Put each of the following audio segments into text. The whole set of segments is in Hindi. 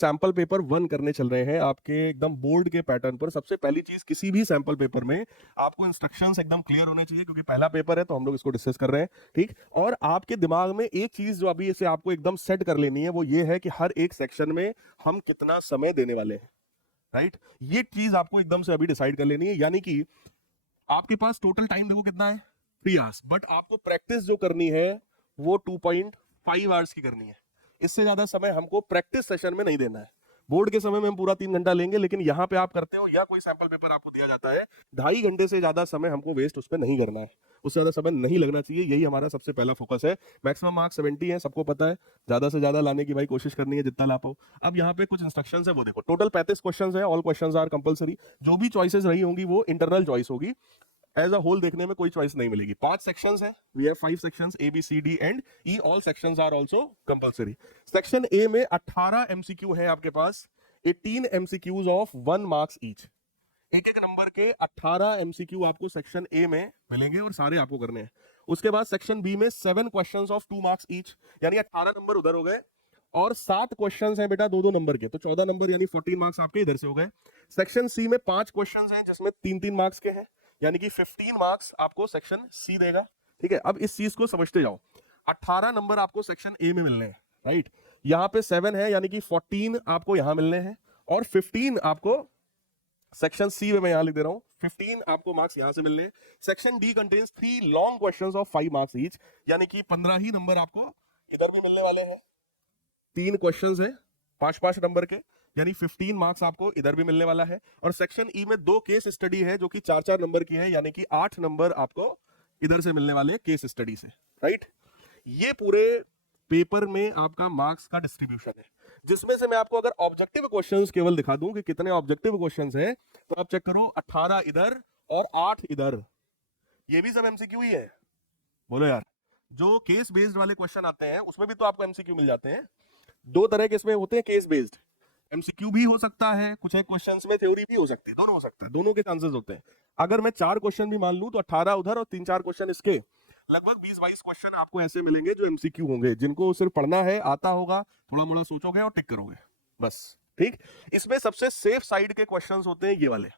सैंपल पेपर 1 करने चल रहे हैं आपके एकदम बोर्ड के पैटर्न पर। सबसे पहली चीज, किसी भी सैंपल पेपर में आपको इंस्ट्रक्शंस एकदम क्लियर होने चाहिए, क्योंकि पहला पेपर है तो हम लोग इसको डिस्कस कर रहे हैं, ठीक। और आपके दिमाग में एक चीज जो अभी इसे आपको एकदम सेट कर लेनी है, वो ये है कि हर एक सेक्शन में हम कितना समय देने वाले हैं, राइट। ये चीज आपको एकदम से अभी डिसाइड कर लेनी है। यानी कि आपके पास टोटल टाइम देखो कितना है, 3 आवर्स, बट आपको प्रैक्टिस जो करनी है वो 2.5 आवर्स की करनी है। इससे ज्यादा समय हमको प्रैक्टिस सेशन में नहीं देना है। बोर्ड के समय में हम पूरा 3 घंटा लेंगे, लेकिन यहां पे आप करते हो या कोई सैंपल पेपर आपको दिया जाता है, 2.5 घंटे से ज्यादा समय हमको वेस्ट उस पर नहीं करना है, उससे ज्यादा समय नहीं लगना चाहिए। यही हमारा सबसे पहला फोकस है। मैक्सिमम मार्क्स 70 है, सबको पता है, ज्यादा से ज्यादा लाने की भाई कोशिश करनी है, जितना ला पाओ। अब यहाँ पे कुछ इंस्ट्रक्शंस है वो देखो। टोटल 35 क्वेश्चंस है, ऑल क्वेश्चंस आर कंपलसरी। जो भी चॉइसेस रही होंगी वो इंटरनल चॉइस होगी, एज अ होल देखने में कोई चॉइस नहीं मिलेगी। 5 सेक्शंस है, we have 5 sections, A B C D and E, all sections are also compulsory. Section A में 18 एमसीक्यू है आपके पास, 18 एमसीक्यूज ऑफ 1 मार्क्स ईच। एक एक नंबर के 18 एमसीक्यू आपको सेक्शन ए में मिलेंगे और सारे आपको करने हैं। उसके बाद सेक्शन बी में 7 क्वेश्चंस ऑफ 2 मार्क्स ईच, यानी 18 नंबर उधर हो गए, और 7 क्वेश्चंस हैं बेटा 2-2 नंबर के, तो 14 नंबर यानी 14 मार्क्स आपके इधर से हो गए। सेक्शन सी में 5 क्वेश्चंस हैं जिसमें 3-3 मार्क्स के हैं, यानी कि 15 मार्क्स आपको सेक्शन सी देगा, ठीक है। अब इस चीज को समझते जाओ। 18 नंबर आपको सेक्शन ए में मिलने हैं, राइट। यहां पे 7 है, यानी कि 14 आपको यहां मिलने हैं, और 15 आपको सेक्शन सी में, मैं यहां लिख दे रहा हूं, 15 आपको मार्क्स यहां से मिलने हैं। Section D contains 3 long questions of 5 marks each, यानी कि 15 ही नंबर आपको इधर भी मिलने वाले हैं। 3 क्वेश्चंस है 5-5 नंबर के, यानी 15 मार्क्स आपको इधर भी मिलने वाला है। और सेक्शन ई में 2 केस स्टडी है जो कि 4-4 नंबर की है, यानी कि 8 नंबर आपको इधर से मिलने वाले केस स्टडी से, राइट। ये पूरे पेपर में आपका मार्क्स का डिस्ट्रीब्यूशन है, जिसमें से मैं आपको अगर ऑब्जेक्टिव क्वेश्चंस केवल दिखा दूं कि कितने ऑब्जेक्टिव क्वेश्चंस हैं, तो आप चेक करो, 18 इधर और 8 इधर, ये भी सब एमसीक्यू ही है। बोलो यार, जो केस बेस्ड वाले क्वेश्चन आते हैं उसमें भी तो आपको एमसीक्यू मिल जाते हैं। 2 तरह के इसमें होते हैं केस बेस्ड, एमसीक्यू भी हो सकता है, कुछ एक क्वेश्चंस में थ्योरी भी हो सकती है, दोनों हो सकता है, दोनों के चांसेस होते हैं। अगर मैं 4 क्वेश्चन भी मान लूं तो 18 उधर और 3-4 क्वेश्चन इसके, लगभग 20-22 क्वेश्चन आपको ऐसे मिलेंगे जो एमसीक्यू होंगे, जिनको सिर्फ पढ़ना है, आता होगा, थोड़ा मोड़ा सोचोगे और टिक करोगे, बस, ठीक। इसमें सबसे सेफ साइड के क्वेश्चंस होते हैं ये वाले,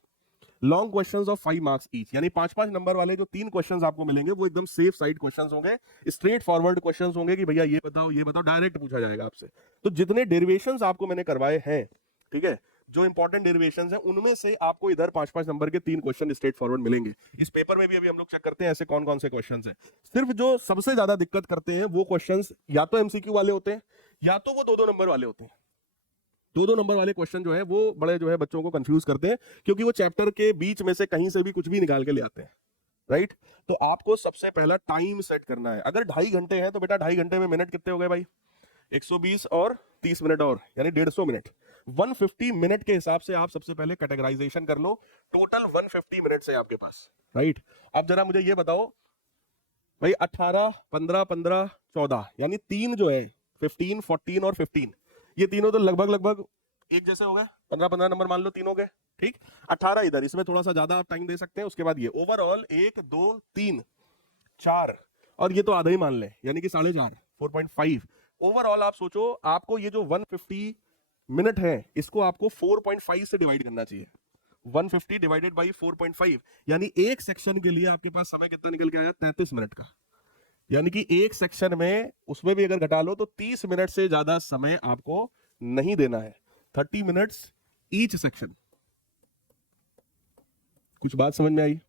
long questions of 5 marks each, यानी 5-5 नंबर वाले जो 3 क्वेश्चंस आपको मिलेंगे वो एकदम सेफ साइड क्वेश्चंस होंगे, स्ट्रेट फॉरवर्ड क्वेश्चंस होंगे कि भैया ये बताओ, डायरेक्ट पूछा जाएगा आपसे। तो जितने डेरिवेशंस आपको मैंने करवाए हैं, ठीक है, जो इंपॉर्टेंट डेरिवेशंस हैं, उनमें से आपको इधर 5-5 नंबर के 3 क्वेश्चन स्ट्रेट फॉरवर्ड मिलेंगे। इस पेपर में भी अभी हम लोग चेक करते हैं ऐसे कौन कौन से क्वेश्चंस हैं। सिर्फ जो सबसे ज्यादा दिक्कत करते हैं वो क्वेश्चंस या तो एमसीक्यू वाले होते हैं, या तो वो 2-2 नंबर वाले होते हैं। 2-2 नंबर वाले क्वेश्चन जो है वो बड़े जो है बच्चों को कंफ्यूज करते हैं, क्योंकि वो चैप्टर के बीच में से कहीं से भी कुछ भी निकाल के ले आते हैं, राइट। तो आपको सबसे पहला टाइम सेट करना है। अगर 2.5 घंटे हैं तो बेटा 2.5 घंटे में मिनट कितने हो गए भाई, 120 और 30 मिनट और, यानी 150 मिनट। 150 मिनट के हिसाब से आप सबसे पहले कैटेगराइजेशन कर लो। टोटल 150 मिनट है आपके पास, राइट। अब जरा मुझे ये बताओ भाई, 18, 15, 15, 14, यानी 3 जो है 15, 14 और 15, ये तीनों तो लगभग लगभग एक जैसे हो गए, 15-15 नंबर मान लो तीनों के, ठीक। 18 इधर, इसमें थोड़ा सा ज्यादा आप टाइम दे सकते हैं। उसके बाद ये ओवरऑल 1, 2, 3, 4, और ये तो आधा ही मान ले, यानी कि 4.5, 4.5। ओवरऑल आप सोचो, आपको ये जो 150 मिनट है इसको आपको 4.5 से डिवाइड करना चाहिए। 150 डिवाइडेड बाई 4.5, यानी एक सेक्शन के लिए आपके पास समय कितना निकल के आया, 33 मिनट का। यानी कि एक सेक्शन में, उसमें भी अगर घटा लो तो 30 मिनट से ज्यादा समय आपको नहीं देना है। 30 मिनट्स ईच सेक्शन। कुछ बात समझ में आई?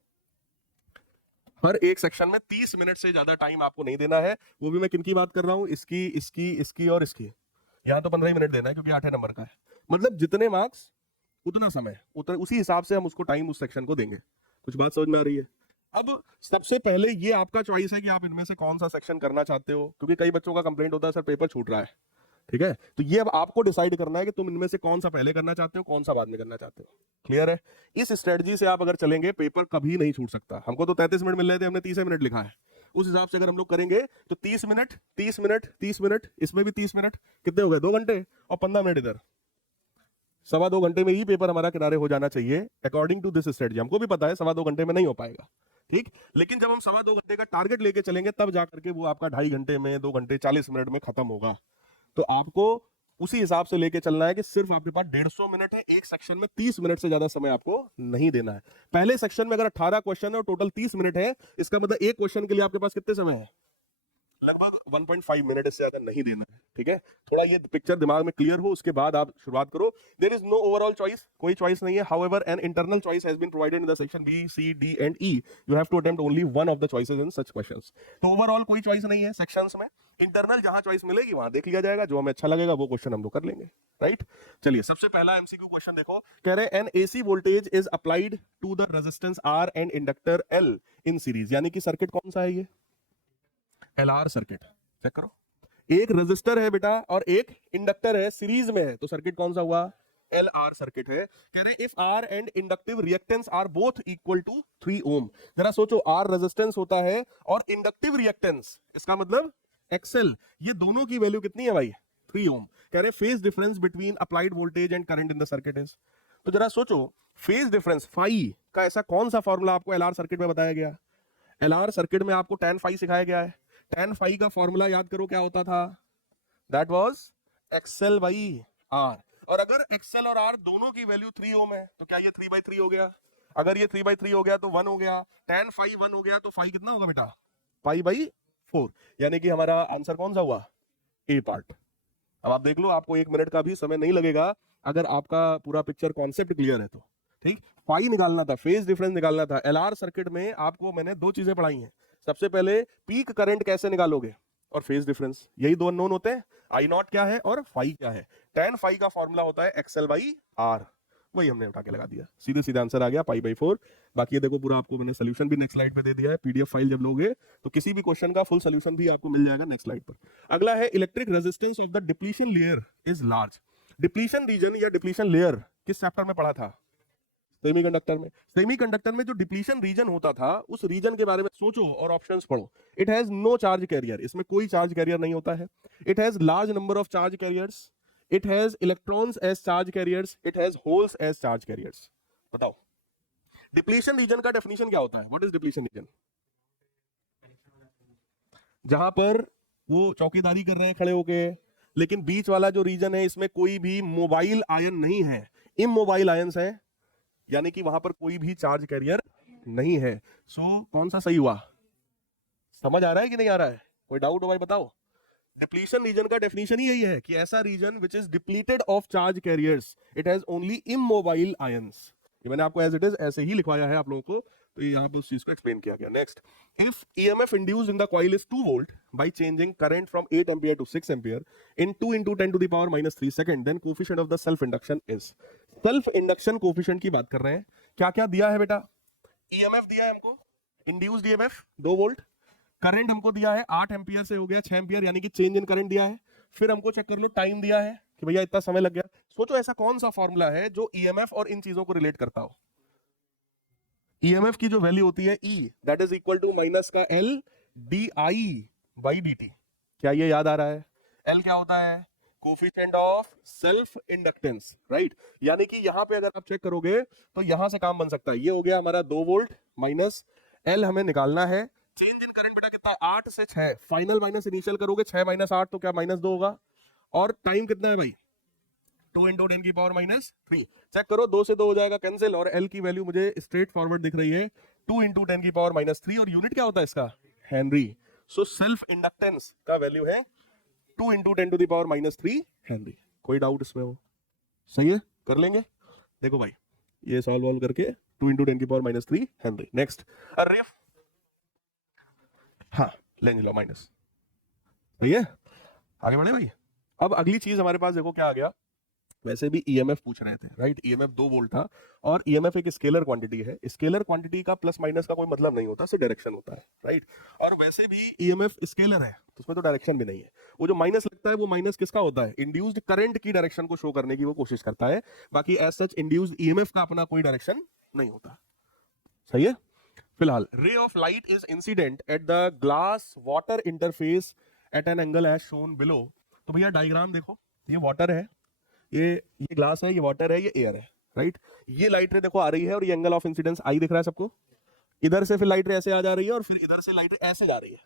हर एक सेक्शन में 30 मिनट से ज्यादा टाइम आपको नहीं देना है। वो भी मैं किनकी बात कर रहा हूं, इसकी, इसकी, इसकी और इसकी। यहां तो 15 ही मिनट देना है क्योंकि 8 नंबर का है। मतलब जितने मार्क्स उतना समय, उसी हिसाब से हम उसको टाइम उस सेक्शन को देंगे। कुछ बात समझ में आ रही है? अब सबसे पहले ये आपका चॉइस है कि आप इनमें से कौन सा सेक्शन करना चाहते हो, क्योंकि कई बच्चों का कंप्लेंट होता है सर पेपर छूट रहा है, ठीक है। तो ये अब आपको डिसाइड करना है कि तुम इनमें से कौन सा पहले करना चाहते हो, कौन सा बाद में करना चाहते हो। क्लियर है? इस स्ट्रेटजी से आप अगर चलेंगे पेपर कभी नहीं छूट सकता। हमको तो 33 मिनट मिल रहे थे, हमने 30 मिनट लिखा है। उस हिसाब से अगर हम लोग करेंगे तो 30 मिनट, 30 मिनट, 30 मिनट, इसमें भी 30 मिनट, कितने हो गए, 2 घंटे, और 15 मिनट इधर। 2.25 घंटे में ही पेपर हमारा किनारे हो जाना चाहिए अकॉर्डिंग टू दिस स्ट्रेटजी। हमको भी पता है 2.25 घंटे में नहीं हो पाएगा, ठीक। लेकिन जब हम 2.25 घंटे का टारगेट लेके चलेंगे तब जाकर के वो आपका 2.5 घंटे में, 2 घंटे 40 मिनट में खत्म होगा। तो आपको उसी हिसाब से लेके चलना है कि सिर्फ आपके पास 150 मिनट है, एक सेक्शन में 30 मिनट से ज्यादा समय आपको नहीं देना है। पहले सेक्शन में अगर 18 क्वेश्चन है और टोटल 30 मिनट है, इसका मतलब एक क्वेश्चन के लिए आपके पास कितने समय है, लगभग 1.5 मिनट, इससे ज्यादा नहीं देना है। ठीक है, थोड़ा ये पिक्चर दिमाग में क्लियर हो उसके बाद आप शुरुआत करो। There is no overall choice, कोई चॉइस नहीं है। However an internal choice has been provided in the section B C D and E, you have to attempt only one of the choices in such questions. तो ओवरऑल कोई चॉइस नहीं है सेक्शंस में, इंटरनल जहां चॉइस मिलेगी वहां देख लिया जाएगा, जो हमें अच्छा लगेगा वो क्वेश्चन हम लोग कर लेंगे। राइट, चलिए सबसे पहला एमसीक्यू क्वेश्चन देखो, कह रहे an AC voltage is applied to the resistance R and inductor L in series, यानी कि सर्किट कौन सा है ये, एलआर सर्किट। चेक करो, एक रेजिस्टर है बेटा और एक इंडक्टर है, सीरीज में है, तो सर्किट कौन सा हुआ, एल आर सर्किट है। कह रहे if R and inductive reactance are both equal to 3 ohm. जरा सोचो, आर रेजिस्टेंस होता है और इंडक्टिव रिएक्टेंस, इसका मतलब एक्सएल, ये दोनों की वैल्यू कितनी है भाई, 3 ओम। कह रहे phase difference between applied voltage and current in the circuit is. तो जरा सोचो, फेज डिफरेंस फाई का ऐसा कौन सा फॉर्मूला आपको एलआर सर्किट में बताया गया, एलआर सर्किट में आपको tan फाई सिखाया गया है। tan फाई का फॉर्मूला याद करो क्या होता था, that was XL by R. और अगर एक्सएल और आर दोनों की वैल्यू 3 ओम है तो क्या ये 3/3 हो गया, अगर ये 3/3 हो गया तो 1 हो गया, tan फाई 1 हो गया तो फाई कितना होगा बेटा, पाई/4, यानी कि हमारा आंसर कौन सा हुआ, ए पार्ट। अब आप देख लो, आपको 1 मिनट का भी समय नहीं लगेगा अगर आपका पूरा पिक्चर कॉन्सेप्ट क्लियर है तो। ठीक, फाई निकालना था, फेज डिफरेंस निकालना था। एलआर सर्किट में आपको मैंने दो चीजें पढ़ाई हैं, सबसे पहले पीक करंट कैसे निकालोगे और फेज डिफरेंस, यही दो अननोन होते हैं, आई नॉट क्या है और फाई क्या है। tan फाई का फॉर्मूला होता है एक्सएल बाई आर, वही हमने उठा के लगा दिया, सीधे सीधे आंसर आ गया पाई/4। बाकी ये देखो पूरा आपको मैंने सोल्यूशन भी नेक्स्ट स्लाइड पे दे दिया है, पीडीएफ फाइल जब लोगे तो किसी भी क्वेश्चन का फुल सोल्यूशन भी आपको मिल जाएगा नेक्स्ट स्लाइड पर। अगला है electric resistance of the depletion layer is large. Depletion region या डिप्लीशन लेयर किस चैप्टर में पढ़ा था, सेमीकंडक्टर में। सेमीकंडक्टर में जो डिप्लीशन रीजन होता था उस रीजन के बारे में सोचो और ऑप्शंस पढ़ो। It has no charge carrier, इसमें कोई चार्ज कैरियर नहीं होता है। It has large number of charge carriers, it has electrons as charge carriers, it has holes as charge carriers. बताओ डिप्लीशन रीजन का डेफिनेशन क्या होता है, व्हाट इज डिप्लीशन रीजन, जहां पर वो चौकीदारी कर रहे हैं खड़े होके, लेकिन बीच वाला जो रीजन है इसमें कोई भी मोबाइल आयन नहीं है, इमोबाइल आयंस है, यानी कि वहां पर कोई भी चार्ज कैरियर नहीं है। सो कौन सा सही हुआ, समझ आ रहा है कि नहीं आ रहा है, कोई डाउट हो भाई बताओ। डिप्लीशन रीजन का डेफिनेशन ही यही है कि ऐसा region which is depleted of charge carriers, it has only immobile ions. ये मैंने आपको एज इट इज ऐसे ही लिखवाया है आप लोगों को, तो यहाँ पर उस चीज को एक्सप्लेन किया गया। Next, if EMF induced in the coil is 2 volt by changing current from 8 ampere to 6 ampere in 2 × 10⁻³ second, then coefficient of the self induction is. Self induction coefficient की बात कर रहे हैं, क्या क्या दिया है बेटा, ईएमएफ दिया है हमको, इंड्यूस्ड ईएमएफ 2 वोल्ट, करंट हमको दिया है 8 एम्पियर से हो गया 6 एम्पियर, यानी कि चेंज इन करंट दिया है। फिर हमको चेक कर लो टाइम दिया है कि भैया इतना समय लग गया। सोचो ऐसा कौन सा फॉर्मूला है जो ईएमएफ और इन चीजों को रिलेट करता हो। ईएमएफ की जो वैल्यू होती है E, that is equal to minus का L D I by D T. क्या ये याद आ रहा है, एल क्या होता है, coefficient of self inductance, right. यानी कि यहां पे अगर आप चेक करोगे तो यहां से काम बन सकता है, ये हो गया हमारा 2 वोल्ट माइनस एल हमें निकालना है। चेंज इन करंट बेटा कितना, 8 से 6, फाइनल माइनस इनिशियल करोगे 6 - 8 तो क्या -2 होगा, और टाइम कितना है भाई 2 × 10⁻³ चेक करो, 2 से 2 हो जाएगा कैंसिल, और एल की वैल्यू मुझे स्ट्रेट फॉरवर्ड दिख रही है 2 × 10⁻³ और यूनिट क्या होता है इसका, हेनरी। सो सेल्फ इंडक्टेंस का वैल्यू है 2 × 10⁻³ हेनरी। कोई डाउट इसमें हो, सही है, कर लेंगे। देखो भाई ये सॉल्व करके 2 × 10⁻³ हेनरी। नेक्स्ट, रिफ, हाँ लेंज लॉ माइनस, सही है, आगे बढ़े भाई। अब अगली चीज हमारे पास देखो क्या आ गया, वैसे भी ईएमएफ पूछ रहे थे, राइट। ईएमएफ 2 वोल्ट था और ईएमएफ एक स्केलर क्वांटिटी है, स्केलर क्वांटिटी का प्लस माइनस का कोई मतलब नहीं होता, सिर्फ डायरेक्शन होता है, राइट। और वैसे भी ईएमएफ स्केलर है तो उसमें तो डायरेक्शन भी नहीं है, वो जो माइनस लगता है वो माइनस किसका होता है, इंड्यूस्ड करंट की डायरेक्शन को शो करने की वो कोशिश करता है, बाकी एज सच इंड्यूस्ड ईएमएफ का अपना कोई डायरेक्शन नहीं होता, सही है। फिलहाल ray of light is incident at the glass water interface at an angle as shown below. तो भैया डायग्राम देखो, ये वाटर है, ये ग्लास है, ये वाटर है, ये एयर है, राइट। ये लाइट रे देखो आ रही है और ये एंगल ऑफ इंसिडेंस आई दिख रहा है सबको, इधर से फिर लाइट रे ऐसे आ जा रही है और फिर इधर से लाइट रे ऐसे जा रही है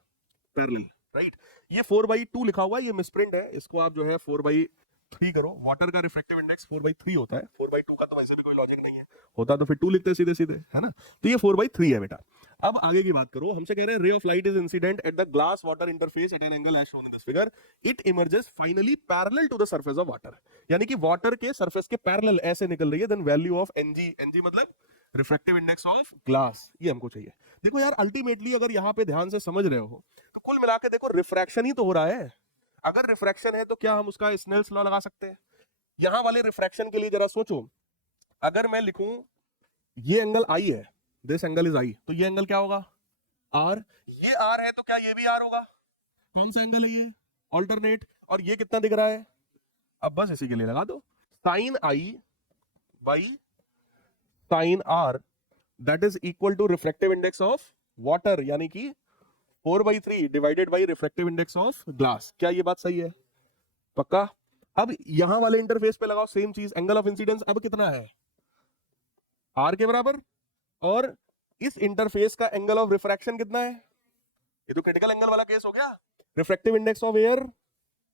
पैरेलल, राइट। ये 4/2 लिखा हुआ है, ये मिसप्रिंट है, इसको आप जो है 4/3 3 करो, वाटर का रिफ्रैक्टिव इंडेक्स 4/3 होता है, 4/2 का तो वैसे भी कोई लॉजिक नहीं है, होता तो फिर 2 लिखते सीधे सीधे, है ना। तो ये 4/3 है बेटा। अब आगे की बात करो, हमसे कह रहे हैं ray of light is incident at the glass water interface at an angle as shown in this figure, it emerges finally parallel to the surface of water, यानी कि वाटर के सरफेस के पैरेलल ऐसे निकल रही है, then value of NG, NG मतलब रिफ्रैक्टिव इंडेक्स ऑफ ग्लास, ये हमको चाहिए। देखो यार अल्टीमेटली अगर यहाँ पे ध्यान से समझ रहे हो तो कुल मिला के देखो रिफ्रैक्शन ही तो हो रहा है। अगर रिफ्रैक्शन है तो क्या हम उसका स्नेल्स लॉ लगा सकते हैं? यहां वाले रिफ्रैक्शन के लिए जरा सोचो, अगर मैं लिखूं ये एंगल आई है, दिस एंगल इज आई, तो ये एंगल क्या होगा? आर। ये आर है तो क्या ये भी आर होगा? कौन सा एंगल है ये? ऑल्टरनेट। और ये कितना दिख रहा है? अब बस इसी के लिए लगा दो sine i by sine r, that is equal to refractive index of water, यानी कि 4/3 divided by refractive index of glass. क्या ये बात सही है? पक्का। अब यहां वाले इंटरफेस पे लगाओ सेम चीज, एंगल ऑफ इंसिडेंस अब कितना है? आर के बराबर। और इस इंटरफेस का एंगल ऑफ रिफ्रैक्शन कितना है? ये तो क्रिटिकल एंगल वाला केस हो गया। Refractive index of air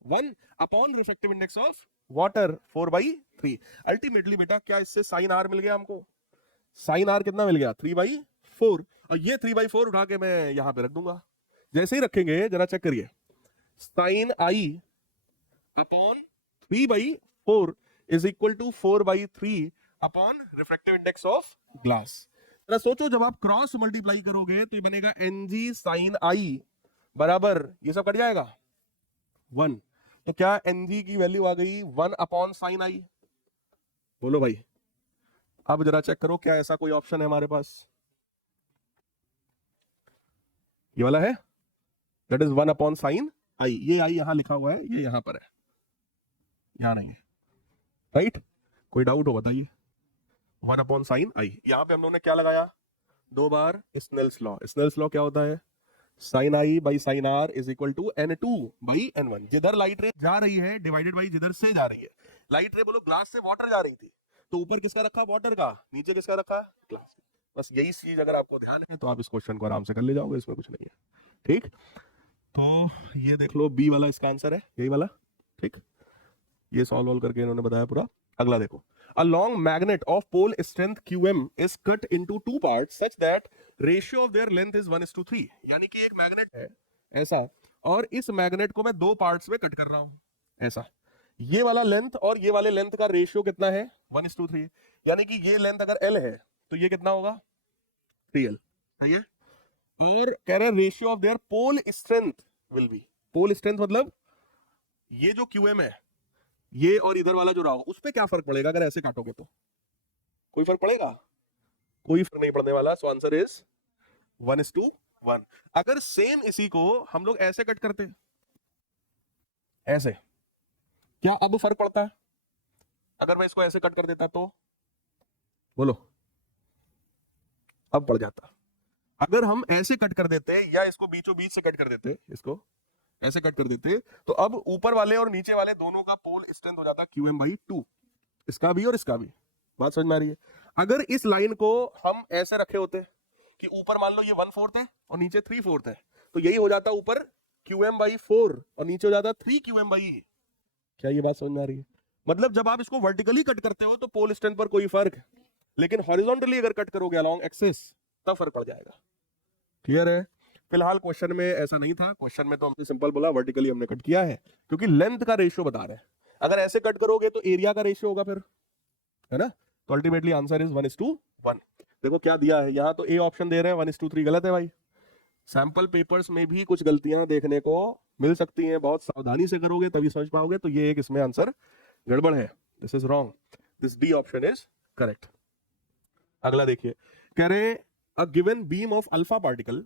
1 upon refractive index of water 4/3। Ultimately बेटा क्या इससे साइन आर मिल गया हमको? साइन आर कितना मिल गया? 3/4। और ये 3/4 उठा के मैं यहां पे रख दूंगा। जैसे ही रखेंगे जरा चेक करिए, sine i upon 3/4 is equal to 4/3 upon refractive index of glass. जरा सोचो जब आप क्रॉस मल्टीप्लाई करोगे तो ये बनेगा एनजी साइन आई बराबर, ये सब कट जाएगा 1। तो क्या एनजी की वैल्यू आ गई 1 अपॉन साइन आई? बोलो भाई। अब जरा चेक करो क्या ऐसा कोई ऑप्शन है हमारे पास? ये वाला है, दैट इज 1 अपॉन साइन आई। ये आई यहां लिखा हुआ है, ये यहां पर है, यहां नहीं है, राइट? कोई डाउट हो बताइए। 1 अपॉन साइन आई, यहां पे हम लोगों ने क्या लगाया? 2 बार स्नेल्स लॉ। स्नेल्स लॉ क्या होता है? Sine i by sine r is equal to N2 by N1। जिधर लाइट रे जा रही है डिवाइडेड बाई जिधर से जा रही है। लाइट रे बोलो ग्लास से वाटर जा रही थी, तो ऊपर किसका रखा? वाटर का। नीचे किसका रखा? ग्लास। बस यही चीज अगर आपको ध्यान है तो आप इस क्वेश्चन को आराम से कर ले जाओगे, इसमें कुछ नहीं है, ठीक? तो ये देख लो बी वाला इसका आंसर है, यही वाला, ठीक? ये सॉल्व करके इन्होंने बताया पूरा। अगला देखो, a long magnet of pole strength QM is cut into 2 parts such that ratio of their length is 1:3। यानी कि एक मैग्नेट है ऐसा, और इस मैग्नेट को मैं 2 पार्ट्स में कट कर रहा हूं ऐसा। ये वाला लेंथ और ये वाले लेंथ का रेशियो कितना है? 1:3। यानी कि ये लेंथ अगर L है तो ये कितना होगा? 3L। सही है। और कह रहे हैं ratio of their pole strength will be, pole strength मतलब ये जो QM है, ये और इधर वाला जो रहा होगा, उस पे क्या फर्क पड़ेगा अगर ऐसे काटोगे तो? कोई फर्क पड़ेगा? कोई फर्क नहीं पड़ने वाला। सो आंसर इज 1:1। अगर सेम इसी को हम लोग ऐसे कट करते, ऐसे, क्या अब फर्क पड़ता है? अगर मैं इसको ऐसे कट कर देता तो बोलो, अब पड़ जाता। अगर हम ऐसे कट कर देते या इसको बीचों बीच से कट कर देते, इसको ऐसे कट कर देते, तो अब ऊपर वाले और नीचे वाले दोनों का पोल स्ट्रेंथ हो जाता QM/2, इसका भी और इसका भी। बात समझ में आ रही है? अगर इस लाइन को हम ऐसे रखे होते कि ऊपर मान लो ये 1/4 है और नीचे 3/4 है, तो यही हो जाता ऊपर QM/4 और नीचे हो जाता 3QM/। क्या ये बात समझ में आ रही है? मतलब जब आप इसको वर्टिकली कट करते हो तो पोल स्ट्रेंथ पर कोई फर्क, लेकिन हॉरिजॉन्टली अगर कट करोगे अलोंग एक्सिस तब फर्क पड़ जाएगा। क्लियर है? फिलहाल क्वेश्चन में ऐसा नहीं था, क्वेश्चन में तो हमने सिंपल बोला वर्टिकली हमने कट किया है क्योंकि लेंथ का रेशियो बता रहे हैं। अगर ऐसे कट करोगे तो एरिया का रेशियो होगा फिर, है ना? तो अल्टीमेटली आंसर इज 1:1। देखो क्या दिया है यहाँ, तो ए ऑप्शन दे रहे हैं 1:3 गलत है भाई। सैंपल पेपर्स में भी कुछ गलतियां देखने को मिल सकती हैं, बहुत सावधानी से करोगे तभी समझ पाओगे। तो ये एक इसमें आंसर गड़बड़ है, this is wrong, this D option is correct. अगला देखिए, कह रहे a given beam of alpha particle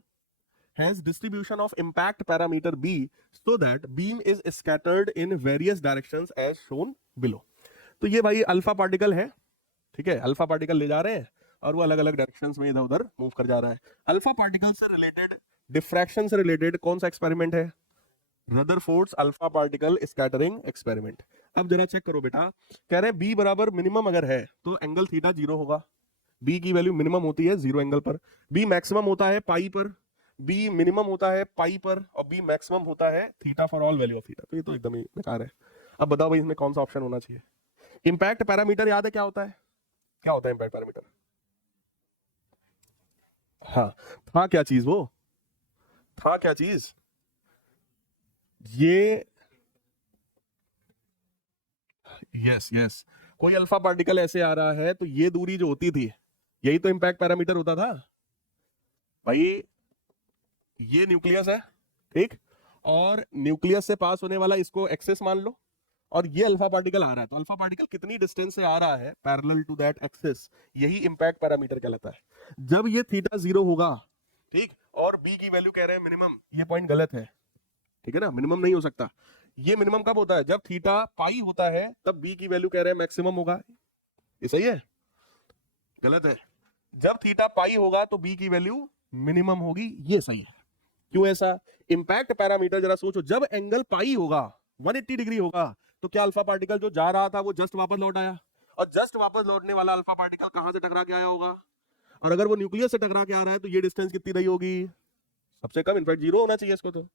has distribution of impact parameter B so that beam is scattered in various directions as shown below। तो ये भाई अल्फा पार्टिकल है, ठीक है? अल्फा पार्टिकल ले जा रहे हैं और वो अलग अलग डायरेक्शंस में इधर उधर मूव कर जा रहा है। अल्फा पार्टिकल से रिलेटेड, डिफ्रैक्शन से रिलेटेड कौन सा एक्सपेरिमेंट है? Rutherford's alpha particle scattering experiment. अब जरा चेक करो बेटा, कह रहे हैं बी बराबर मिनिमम अगर है तो एंगल थीटा 0 होगा। बी की वैल्यू मिनिमम होती है 0 एंगल पर, बी मैक्सिमम होता है पाई पर, बी मिनिमम होता है पाई पर, और बी मैक्सिमम होता है theta for all value of theta. तो ये तो एकदम ही बेकार है। अब बताओ भाई इसमें कौन सा ऑप्शन होना चाहिए? इंपैक्ट पैरामीटर याद है क्या होता है? क्या होता है इंपैक्ट पैरामीटर? हाँ, था क्या चीज वो? था क्या चीज? ये यस यस, कोई अल्फा पार्टिकल ऐसे आ रहा है तो ये दूरी जो होती थी, यही तो इंपैक्ट पैरामीटर होता था भाई। ये न्यूक्लियस है, ठीक, और न्यूक्लियस से पास होने वाला इसको एक्सेस मान लो, और ये अल्फा पार्टिकल आ रहा है, तो अल्फा पार्टिकल कितनी डिस्टेंस से आ रहा है पैरेलल टू दैट एक्सिस, यही इंपैक्ट पैरामीटर कहलाता है। जब ये थीटा 0 होगा, ठीक, और बी की वैल्यू कह रहे हैं मिनिमम, ये पॉइंट गलत है, ठीक है ना, मिनिमम नहीं हो सकता। ये मिनिमम कब होता है? जब थीटा पाई होता है, तब बी की वैल्यू कह रहे हैं मैक्सिमम होगा। ये सही है? गलत है। जब थीटा पाई होगा तो बी की वैल्यू मिनिमम होगी, ये सही है। क्यों ऐसा? इंपैक्ट पैरामीटर जरा सोचो, जब एंगल पाई होगा 180 डिग्री होगा, तो क्या अल्फा पार्टिकल जो जा रहा था वो जस्ट वापस लौट आया? और जस्ट वापस लौटने वाला अल्फा पार्टिकल कहां से टकरा के आया होगा? और अगर वो न्यूक्लियस से टकरा के आ रहा है तो ये डिस्टेंस कितनी रही होगी? सबसे कम, इनफैक्ट 0 होना चाहिए इसको तो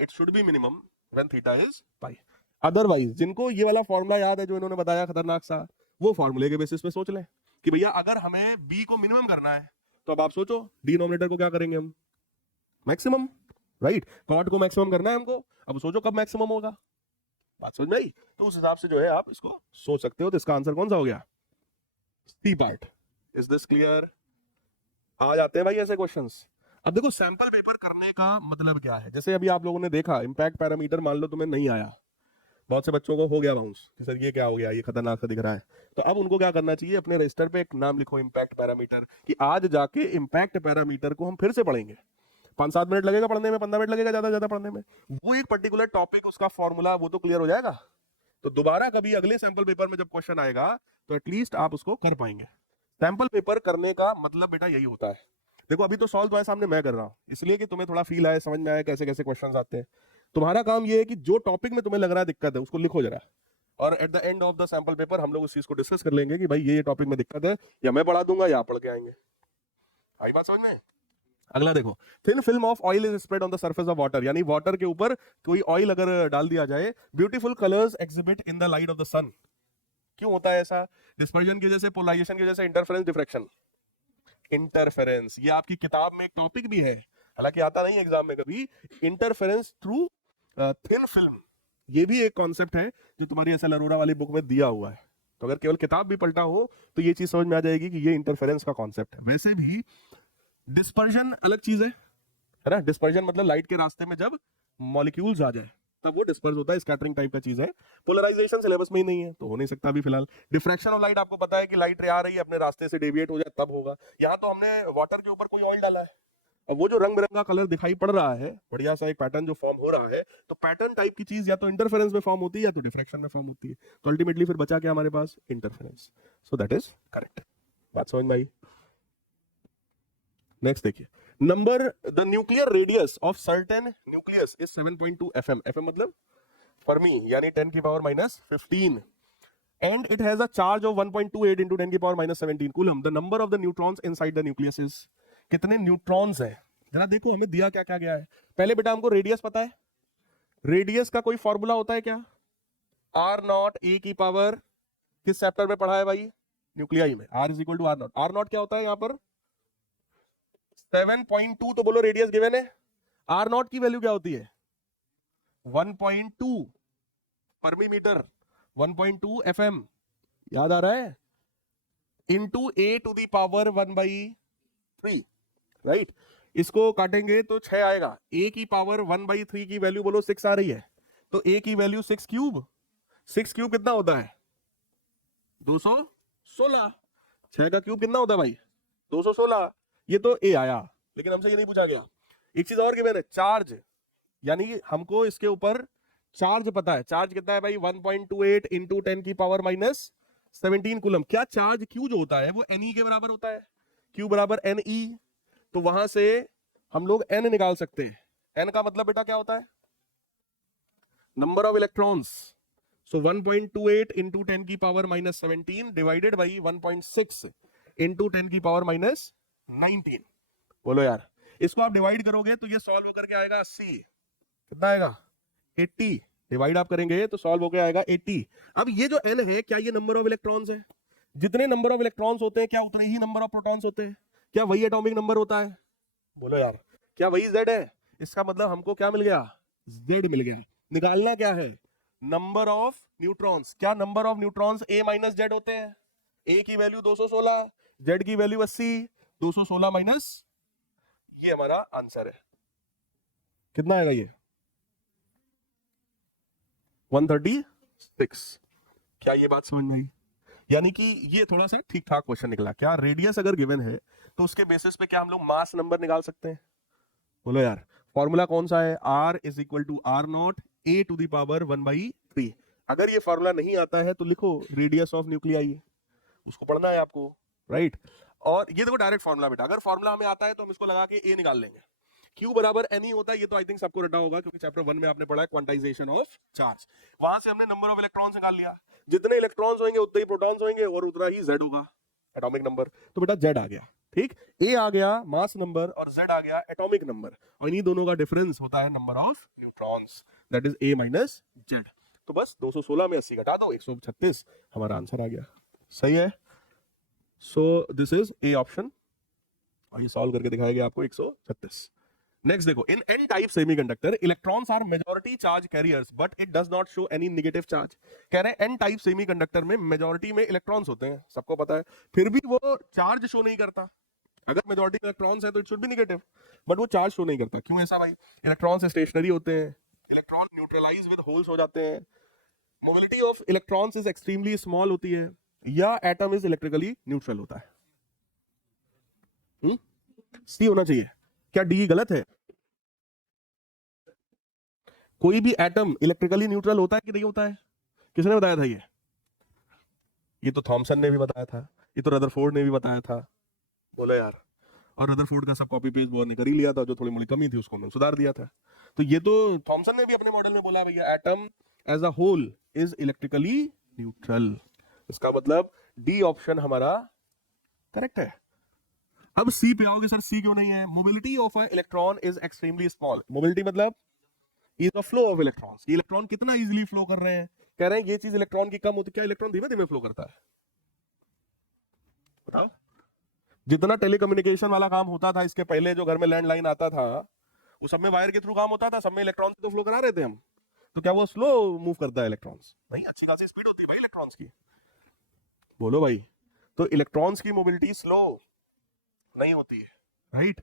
it should be minimum when theta is pi. Otherwise जिनको ये वाला फॉर्मूला याद है जो इन्होंने बताया खतरनाक सा, वो फॉर्मूले के बेसिस पे सोच लें कि भैया अगर हमें बी को मिनिमम करना है, तो अब आप सोचो डिनोमिनेटर को क्या करेंगे हम? Maximum, right? कॉट को मैक्सिमम करना है हमको, अब सोचो कब मैक्सिमम होगा। बात समझ में आई? तो उस हिसाब से जो है आप इसको सोच सकते हो। तो इसका आंसर कौन सा हो गया? C part. Is this clear? आ जाते हैं भाई ऐसे क्वेश्चंस। अब देखो सैंपल पेपर करने का मतलब क्या है, जैसे अभी आप लोगों ने देखा इंपैक्ट पैरामीटर मान लो तुम्हें नहीं आया, बहुत से बच्चों को हो गया बाउंस कि सर ये क्या हो गया, ये खतरनाक सा दिख रहा है। तो अब उनको क्या करना चाहिए, अपने रजिस्टर पे एक नाम लिखो इंपैक्ट पैरामीटर, कि आज जाके इंपैक्ट पैरामीटर को हम फिर से पढ़ेंगे। 5-7 मिनट लगेगा पढ़ने में, 15 मिनट लगेगा ज्यादा ज्यादा पढ़ने में, वो एक पर्टिकुलर टॉपिक, उसका फॉर्मूला वो तो क्लियर हो जाएगा। तो दोबारा कभी अगले सैंपल पेपर में जब क्वेश्चन आएगा तो एटलीस्ट आप उसको कर पाएंगे। सैंपल पेपर करने का मतलब बेटा यही होता है। देखो अभी तो सॉल्व तुम्हारे सामने मैं कर रहा हूं, इसलिए कि तुम्हें थोड़ा फील आए, समझ में आए कैसे कैसे क्वेश्चन आते हैं। तुम्हारा काम ये है कि जो टॉपिक में तुम्हें लग रहा है दिक्कत है उसको लिखो जरा, और at the end of the sample paper हम लोग उस चीज को डिस्कस कर लेंगे कि भाई ये टॉपिक में दिक्कत है, या मैं पढ़ा दूंगा या आप पढ़ के आएंगे। आई बात समझ में? अगला देखो, thin film of oil is spread on the surface of water, यानी वाटर के ऊपर कोई ऑयल अगर डाल दिया जाए, beautiful colours exhibit in the light of the sun. क्यों होता है ऐसा? डिस्पर्जन की वजह से, पोलराइजेशन की वजह से, इंटरफेरेंस, डिफ्रैक्शन। इंटरफेरेंस, ये आपकी किताब में एक टॉपिक भी है, हालांकि आता नहीं एग्जाम में कभी। इंटरफेरेंस थ्रू थिन फिल्म, ये भी एक कॉन्सेप्ट है जो तुम्हारी एस एल अरोरा वाली बुक में दिया हुआ है। तो अगर केवल किताब भी पलटा हो तो ये चीज समझ में आ जाएगी कि ये इंटरफेरेंस का कॉन्सेप्ट है। वैसे भी डिस्पर्जन अलग चीज है ना? डिस्पर्जन मतलब लाइट के रास्ते में जब मॉलिक्यूल्स आ जाए तब वो डिस्पर्स होता है, स्कैटरिंग टाइप का चीज है। पोलराइजेशन सिलेबस में ही नहीं है तो हो नहीं सकता अभी फिलहाल। डिफ्रैक्शन ऑफ लाइट आपको पता है कि लाइट आ रही है, अपने रास्ते से डेविएट हो जाए तब होगा। यहाँ तो हमने वाटर के ऊपर कोई ऑयल डाला है, अब वो जो रंग बिरंगा कलर दिखाई पड़ रहा है, बढ़िया सा एक पैटर्न जो फॉर्म हो रहा है, तो पैटर्न टाइप की चीज या तो इंटरफेरेंस में फॉर्म होती है या तो डिफ्रैक्शन में फॉर्म होती है। तो अल्टीमेटली फिर बचा क्या हमारे पास? Interference. So that is correct. बात समझ में आई? नेक्स्ट देखिए, number the nuclear radius of certain nucleus is 7.2 FM. FM मतलब फर्मी, यानी 10 की power minus 15, and it has a charge of 1.28 into 10 की power minus 17 coulomb. The number of the neutrons inside the nucleus is, कितने न्यूट्रॉन्स हैं? जरा देखो हमें दिया क्या क्या गया है। पहले बेटा हमको रेडियस पता है, रेडियस का कोई फॉर्मूला होता है क्या? आर नॉट ए की पावर, किस चैप्टर में पढ़ा है भाई? न्यूक्लियाई में। R is equal to R naught. R naught क्या होता है यहाँ पर? 7.2, तो बोलो रेडियस गिवन है। आर नॉट की वैल्यू क्या होती है? 1.2 फर्मी मीटर, 1.2 एफएम, याद आ रहा है? Into A to the power 1/3, right? इसको काटेंगे तो 6 आएगा। ए की पावर 1/3 की वैल्यू बोलो 6 आ रही है, तो ए की वैल्यू 6 क्यूब। 6 क्यूब कितना होता है? 216। 6 का क्यूब कितना होता है भाई? 216। ये तो ए आया, लेकिन हमसे ये नहीं पूछा गया। एक चीज और गिवन है, चार्ज, यानी हमको इसके ऊपर चार्ज पता है। चार्ज कितना है भाई? 1.28 इंटू 10 की पावर माइनस 17 कूलम। क्या चार्ज क्यू जो होता है वो एन के बराबर होता है? क्यू बराबर एन ई, तो वहां से हम लोग एन निकाल सकते हैं। एन का मतलब बेटा क्या होता है? Number of electrons. So 1.28 into 10 की power minus 17 divided by 1.6 into 10 की पावर माइनस 19। बोलो यार, इसको आप डिवाइड करोगे तो ये सॉल्व होकर के आएगा 80। कितना आएगा? 80। डिवाइड आप करेंगे तो सॉल्व होकर आएगा 80। अब ये जो n है, क्या ये नंबर ऑफ इलेक्ट्रॉन्स है? जितने नंबर ऑफ इलेक्ट्रॉन्स होते हैं क्या उतने ही नंबर ऑफ प्रोटॉन्स होते हैं? क्या वही एटॉमिक नंबर होता है? बोलो यार, क्या वही z है? इसका मतलब हमको क्या मिल गया? z मिल गया। निकालना क्या है? Number of neutrons. क्या number of neutrons a minus Z होते हैं? a की वैल्यू 216, z की वैल्यू 80, 216 माइनस, ये हमारा आंसर है। कितना आएगा ये? 136। क्या ये बात समझ में आई? यानी कि ये थोड़ा सा ठीक ठाक क्वेश्चन निकला। क्या रेडियस अगर गिवन है तो उसके बेसिस पे क्या हम लोग मास नंबर निकाल सकते हैं? बोलो यार, फॉर्मूला कौन सा है? R is equal to R naught a to the power 1/3। अगर ये फॉर्मूला नहीं आता है तो लिखो रेडियस ऑफ न्यूक्लियाई, उसको पढ़ना है आपको, राइट? और ये देखो डायरेक्ट फॉर्मूला बेटा, अगर फॉर्मूला हमें आता है तो हम इसको लगा के a निकाल लेंगे। Q बराबर NE होता है, ये तो आई थिंक सबको रटा होगा क्योंकि चैप्टर 1 में आपने पढ़ा है क्वांटाइजेशन ऑफ चार्ज। वहां से हमने नंबर ऑफ इलेक्ट्रॉन्स निकाल लिया, जितने इलेक्ट्रॉन्स होंगे उतने ही प्रोटॉन्स होंगे और उतना ही Z होगा एटॉमिक नंबर। तो बेटा Z आ गया, ठीक, A आ गया मास नंबर और Z आ गया एटॉमिक नंबर, और इन्हीं दोनों का डिफरेंस होता है number of neutrons, that is A माइनस Z। तो बस 216 में 80 घटा दो, 136 हमारा आंसर आ गया। सही है? So this is A option, और ये सॉल्व करके दिखाया गया आपको 136। नेक्स्ट देखो, in n type semiconductor electrons are majority charge carriers but it does not show any negative charge. कह रहे हैं एन टाइप सेमीकंडक्टर में मेजॉरिटी में इलेक्ट्रॉन्स होते हैं, सबको पता है, फिर भी वो चार्ज शो नहीं करता। अगर मेजॉरिटी इलेक्ट्रॉन्स है तो it should be negative, but वो चार्ज शो नहीं करता। क्यों ऐसा भाई? इलेक्ट्रॉन्स स्टेशनरी होते हैं, इलेक्ट्रॉन न्यूट्रलाइज विद होल्स हो जाते हैं, mobility of electrons is extremely small होती है, या एटम इज इलेक्ट्रिकली न्यूट्रल होता है। सी होना चाहिए। क्या डी गलत है? कोई भी एटम इलेक्ट्रिकली न्यूट्रल होता है कि नहीं होता है? किसने बताया था ये? ये तो थॉमसन ने भी बताया था, ये तो रदरफोर्ड ने भी बताया था। बोलो यार, और रदरफोर्ड का सब कॉपी पेस्ट बोर ने कर ही लिया था, जो थोड़ी मोड़ी कमी थी उसको उन्होंने सुधार दिया था। तो ये तो थॉमसन ने भी अपने मॉडल में बोला भैया atom as a hole is electrically neutral. इसका मतलब डी ऑप्शन हमारा करेक्ट है। अब सी पे आओगे, सर सी क्यों नहीं है? Mobility of a electron is extremely small. Mobility मतलब is the flow of electrons, ये इलेक्ट्रॉन कितना इजीली फ्लो कर रहे हैं। कह रहे हैं ये चीज इलेक्ट्रॉन की कम होती, क्या इलेक्ट्रॉन धीमे धीमे फ्लो करता है? बताओ। जितना टेलीकम्युनिकेशन वाला काम होता था इसके पहले, जो घर में लैंडलाइन आता था, वो सब में वायर के थ्रू काम होता था, सब में इलेक्ट्रॉन तो फ्लो करा रहे थे हम। तो क्या वो स्लो मूव करता है इलेक्ट्रॉन्स? नहीं, अच्छी खासी स्पीड होती है भाई इलेक्ट्रॉन्स की। बोलो भाई, तो इलेक्ट्रॉन्स की मोबिलिटी स्लो नहीं होती है, राइट?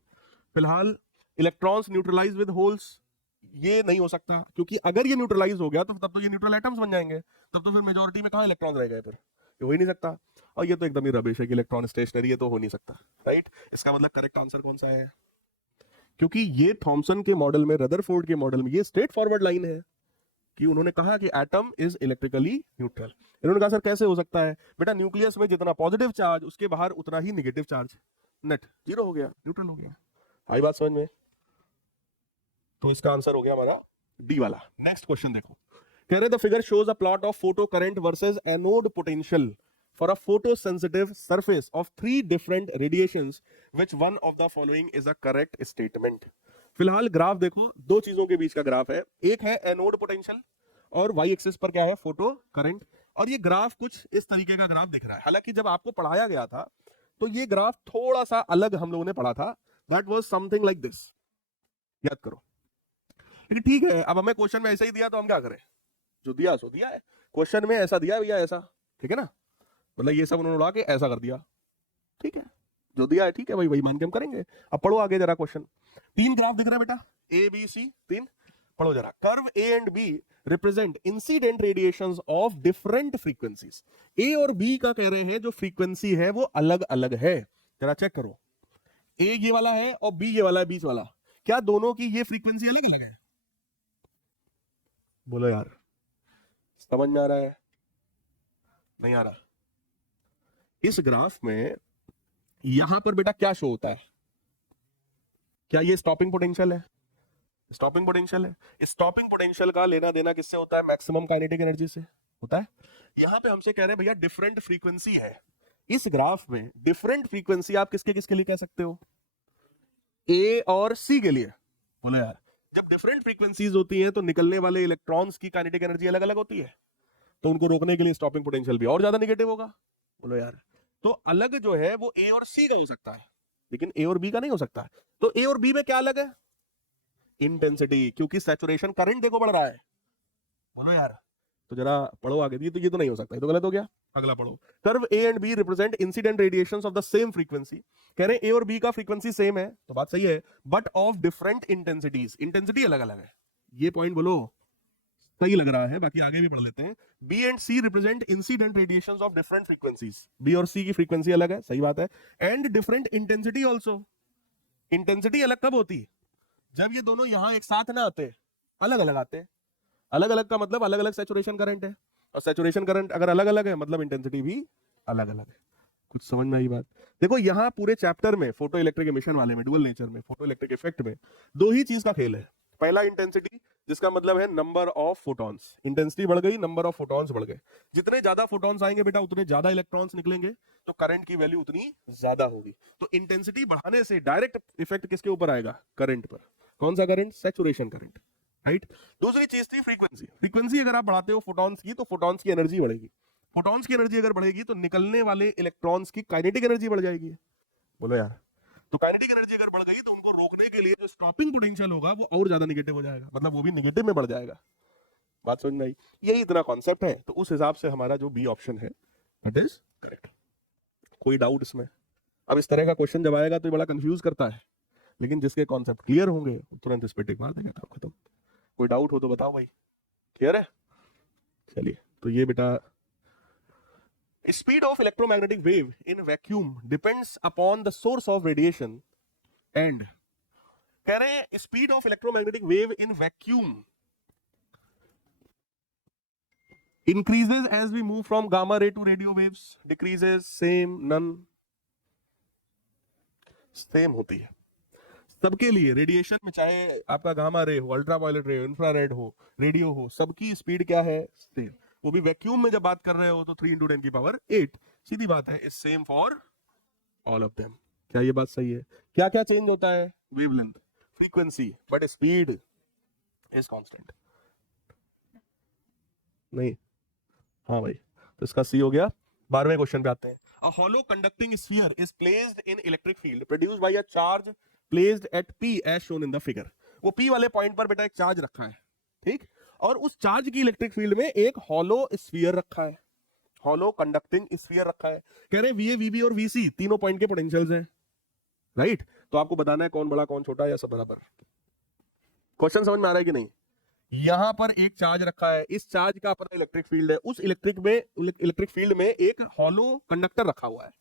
फिलहाल इलेक्ट्रॉन्स न्यूट्रलाइज विद होल्स, ये नहीं हो सकता, क्योंकि अगर ये न्यूट्रलाइज हो गया तो तब तो ये न्यूट्रल एटम्स बन जाएंगे, तब तो फिर मेजॉरिटी में कहां इलेक्ट्रॉन रह गए? फिर ये हो ही नहीं सकता। और ये तो एकदम ही रबिश है कि इलेक्ट्रॉन स्टेशनरी है, तो हो नहीं सकता, राइट? इसका मतलब करेक्ट आंसर कौन सा है? क्योंकि ये थॉमसन के मॉडल में, रदरफोर्ड के मॉडल में ये स्ट्रेट फॉरवर्ड लाइन है कि उन्होंने कहा कि एटम इज इलेक्ट्रिकली न्यूट्रल। इन्होंने कहा सर कैसे हो सकता है? बेटा न्यूक्लियस में जितना पॉजिटिव चार्ज उसके बाहर उतना ही नेगेटिव चार्ज, नेट जीरो हो गया, न्यूट्रल हो गया। आई बात समझ में? तो इसका आंसर हो गया हमारा डी वाला। नेक्स्ट क्वेश्चन देखो, कह रहे the figure shows a plot of photo current versus anode potential for a photo sensitive surface of 3 different radiations which one of the following is a correct statement. फिलहाल ग्राफ देखो, दो चीजों के बीच का ग्राफ है, एक है एनोड पोटेंशियल और वाई एक्सिस पर क्या है? Photo current. और ये ग्राफ कुछ इस तरीके का ग्राफ दिख रहा है। हालांकि जब आपको पढ़ाया गया था तो ये ग्राफ थोड़ा सा अलग हम लोगों ने पढ़ा था, that was something like this, याद करो। लेकिन ठीक है, अब हमें क्वेश्चन में ऐसा ही दिया तो हम क्या करें? जो दिया सो दिया है, क्वेश्चन में ऐसा दिया भैया ऐसा, ठीक है ना? मतलब ये सब उन्होंने उड़ा के ऐसा कर दिया, ठीक है, जो दिया है ठीक है भाई, वही मान के हम करेंगे। अब पढ़ो आगे जरा क्वेश्चन। 3 ग्राफ दिख रहा है बेटा, ए बी सी 3, पढ़ो जरा। Curve A and B represent incident radiations of different frequencies. A और बी का कह रहे हैं जो फ्रीक्वेंसी है वो अलग अलग है, जरा चेक करो। ए ये वाला है और बी ये वाला है, बीच वाला, क्या दोनों की ये फ्रीक्वेंसी अलग अलग है? बोलो यार, समझ में आ रहा है? नहीं आ रहा? इस ग्राफ में यहां पर बेटा क्या शो होता है? क्या ये स्टॉपिंग पोटेंशियल है? स्टॉपिंग पोटेंशियल है। स्टॉपिंग पोटेंशियल का लेना देना किससे होता है? मैक्सिमम काइनेटिक एनर्जी से होता है। यहां पे हमसे कह रहे हैं भैया डिफरेंट फ्रीक्वेंसी है। इस ग्राफ में डिफरेंट फ्रीक्वेंसी आप किसके किसके लिए कह सकते हो? ए और सी के लिए। बोलो यार, जब डिफरेंट फ्रीक्वेंसीज होती हैं तो निकलने वाले इलेक्ट्रॉन्स की काइनेटिक एनर्जी अलग अलग होती है, तो उनको रोकने के लिए स्टॉपिंग पोटेंशियल भी और ज्यादा निगेटिव होगा। बोलो यार, तो अलग जो है वो ए और सी का हो सकता है, लेकिन ए और बी का नहीं हो सकता। तो ए और बी में क्या अलग है? इंटेंसिटी, क्योंकि सैचुरेशन करंट देखो बढ़ रहा है। बोलो यार, तो जरा पढ़ो आगे, ये तो नहीं हो सकता, ये तो गलत हो गया। अगला पढ़ो, curve A and B represent incident radiations of the same frequency. कह रहे हैं ए और बी का फ्रीक्वेंसी सेम है, तो बात सही है, but of different intensities, intensity अलग अलग है। ये पॉइंट बोलो सही लग रहा है, बाकी आगे भी पढ़ लेते हैं। B and C represent incident radiations of different frequencies, B और सी की फ्रीक्वेंसी अलग है, सही बात है, and different intensity also. Intensity अलग कब होती है? जब ये दोनों यहां एक साथ ना आते, अलग अलग आते। अलग अलग का मतलब अलग अलग सैचुरेशन करंट है, और सैचुरेशन करंट अगर अलग अलग है मतलब इंटेंसिटी भी अलग अलग है। कुछ समझ में आई बात? देखो यहाँ पूरे चैप्टर में फोटो इलेक्ट्रिक एमिशन वाले में, डुअल नेचर में, फोटो इलेक्ट्रिक इफेक्ट में दो ही चीज का खेल है। पहला इंटेंसिटी, जिसका मतलब है नंबर ऑफ फोटॉन्स, इंटेंसिटी बढ़ गई, नंबर ऑफ फोटॉन्स बढ़ गए। जितने ज्यादा फोटॉन्स आएंगे बेटा उतने ज्यादा इलेक्ट्रॉन्स निकलेंगे, तो करंट की वैल्यू उतनी ज्यादा होगी। तो इंटेंसिटी बढ़ाने से डायरेक्ट इफेक्ट किसके ऊपर आएगा? करंट पर। कौन सा करंट? Saturation current, right. दूसरी चीज थी फ्रीक्वेंसी। फ्रीक्वेंसी अगर आप बढ़ाते हो फोटॉन्स की, तो फोटॉन्स की एनर्जी बढ़ेगी। फोटॉन्स की एनर्जी अगर बढ़ेगी तो निकलने वाले इलेक्ट्रॉन्स की काइनेटिक एनर्जी बढ़ जाएगी। बोलो यार, तो काइनेटिक एनर्जी अगर बढ़ गई तो उनको रोकने के लिए जो स्टॉपिंग पोटेंशियल होगा वो और ज्यादा निगेटिव हो जाएगा, मतलब वो भी निगेटिव में बढ़ जाएगा। बात समझ में आई? यही इतना कॉन्सेप्ट है, तो उस हिसाब से हमारा जो बी ऑप्शन है दैट इज करेक्ट। कोई डाउट इसमें? अब इस तरह का क्वेश्चन जब आएगा तो ये बड़ा कंफ्यूज करता है, लेकिन जिसके कॉन्सेप्ट क्लियर होंगे तुरंत इस पे टिक मार देगा, काम खत्म। कोई डाउट हो तो बताओ भाई, क्लियर है? चलिए, तो ये बेटा, speed of electromagnetic wave in vacuum depends upon the source of radiation and कह रहे हैं speed of electromagnetic wave in vacuum increases as we move from gamma ray to radio waves, decreases, same, none, same होती है सबके लिए। रेडिएशन में चाहे आपका गामा रे हो, अल्ट्रावायलेट रे हो, इंफ्रारेड हो, रेडियो हो, सबकी स्पीड क्या है? सेम। वो भी वैक्यूम में जब बात कर रहे हो तो 3 × 10⁸, सीधी बात है, is same for all of them. क्या ये बात सही है? क्या क्या चेंज होता है? Wavelength, frequency, but speed is constant. नहीं, हाँ भाई, तो इसका सी हो गया। 12वें क्वेश्चन पे आते हैं। A hollow conducting sphere is placed in electric field produced by a charge placed at P as shown in the figure. वो P वाले पॉइंट पर बेटा एक चार्ज रखा है, ठीक, और उस चार्ज की इलेक्ट्रिक फील्ड में एक हॉलो स्फीयर रखा है, हॉलो कंडक्टिंग स्फीयर रखा है। कह रहे हैं VA, VB और VC तीनों पॉइंट के पोटेंशियल्स हैं, राइट। तो आपको बताना है कौन बड़ा कौन छोटा, या सब बराबर। क्वेश्चन समझ में आ रहा है कि नहीं? यहां पर एक चार्ज रखा है, इस चार्ज का अपना इलेक्ट्रिक फील्ड है, उस इलेक्ट्रिक फील्ड में एक हॉलो कंडक्टर रखा हुआ है,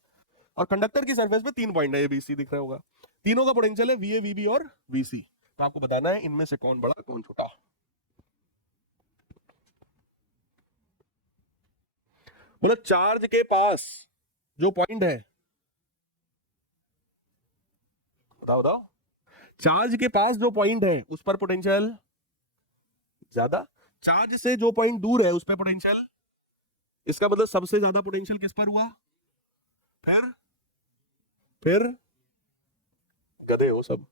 और कंडक्टर की सरफेस पे 3 पॉइंट है, ABC दिख रहा होगा। तीनों का पोटेंशियल है VA, VB और VC। तो आपको बताना है इनमें से कौन बड़ा कौन छोटा। मतलब चार्ज के पास जो पॉइंट है, बताओ बताओ, चार्ज के पास जो पॉइंट है उस पर पोटेंशियल ज्यादा, चार्ज से जो पॉइंट दूर है उस पर पोटेंशियल, इसका मतलब सबसे ज्यादा पोटेंशियल किस पर हुआ? फिर गधे हो सब,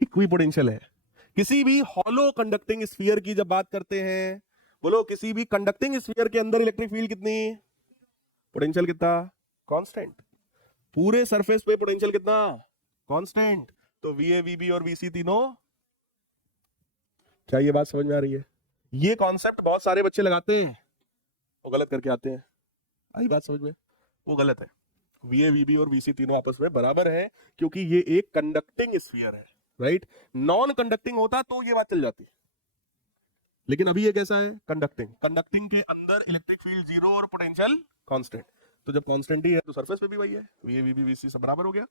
इक्वी पोटेंशियल है। किसी भी हॉलो कंडक्टिंग स्फीयर की जब बात करते हैं, बोलो किसी भी कंडक्टिंग स्फीयर के अंदर इलेक्ट्रिक फील्ड कितनी, पोटेंशियल कितना? कांस्टेंट। पूरे सरफेस पे पोटेंशियल कितना? कांस्टेंट। तो VA, VB और VC तीनों। क्या ये बात समझ में आ रही है? ये कॉन्सेप्ट बहुत सारे बच्चे लगाते हैं, वो गलत करके आते हैं। आई बात समझ में? वो गलत है। VA, VB और VC तीनों आपस में बराबर है, क्योंकि ये एक कंडक्टिंग स्फीयर है, राइट। नॉन कंडक्टिंग होता तो ये बात चल जाती, लेकिन अभी ये कैसा है? कंडक्टिंग। कंडक्टिंग के अंदर इलेक्ट्रिक फील्ड 0 और पोटेंशियल कांस्टेंट। तो जब कांस्टेंट ही है तो सरफेस पे भी वही है, VA, VB, VC सब बराबर हो गया।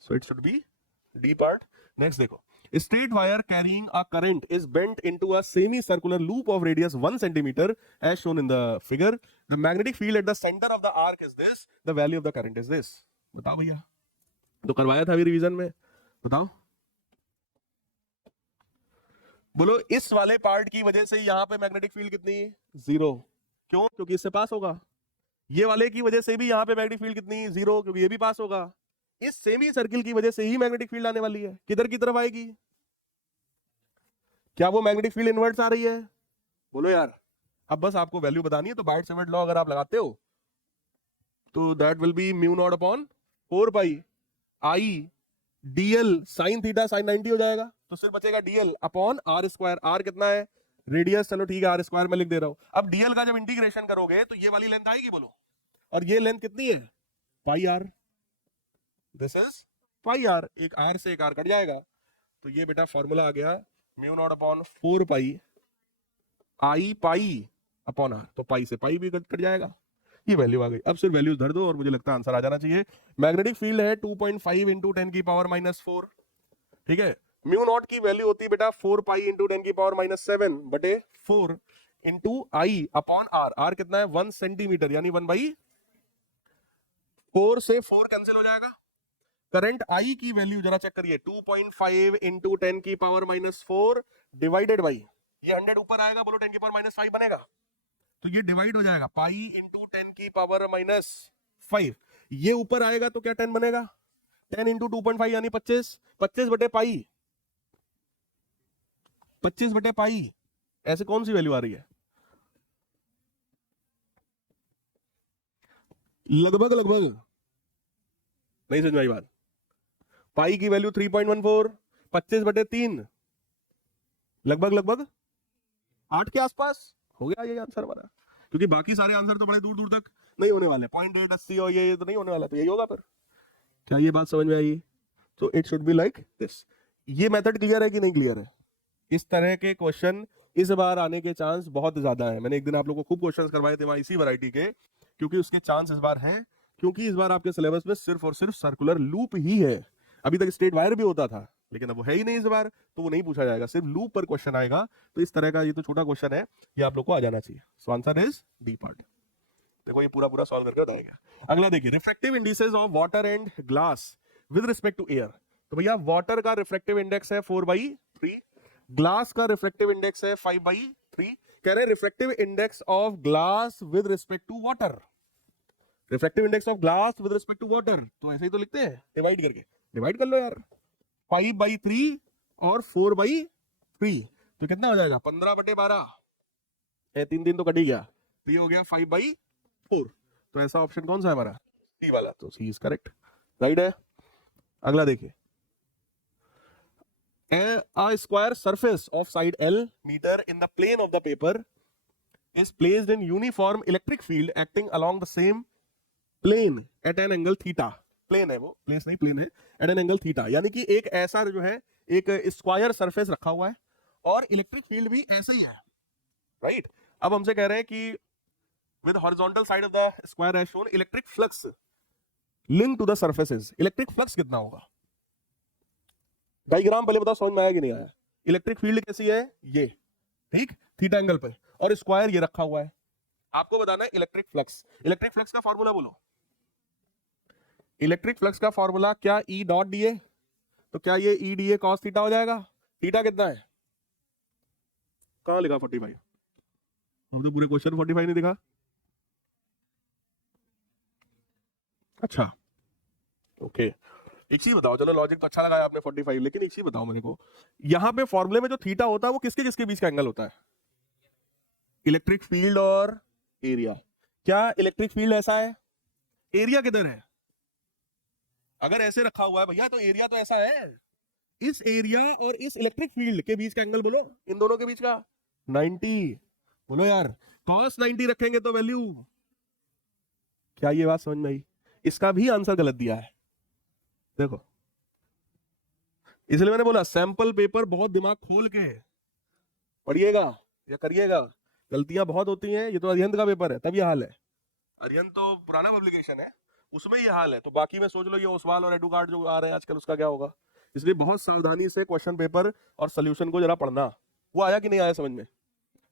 So it should be D part. Next देखो, straight wire carrying a current is bent into a semi-circular loop of radius 1 centimeter as shown in the figure. The magnetic field at the center of the arc is this. The value of the current is this. बताओ भैया, तो करवाया था अभी रिवीजन में, बताओ। बोलो इस वाले पार्ट की वजह से यहां पे मैग्नेटिक फील्ड कितनी? 0। क्यों? क्योंकि इससे पास होगा। ये वाले की वजह से भी यहां पे मैग्नेटिक फील्ड कितनी? 0, क्योंकि ये भी पास होगा। इस सेमी सर्किल की वजह से ही मैग्नेटिक फील्ड आने वाली है। किधर की तरफ आएगी? क्या वो मैग्नेटिक फील्ड इनवर्ट्स आ रही है? बोलो यार। अब बस आपको वैल्यू बतानी है, तो बाइट सेवर्ट लॉ अगर आप लगाते हो तो that will be mu naught upon 4 pi I dl sine theta sine 90 हो जाएगा। तो सिर्फ बचेगा dl upon are square. R कितना है? रेडियस, चलो ठीक है, आर स्क्वायर में लिख दे रहा हूं। अब डीएल का जब इंटीग्रेशन करोगे तो ये वाली लेंथ आएगी, बोलो। और ये लेंथ कितनी है? Pi R. This is pi R. एक आर से एक आर कट जाएगा, तो ये बेटा फॉर्मूला आ गया mu naught upon 4 pi I pi upon R. तो पाई से पाई भी कट जाएगा, ये वैल्यू आ गई। अब सिर्फ वैल्यूज धर दो और मुझे लगता है आंसर आ जाना चाहिए। मैग्नेटिक फील्ड है 2.5 इंटू 10 की पावर -4, ठीक है। म्यू नॉट की वैल्यू होती है बेटा 4 पाई इंटू 10 की पावर -7 बटे 4 into I upon R. R कितना है? 1 सेंटीमीटर, यानी 1/4 से 4 कैंसिल हो जाएगा। करंट आई की वैल्यू जरा चेक करिए, 2.5 इंटू 10 की पावर -4 डिवाइडेड बाई, ये 100 ऊपर आएगा, बोलो 10 की पावर -5 बनेगा, तो ये डिवाइड हो जाएगा पाई इंटू 10 की पावर -5। ये ऊपर आएगा तो क्या 10 बनेगा? 10 इंटू 2.5 यानी 25, 25 बटे पाई, 25 बटे पाई। ऐसे कौन सी वैल्यू आ रही है? लगभग लगभग नहीं समझ में आई बात। पाई की वैल्यू 3.14, 25 बटे 3, लगभग लगभग 8 के आसपास हो गया ये आंसर हमारा। क्योंकि बाकी सारे आंसर तो बड़े दूर दूर तक नहीं होने वाले, 0.8 80 और ये तो नहीं होने वाला, तो यही होगा। फिर क्या ये बात समझ में आई? तो it should be like this. ये मेथड क्लियर है कि नहीं क्लियर है? इस तरह के क्वेश्चन इस बार आने के चांस बहुत ज्यादा है। मैंने एक दिन आप लोगों को खूब क्वेश्चंस करवाए थे वहां इसी वैरायटी के, क्योंकि उसके चांस इस बार हैं। क्योंकि इस बार आपके सिलेबस में सिर्फ और सिर्फ सर्कुलर लूप ही है। अभी तक स्ट्रेट वायर भी होता था, लेकिन अब वो है ही नहीं इस बार, तो वो नहीं पूछा जाएगा, सिर्फ लूप पर क्वेश्चन आएगा। तो इस तरह का ये तो छोटा क्वेश्चन है, ये आप लोग को आ जाना चाहिए। So answer is D part. देखो ये पूरा पूरा सॉल्व करके बताएगा। अगला देखिए, refractive indices of water and glass with respect to air. तो भैया वाटर का रिफ्रैक्टिव इंडेक्स है 4/3, ग्लास का रिफ्रैक्टिव इंडेक्स है 5/3। कह रहे हैं refractive index of glass with respect to water. Refractive index of glass with respect to water, तो ऐसे ही तो लिखते हैं डिवाइड करके। डिवाइड कर लो यार, 5/3 और 4/3, तो कितना हो जाएगा? 15/12। 3 तो कट ही गया, तो ये हो गया 5/4। तो ऐसा ऑप्शन कौन सा है हमारा? सी वाला। तो सी इज करेक्ट, राइट है। अगला देखिए, a square surface of side L meter in the plane of the paper is placed in uniform electric field acting along the same plane at an angle theta। Plane है वो, प्लेस नहीं प्लेन है, at an angle theta। यानी कि एक ऐसा जो है एक स्क्वायर सरफेस रखा हुआ है और इलेक्ट्रिक फील्ड भी ऐसे ही है, राइट। अब हमसे कह रहे हैं कि with horizontal side of the square as shown electric flux linked to the surfaces। Electric flux कितना होगा? डायग्राम पहले बताओ समझ में आया कि नहीं आया? इलेक्ट्रिक फील्ड कैसी है? ये ठीक थीटा एंगल पे, और स्क्वायर ये रखा हुआ है। आपको बताना है इलेक्ट्रिक फ्लक्स। इलेक्ट्रिक फ्लक्स का फॉर्मूला बोलो। इलेक्ट्रिक फ्लक्स का फॉर्मूला क्या? E dot D A. तो क्या ये E D A cos theta हो जाएगा? थीटा कितना है? कहां लिखा 45? तो पूरे क्वेश्चन 45 नहीं दिखा। अच्छा ओके, एक चीज बताओ, चलो लॉजिक तो अच्छा लगा आपने 45, लेकिन एक चीज बताओ मेरे को, यहाँ पे फॉर्मूले में जो थीटा होता है वो किसके किसके बीच का एंगल होता है? इलेक्ट्रिक फील्ड और एरिया। क्या इलेक्ट्रिक फील्ड ऐसा है? एरिया किधर है? अगर ऐसे रखा हुआ है भैया तो एरिया तो ऐसा है। इस एरिया और इस इलेक्ट्रिक फील्ड के बीच का एंगल बोलो, इन दोनों के बीच का 90। बोलो यार, cos 90 रखेंगे तो वैल्यू। क्या ये बात समझ में आई? इसका भी आंसर गलत दिया है, देखो। इसलिए मैंने बोला सैंपल पेपर बहुत दिमाग खोल के पढ़िएगा या करिएगा, गलतियां बहुत होती हैं। ये तो अरिहंत का पेपर है, तब ये हाल है। अरिहंत तो पुराना पब्लिकेशन है, उसमें ये हाल है। तो बाकी में सोच लो ये ओसवाल और एडुकार्ड जो आ रहे हैं आजकल, उसका क्या होगा। इसलिए बहुत सावधानी से क्वेश्चन पेपर और सोल्यूशन को जरा पढ़ना। वो आया कि नहीं आया समझ में?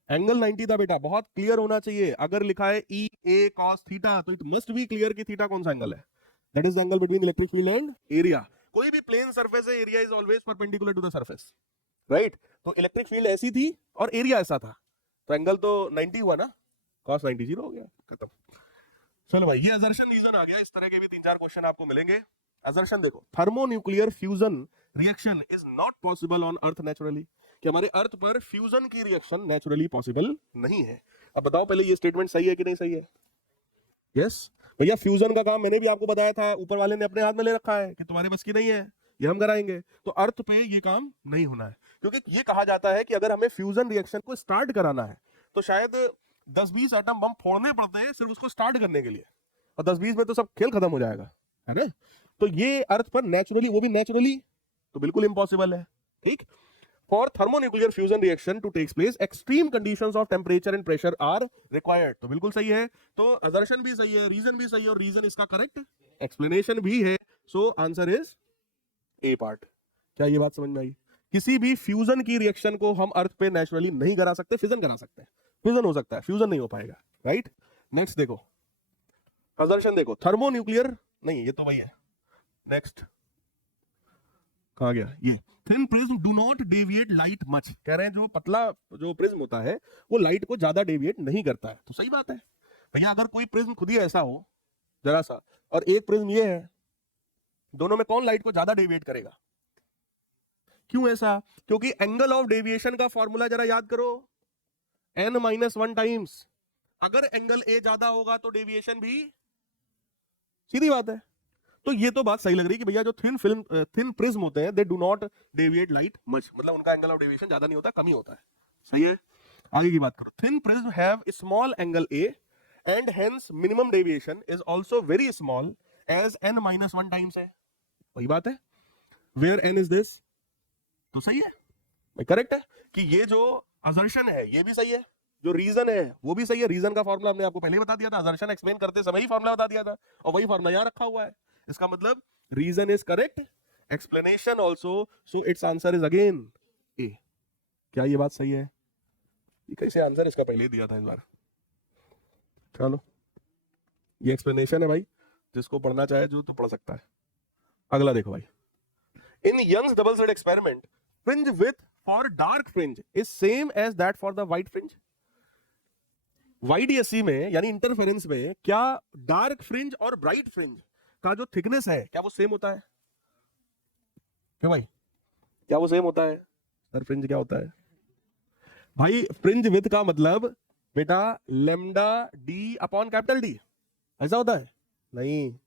एंगल 90 था बेटा, बहुत क्लियर होना चाहिए। अगर लिखा है ई ए कॉस थीटा तो इट मस्ट बी क्लियर कि थीटा कौन सा एंगल है। That is the angle between electric field and area. कोई भी प्लेन सरफेस है, area is always perpendicular to the surface, right. तो इलेक्ट्रिक फील्ड ऐसी थी और एरिया ऐसा था, तो एंगल तो 90 हुआ ना, cos 90 0 हो गया, खत्म। चलो भाई, ये असर्शन रीजन आ गया। इस तरह के भी 3-4 क्वेश्चन आपको मिलेंगे। असर्शन देखो, thermonuclear fusion reaction is not possible on earth naturally, कि हमारे अर्थ पर फ्यूजन की रिएक्शन नेचुरली पॉसिबल नहीं है। अब बताओ पहले ये स्टेटमेंट सही है कि नहीं सही है? यस भैया, फ्यूजन का काम मैंने भी आपको बताया था, ऊपर वाले ने अपने हाथ में ले रखा है कि तुम्हारे बस की नहीं है, ये हम कराएंगे। तो अर्थ पे ये काम नहीं होना है, क्योंकि ये कहा जाता है कि अगर हमें फ्यूजन रिएक्शन को स्टार्ट कराना है तो शायद 10-20 एटम बम फोड़ने पड़ते हैं सिर्फ उसको स्टार्ट करने के लिए, और 10-20 में तो सब खेल खत्म हो जाएगा, है ना? तो ये अर्थ पर नेचुरली, वो भी नेचुरली, तो बिल्कुल इम्पॉसिबल है। ठीक, for thermonuclear fusion reaction to takes place extreme conditions of temperature and pressure are required, तो बिल्कुल सही है। तो असर्शन भी सही है, रीजन भी सही है, और रीजन इसका करेक्ट एक्सप्लेनेशन भी है। सो आंसर इज ए पार्ट। क्या ये बात समझ में आई? किसी भी फ्यूजन की रिएक्शन को हम अर्थ पे नेचुरली नहीं करा सकते, फिजन करा सकते हैं, फिजन हो सकता है, फ्यूजन नहीं हो पाएगा, राइट? नेक्स्ट देखो, असर्शन देखो, थर्मोन्यूक्लियर नहीं, ये तो वही है। नेक्स्ट कहा गया, ये thin prism do not deviate light much, कह रहे हैं जो पतला जो प्रिज्म होता है वो लाइट को ज्यादा डेविएट नहीं करता है। तो सही बात है भैया, अगर कोई प्रिज्म खुद ही ऐसा हो जरा सा, और एक प्रिज्म ये है, दोनों में कौन लाइट को ज्यादा डेविएट करेगा? क्यों ऐसा? क्योंकि एंगल ऑफ डेविएशन का फॉर्मूला जरा याद करो, n-1 टाइम्स। अगर एंगल ए ज्यादा होगा तो डेविएशन भी, सीधी बात है। तो ये तो बात सही लग रही है कि भैया जो थिन प्रिज्म होते हैं they do not deviate light much, मतलब उनका एंगल ऑफ डेविएशन ज्यादा नहीं होता, कम ही होता है। सही है, आगे की बात करो, thin prism have small angle A and hence minimum deviation is also very small as n-1 times है। वही बात है, वेयर n इज दिस, तो सही है, करेक्ट है कि ये जो असर्शन है ये भी सही है, जो रीजन है वो भी सही है। रीजन का फॉर्मूला हमने आपको पहले ही बता दिया था, असर्शन एक्सप्लेन करते समय ही फॉर्मूला बता दिया था, और वही फॉर्मूला यहां रखा हुआ है। इसका मतलब reason is correct, explanation also, so it's answer is again A. क्या ये बात सही है? ये कैसे आंसर इसका पहले ही दिया था इस बार। चलो, ये एक्सप्लेनेशन है भाई, जिसको पढ़ना चाहे जो तो पढ़ सकता है। अगला देखो भाई, in Young's double slit experiment fringe width for dark fringe is same as that for the white fringe. YDSC में यानी इंटरफेरेंस में क्या डार्क फ्रिंज और ब्राइट फ्रिंज का जो थिकनेस है क्या वो सेम होता है? क्या भाई, क्या वो सेम होता है? सर फ्रिंज क्या होता है भाई? फ्रिंज विड्थ का मतलब बेटा lambda D upon capital D, ऐसा होता है? नहीं,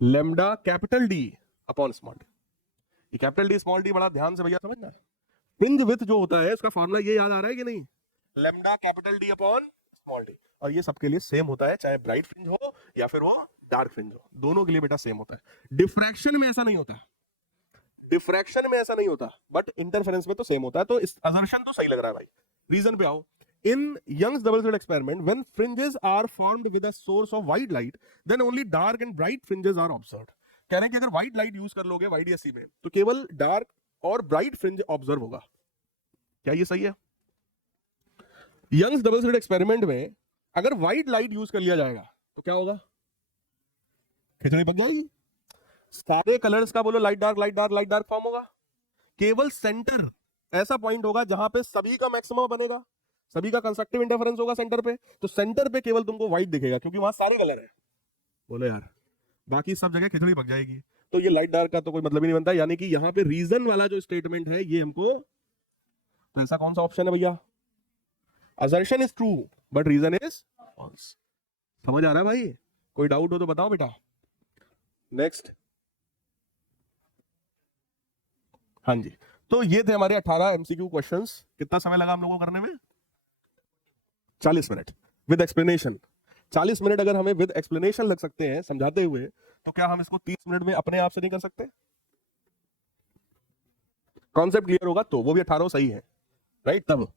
lambda capital D upon small D. ये कैपिटल डी स्मॉल डी बड़ा ध्यान से भैया समझना। फ्रिंज विड्थ जो होता है उसका फॉर्मूला ये याद आ रहा है कि नहीं? Lambda capital D upon small D, और ये सबके लिए सेम होता है, चाहे ब्राइट फ्रिंज हो या फिर वो डार्क फ्रिंज हो, दोनों के लिए बेटा सेम होता है। डिफ्रैक्शन में ऐसा नहीं होता, डिफ्रैक्शन में ऐसा नहीं होता, बट इंटरफेरेंस में तो सेम होता है। तो इस असर्शन तो सही लग रहा है भाई। रीजन पे आओ, in Young's double slit experiment when fringes are formed with a source of white light then only dark and bright fringes are observed। कह रहे हैं कि अगर व्हाइट लाइट यूज कर लोगे YDSC में तो केवल डार्क और ब्राइट फ्रिंज ऑब्जर्व होगा। क्या ये सही है? यंग्स डबल स्लिट एक्सपेरिमेंट में अगर व्हाइट लाइट यूज कर लिया जाएगा तो क्या होगा? खिचड़ी पक जाएगी। सारे कलर्स का बोलो light dark light dark light dark form होगा। केवल सेंटर ऐसा पॉइंट होगा जहां पे सभी का मैक्सिमम बनेगा, सभी का कंस्ट्रक्टिव इंटरफेरेंस होगा सेंटर पे, तो सेंटर पे केवल तुमको व्हाइट दिखेगा क्योंकि वहां सारे कलर है। बोले यार, बाकी सब जगह खिचड़ी पक जाएगी। तो ये लाइट डार्क का तो कोई मतलब ही नहीं बनता, यानी कि यहाँ पे रीजन वाला जो स्टेटमेंट है ये हमको, तो ऐसा कौन सा ऑप्शन है भैया? Assertion is true but reason is false. समझ आ रहा है भाई? कोई डाउट हो तो बताओ बेटा। नेक्स्ट, हाँ जी, तो ये थे हमारे 18 MCQ क्वेश्चंस। कितना समय लगा हम लोगों को करने में? 40 मिनट विद एक्सप्लेनेशन। 40 मिनट अगर हमें विद एक्सप्लेनेशन लग सकते हैं समझाते हुए, तो क्या हम इसको 30 मिनट में अपने आप से नहीं कर सकते? कॉन्सेप्ट क्लियर होगा तो वो भी 18 सही है, राइट? तब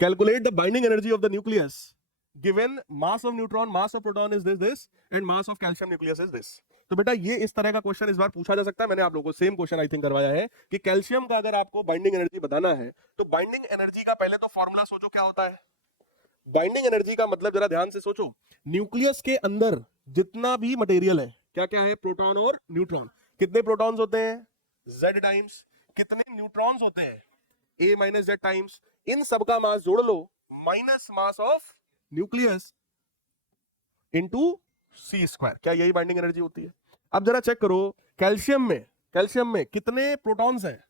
calculate the binding energy of the nucleus given mass of neutron, mass of proton is this and mass of calcium nucleus is this. तो बेटा ये इस तरह का क्वेश्चन इस बार पूछा जा सकता है। मैंने आप लोगों को सेम क्वेश्चन आई थिंक करवाया है कि कैल्शियम का अगर आपको बाइंडिंग एनर्जी बताना है तो बाइंडिंग एनर्जी का पहले तो फॉर्मूला सोचो क्या होता है। बाइंडिंग एनर्जी का मतलब जरा ध्यान से सोचो, न्यूक्लियस के अंदर जितना भी मटेरियल है क्या क्या है? प्रोटॉन और न्यूट्रॉन। कितने प्रोटॉन्स होते हैं? Z times. कितने न्यूट्रॉन्स होते हैं? A माइनस Z टाइम्स। इन सबका मास जोड़ लो minus mass of nucleus into C square. क्या यही बाइंडिंग एनर्जी होती है? अब जरा चेक करो, कैल्शियम में कितने प्रोटॉन्स हैं?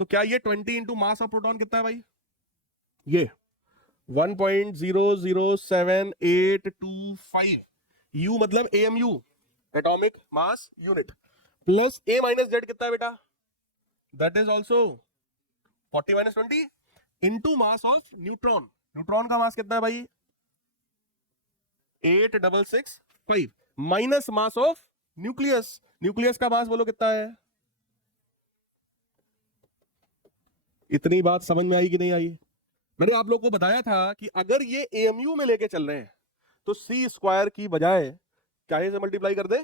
तो क्या ये 20 इंटू मास ऑफ प्रोटॉन कितना है भाई? ये 1.007825 यू मतलब AMU, atomic mass unit, plus A minus Z कितना है बेटा? That is also 40 minus 20 into mass of neutron. Neutron का मास कितना है भाई? 8665 minus mass of nucleus. Nucleus का मास बोलो कितना है? इतनी बात समझ में आई कि नहीं आई? मैंने आप लोग को बताया था कि अगर ये AMU में लेके चल रहे हैं तो C स्क्वायर की बजाय क्या से मल्टीप्लाई कर दे?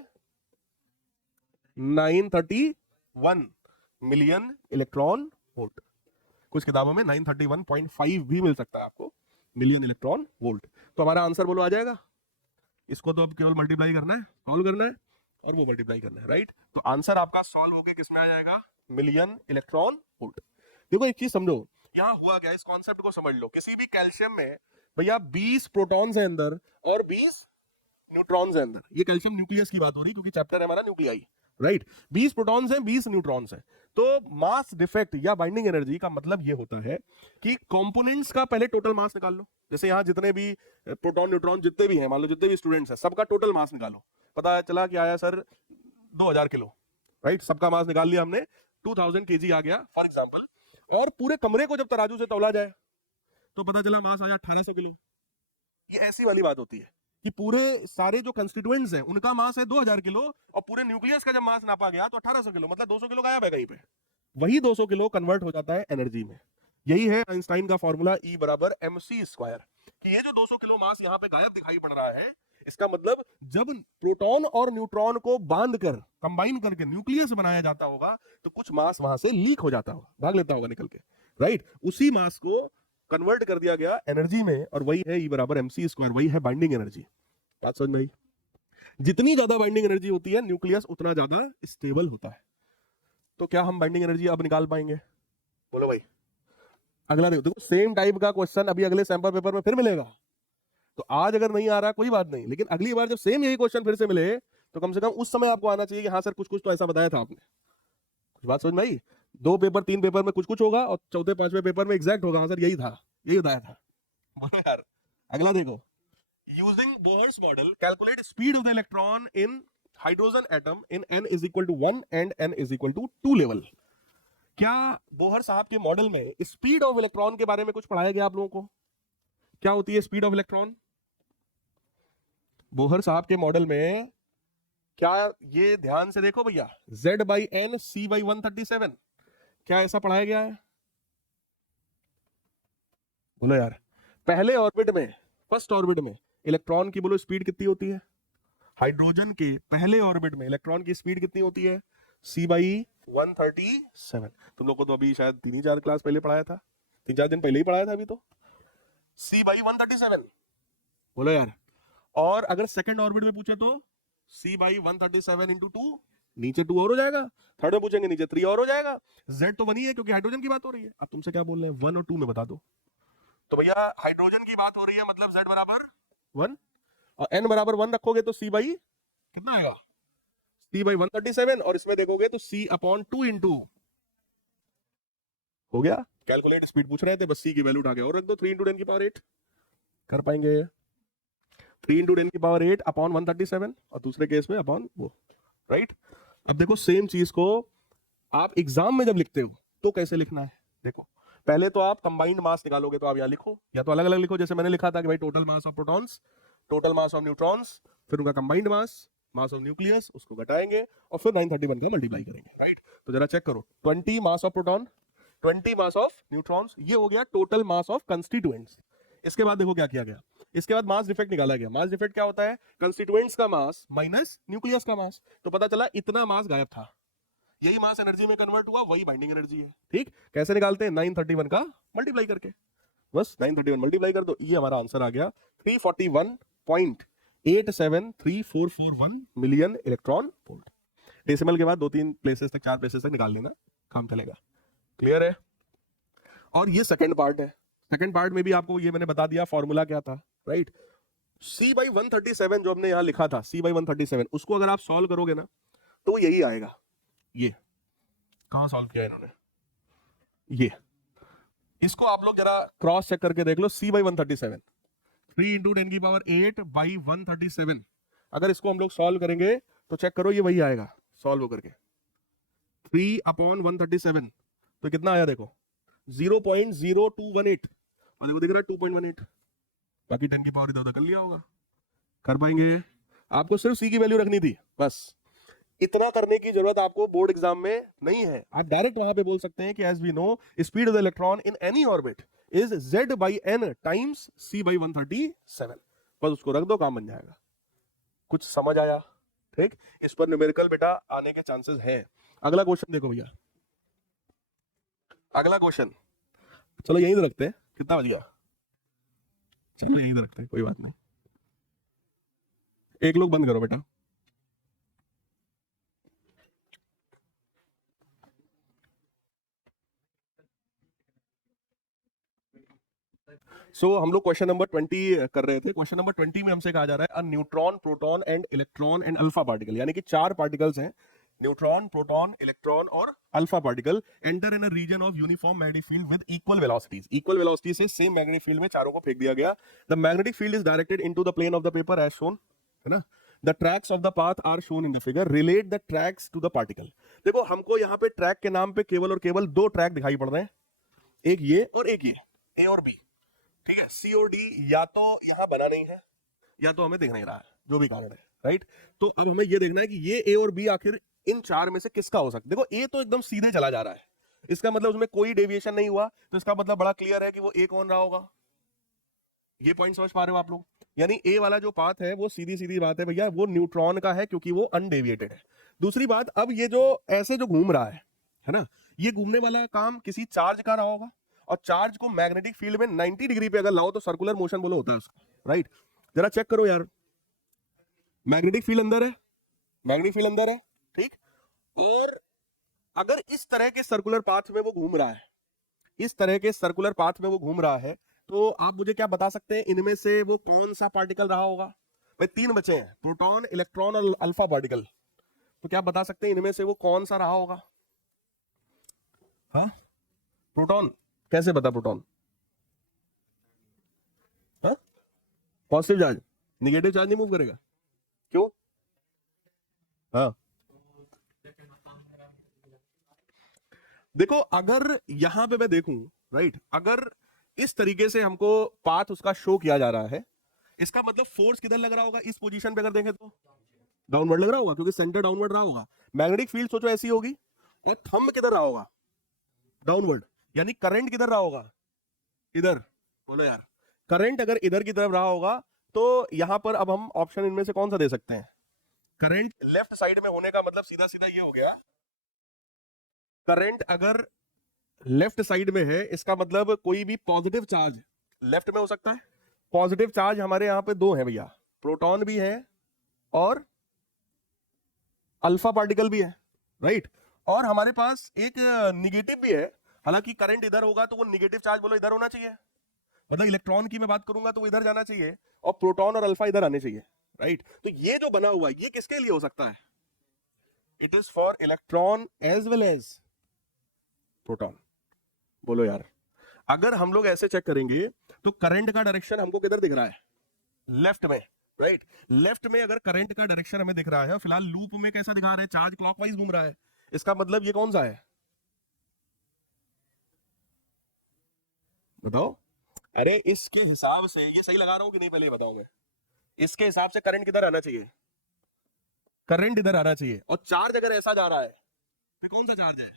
931 मिलियन इलेक्ट्रॉन वोल्ट। कुछ किताबों में 931.5 भी मिल सकता है आपको, मिलियन इलेक्ट्रॉन वोल्ट। तो हमारा आंसर बोलो आ जाएगा। इसको तो अब केवल मल्टीप्लाई करना है, सॉल्व करना है और वो मल्टीप्लाई करना है, राइट? तो आंसर आपका सॉल्व होके किसमें आ जाएगा? Million electron volt. देखो एक चीज समझो, यहां हुआ क्या, इस कॉन्सेप्ट को समझ लो। किसी भी कैल्शियम में भैया 20 प्रोटॉन्स है अंदर और 20 न्यूट्रॉन्स है अंदर। ये कैल्शियम न्यूक्लियस की बात हो रही क्योंकि चैप्टर है हमारा न्यूक्लियाई, राइट? 20 प्रोटॉन्स हैं, 20 न्यूट्रॉन्स हैं। तो मास डिफेक्ट या बाइंडिंग एनर्जी का मतलब ये होता है कि कंपोनेंट्स का पहले टोटल मास निकाल लो। जैसे यहां जितने भी प्रोटॉन न्यूट्रॉन जितने भी हैं, मान लो जितने भी स्टूडेंट्स हैं, सबका टोटल मास निकालो। पता चला कि आया सर 2000 किलो, राइट? सबका मास निकाल लिया हमने, 2000 kg आ गया फॉर एग्जाम्पल। और पूरे कमरे को जब तराजू से तौला जाए तो पता चला मास आया 1800 किलो। ये ऐसी वाली बात होती है कि पूरे सारे जो कंस्टिट्यूएंट्स हैं उनका मास है 2000 किलो और पूरे न्यूक्लियस का जब मास नापा गया तो 1800 किलो, मतलब 200 किलो गायब है कहीं पे। वही 200 किलो कन्वर्ट हो जाता है एनर्जी में। यही है आइंस्टाइन का फॉर्मूला E बराबर mc स्क्वायर, कि ये जो 200 किलो मास यहाँ पे गायब दिखाई पड़ रहा है, इसका मतलब जब प्रोटॉन और न्यूट्रॉन को बांध कर कंबाइन करके न्यूक्लियस बनाया जाता होगा तो कुछ मास वहां से लीक हो जाता होगा, भाग लेता होगा निकल के, राइट? उसी मास को कन्वर्ट कर दिया गया एनर्जी में और वही है E बराबर mc स्क्वायर, वही है बाइंडिंग एनर्जी। बात समझ में आई? जितनी ज्यादा बाइंडिंग एनर्जी होती है न्यूक्लियस उतना ज्यादा स्टेबल होता है। तो क्या हम बाइंडिंग एनर्जी अब निकाल पाएंगे? बोलो भाई। अगला देखो, सेम टाइप का क्वेश्चन अभी अगले सैंपल पेपर में फिर मिलेगा। तो आज अगर नहीं आ रहा कोई बात नहीं, लेकिन अगली बार जब सेम यही क्वेश्चन फिर से मिले तो कम से कम उस समय आपको आना चाहिए कि हाँ सर कुछ कुछ तो ऐसा बताया था आपने। कुछ बात समझ में आई? 2 पेपर 3 पेपर में कुछ कुछ होगा और चौथे 5वें पेपर में एग्जैक्ट होगा, हाँ सर यही था, यही बताया था। बोलो यार। अगला देखो, using Bohr's model calculate speed of the electron in hydrogen atom in n is equal to 1 and n is equal to 2 level। क्या बोहर साहब के मॉडल में स्पीड ऑफ इलेक्ट्रॉन के बारे में कुछ पढ़ाया गया आप लोगों को? क्या होती है स्पीड ऑफ इलेक्ट्रॉन? बोहर साहब के मॉडल में क्या, ये ध्यान से देखो भैया, Z/n C/137, क्या ऐसा पढ़ाया गया है? बोलो यार। पहले ऑर्बिट में, फर्स्ट ऑर्बिट में इलेक्ट्रॉन की बोलो स्पीड कितनी होती है? हाइड्रोजन के पहले ऑर्बिट में इलेक्ट्रॉन की स्पीड कितनी होती है? C/137। तुम लोग को तो अभी शायद 3-4 क्लास पहले पढ़ाया था, 3-4 दिन पहले ही पढ़ाया था अभी तो। C/137 बोलो यार। और अगर सेकंड ऑर्बिट में पूछे तो C/137 इंटू 2, नीचे 2 और हो जाएगा। थर्ड में पूछेंगे नीचे 3 और हो जाएगा। Z तो 1 ही है क्योंकि हाइड्रोजन की बात हो रही है। अब तुमसे क्या बोल रहे हैं, 1 और 2 में बता दो। तो भैया हाइड्रोजन की बात हो रही है मतलब Z बराबर 1 और n बराबर 1 रखोगे तो कितना आएगा? C/137 और इसमें देखोगे तो C/2 इंटू हो गया। कैलकुलेट स्पीड पूछ रहे थे, बस C की वैल्यू उठा के और रख दो, 3 × 10⁸ कर पाएंगे? 3 × 10⁸ अपॉन 137 और दूसरे केस में अपॉन वो, राइट? अब देखो सेम चीज को आप एग्जाम में जब लिखते हो तो कैसे लिखना है। देखो पहले तो आप कंबाइंड मास निकालोगे तो आप यहाँ लिखो, या तो अलग अलग लिखो जैसे मैंने लिखा था कि भाई total mass of protons, total mass of neutrons, फिर उनका combined mass, mass of nucleus, उसको घटाएंगे और फिर 931 का मल्टीप्लाई करेंगे, राइट? तो जरा चेक करो, 20 mass of proton, 20 mass of neutrons, ये हो गया टोटल मास ऑफ कंस्टिट्यूएंट्स। इसके बाद देखो क्या किया गया, इसके बाद मास डिफेक्ट निकाला गया। मास डिफेक्ट क्या होता है? कंस्टिट्यूएंट्स का मास माइनस न्यूक्लियस का मास। तो पता चला इतना मास गायब था, यही मास एनर्जी में कन्वर्ट हुआ, वही बाइंडिंग एनर्जी है। ठीक, कैसे निकालते हैं? 931 का मल्टीप्लाई करके, बस 931 मल्टीप्लाई कर दो, ये हमारा आंसर आ गया 341.873441 मिलियन इलेक्ट्रॉन वोल्ट। डेसिमल के बाद 2-3 प्लेसेस तक, 4 प्लेसेस तक निकाल लेना, काम चलेगा। क्लियर है? और ये सेकंड पार्ट है। सेकंड पार्ट में भी आपको ये मैंने बता दिया फॉर्मूला क्या था, राइट? C/137 जो हमने यहां लिखा था, C/137, उसको अगर आप सॉल्व करोगे ना तो वो यही आएगा। ये कहां सॉल्व किया इन्होंने, ये इसको आप लोग जरा क्रॉस चेक करके देख लो। C/137 3 × 10⁻8/137, अगर इसको हम लोग सॉल्व करेंगे तो चेक करो ये वही आएगा सॉल्व करके 3/137, तो कितना आया देखो 0.0218, और देखो दिख रहा है 2.18, बाकी 10 की पावर इधर उधर कर लिया होगा। कर पाएंगे? आपको सिर्फ सी की वैल्यू रखनी थी बस, इतना करने की जरूरत आपको बोर्ड एग्जाम में नहीं है। आप डायरेक्ट वहां पे बोल सकते हैं कि as we know speed of the electron in any orbit is z/n times C/137, बस उसको रख दो, काम बन जाएगा। कुछ समझ आया? ठीक, इस पर न्यूमेरिकल बेटा आने के चांसेस हैं। अगला क्वेश्चन देखो भैया, अगला क्वेश्चन, चलो यहीं तो रखते हैं, कितना बज गया, चलो यहीं तो रखते हैं, कोई बात नहीं। एक लोग बंद करो बेटा। हम लोग क्वेश्चन नंबर 20 कर रहे थे। क्वेश्चन नंबर 20 में हमसे कहा जा रहा है a neutron, proton and electron and alpha particle, यानी कि 4 पार्टिकल्स हैं, न्यूट्रॉन, प्रोटॉन, इलेक्ट्रॉन और alpha particle, enter in a region of uniform magnetic field with equal velocities. Equal velocity से सेम मैग्नेटिक फील्ड में चारों को फेंक दिया गया। The magnetic field is directed into the plane of the paper as shown, है ना। The tracks of the path are shown in the figure, relate the tracks to the particle. देखो हमको यहाँ पे ट्रैक के नाम पे केवल और केवल 2 ट्रैक दिखाई पड़ रहे हैं, एक ये और एक ये, ए और बी। ठीक है, सी और डी या तो यहां बना नहीं है या तो हमें दिख नहीं रहा है, जो भी कारण है, राइट। तो अब हमें ये देखना है कि ये ए और बी आखिर इन 4 में से किसका हो सकता है। देखो ए तो एकदम सीधे चला जा रहा है, इसका मतलब उसमें कोई डेविएशन नहीं हुआ, तो इसका मतलब बड़ा क्लियर है कि वो ए कौन रहा होगा। ये पॉइंट समझ पा रहे हो आप लोग? यानी ए वाला जो पाथ है वो सीधी सीधी बात है भैया, वो न्यूट्रॉन का है क्योंकि वो अनडेविएटेड है। दूसरी बात, अब ये जो ऐसे जो घूम रहा है ना, ये घूमने वाला काम किसी चार्ज का रहा होगा, और चार्ज को मैग्नेटिक फील्ड में 90 डिग्री पे अगर लाओ तो सर्कुलर मोशन बोलो होता है उसको, राइट। जरा चेक करो यार, मैग्नेटिक फील्ड अंदर है, मैग्नेटिक फील्ड अंदर है, ठीक। और अगर इस तरह के सर्कुलर पाथ में वो घूम रहा है, इस तरह के सर्कुलर पाथ में वो घूम रहा है, तो आप मुझे क्या बता सकते हैं इनमें से वो कौन सा पार्टिकल रहा होगा? भाई 3 बचे हैं, प्रोटॉन, इलेक्ट्रॉन और अल्फा पार्टिकल, तो क्या बता सकते हैं इनमें से वो कौन सा रहा होगा? हाँ, प्रोटॉन, कैसे बता प्रोटॉन? हाँ, पॉजिटिव चार्ज, निगेटिव चार्ज नहीं मूव करेगा, क्यों? हाँ, देखो अगर यहां पे मैं देखूं, राइट, अगर इस तरीके से हमको पाथ उसका शो किया जा रहा है, इसका मतलब फोर्स किधर लग रहा होगा? इस पोजीशन पे अगर देखें तो डाउनवर्ड लग रहा होगा, क्योंकि सेंटर डाउनवर्ड रहा होगा। मैग्नेटिक फील्ड सोचो ऐसी होगी, और थंब किधर रहा होगा? डाउनवर्ड, यानी करंट किधर रहा होगा? इधर। बोलो यार, करंट अगर इधर की तरफ रहा होगा तो यहां पर अब हम ऑप्शन इनमें से कौन सा दे सकते हैं? करंट लेफ्ट साइड में होने का मतलब सीधा सीधा ये हो गया, करंट अगर लेफ्ट साइड में है इसका मतलब कोई भी पॉजिटिव चार्ज लेफ्ट में हो सकता है। पॉजिटिव चार्ज हमारे यहां पे 2 है भैया, प्रोटॉन भी है और अल्फा पार्टिकल भी है, राइट। और हमारे पास एक निगेटिव भी है, हालांकि करंट इधर होगा तो वो निगेटिव चार्ज बोलो इधर होना चाहिए, मतलब इलेक्ट्रॉन की मैं बात करूंगा तो वो इधर जाना चाहिए, और प्रोटॉन और अल्फा इधर आने चाहिए, राइट। तो ये जो बना हुआ है ये किसके लिए हो सकता है? It is for electron as well as proton. बोलो यार, अगर हम लोग ऐसे चेक करेंगे तो करंट का डायरेक्शन हमको किधर दिख रहा है? लेफ्ट में, राइट। लेफ्ट में अगर करंट का डायरेक्शन हमें दिख रहा है, फिलहाल लूप में कैसा दिखा रहा है? चार्ज क्लॉकवाइज घूम रहा है, इसका मतलब ये कौन सा है? बताओ। अरे इसके हिसाब से ये सही लगा रहा हूं कि नहीं, पहले बताओगे। इसके हिसाब से करंट किधर आना चाहिए? करंट इधर आना चाहिए, और चार्ज अगर ऐसा जा रहा है तो कौन सा चार्ज है?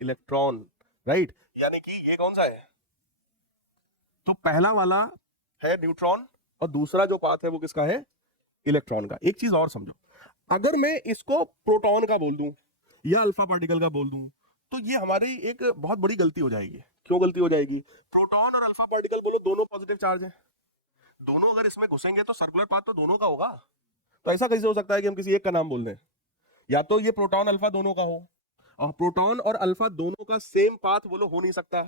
Electron, right. यानी कि ये कौन सा है? तो पहला वाला है न्यूट्रॉन, और दूसरा जो पाथ है वो किसका है? इलेक्ट्रॉन का। एक चीज और समझो, अगर मैं इसको प्रोटॉन का बोल दूं या अल्फा पार्टिकल का बोल दूं तो ये हमारी एक बहुत बड़ी गलती हो जाएगी। क्यों गलती हो जाएगी? प्रोटॉन और अल्फा पार्टिकल बोलो दोनों पॉजिटिव चार्ज है, दोनों अगर इसमें घुसेंगे तो सर्कुलर पाथ तो दोनों का होगा। तो ऐसा कैसे हो सकता है कि हम किसी एक का नाम बोल दें? या तो ये प्रोटॉन अल्फा दोनों का हो, और प्रोटॉन और अल्फा दोनों का सेम पाथ बोलो हो नहीं सकता,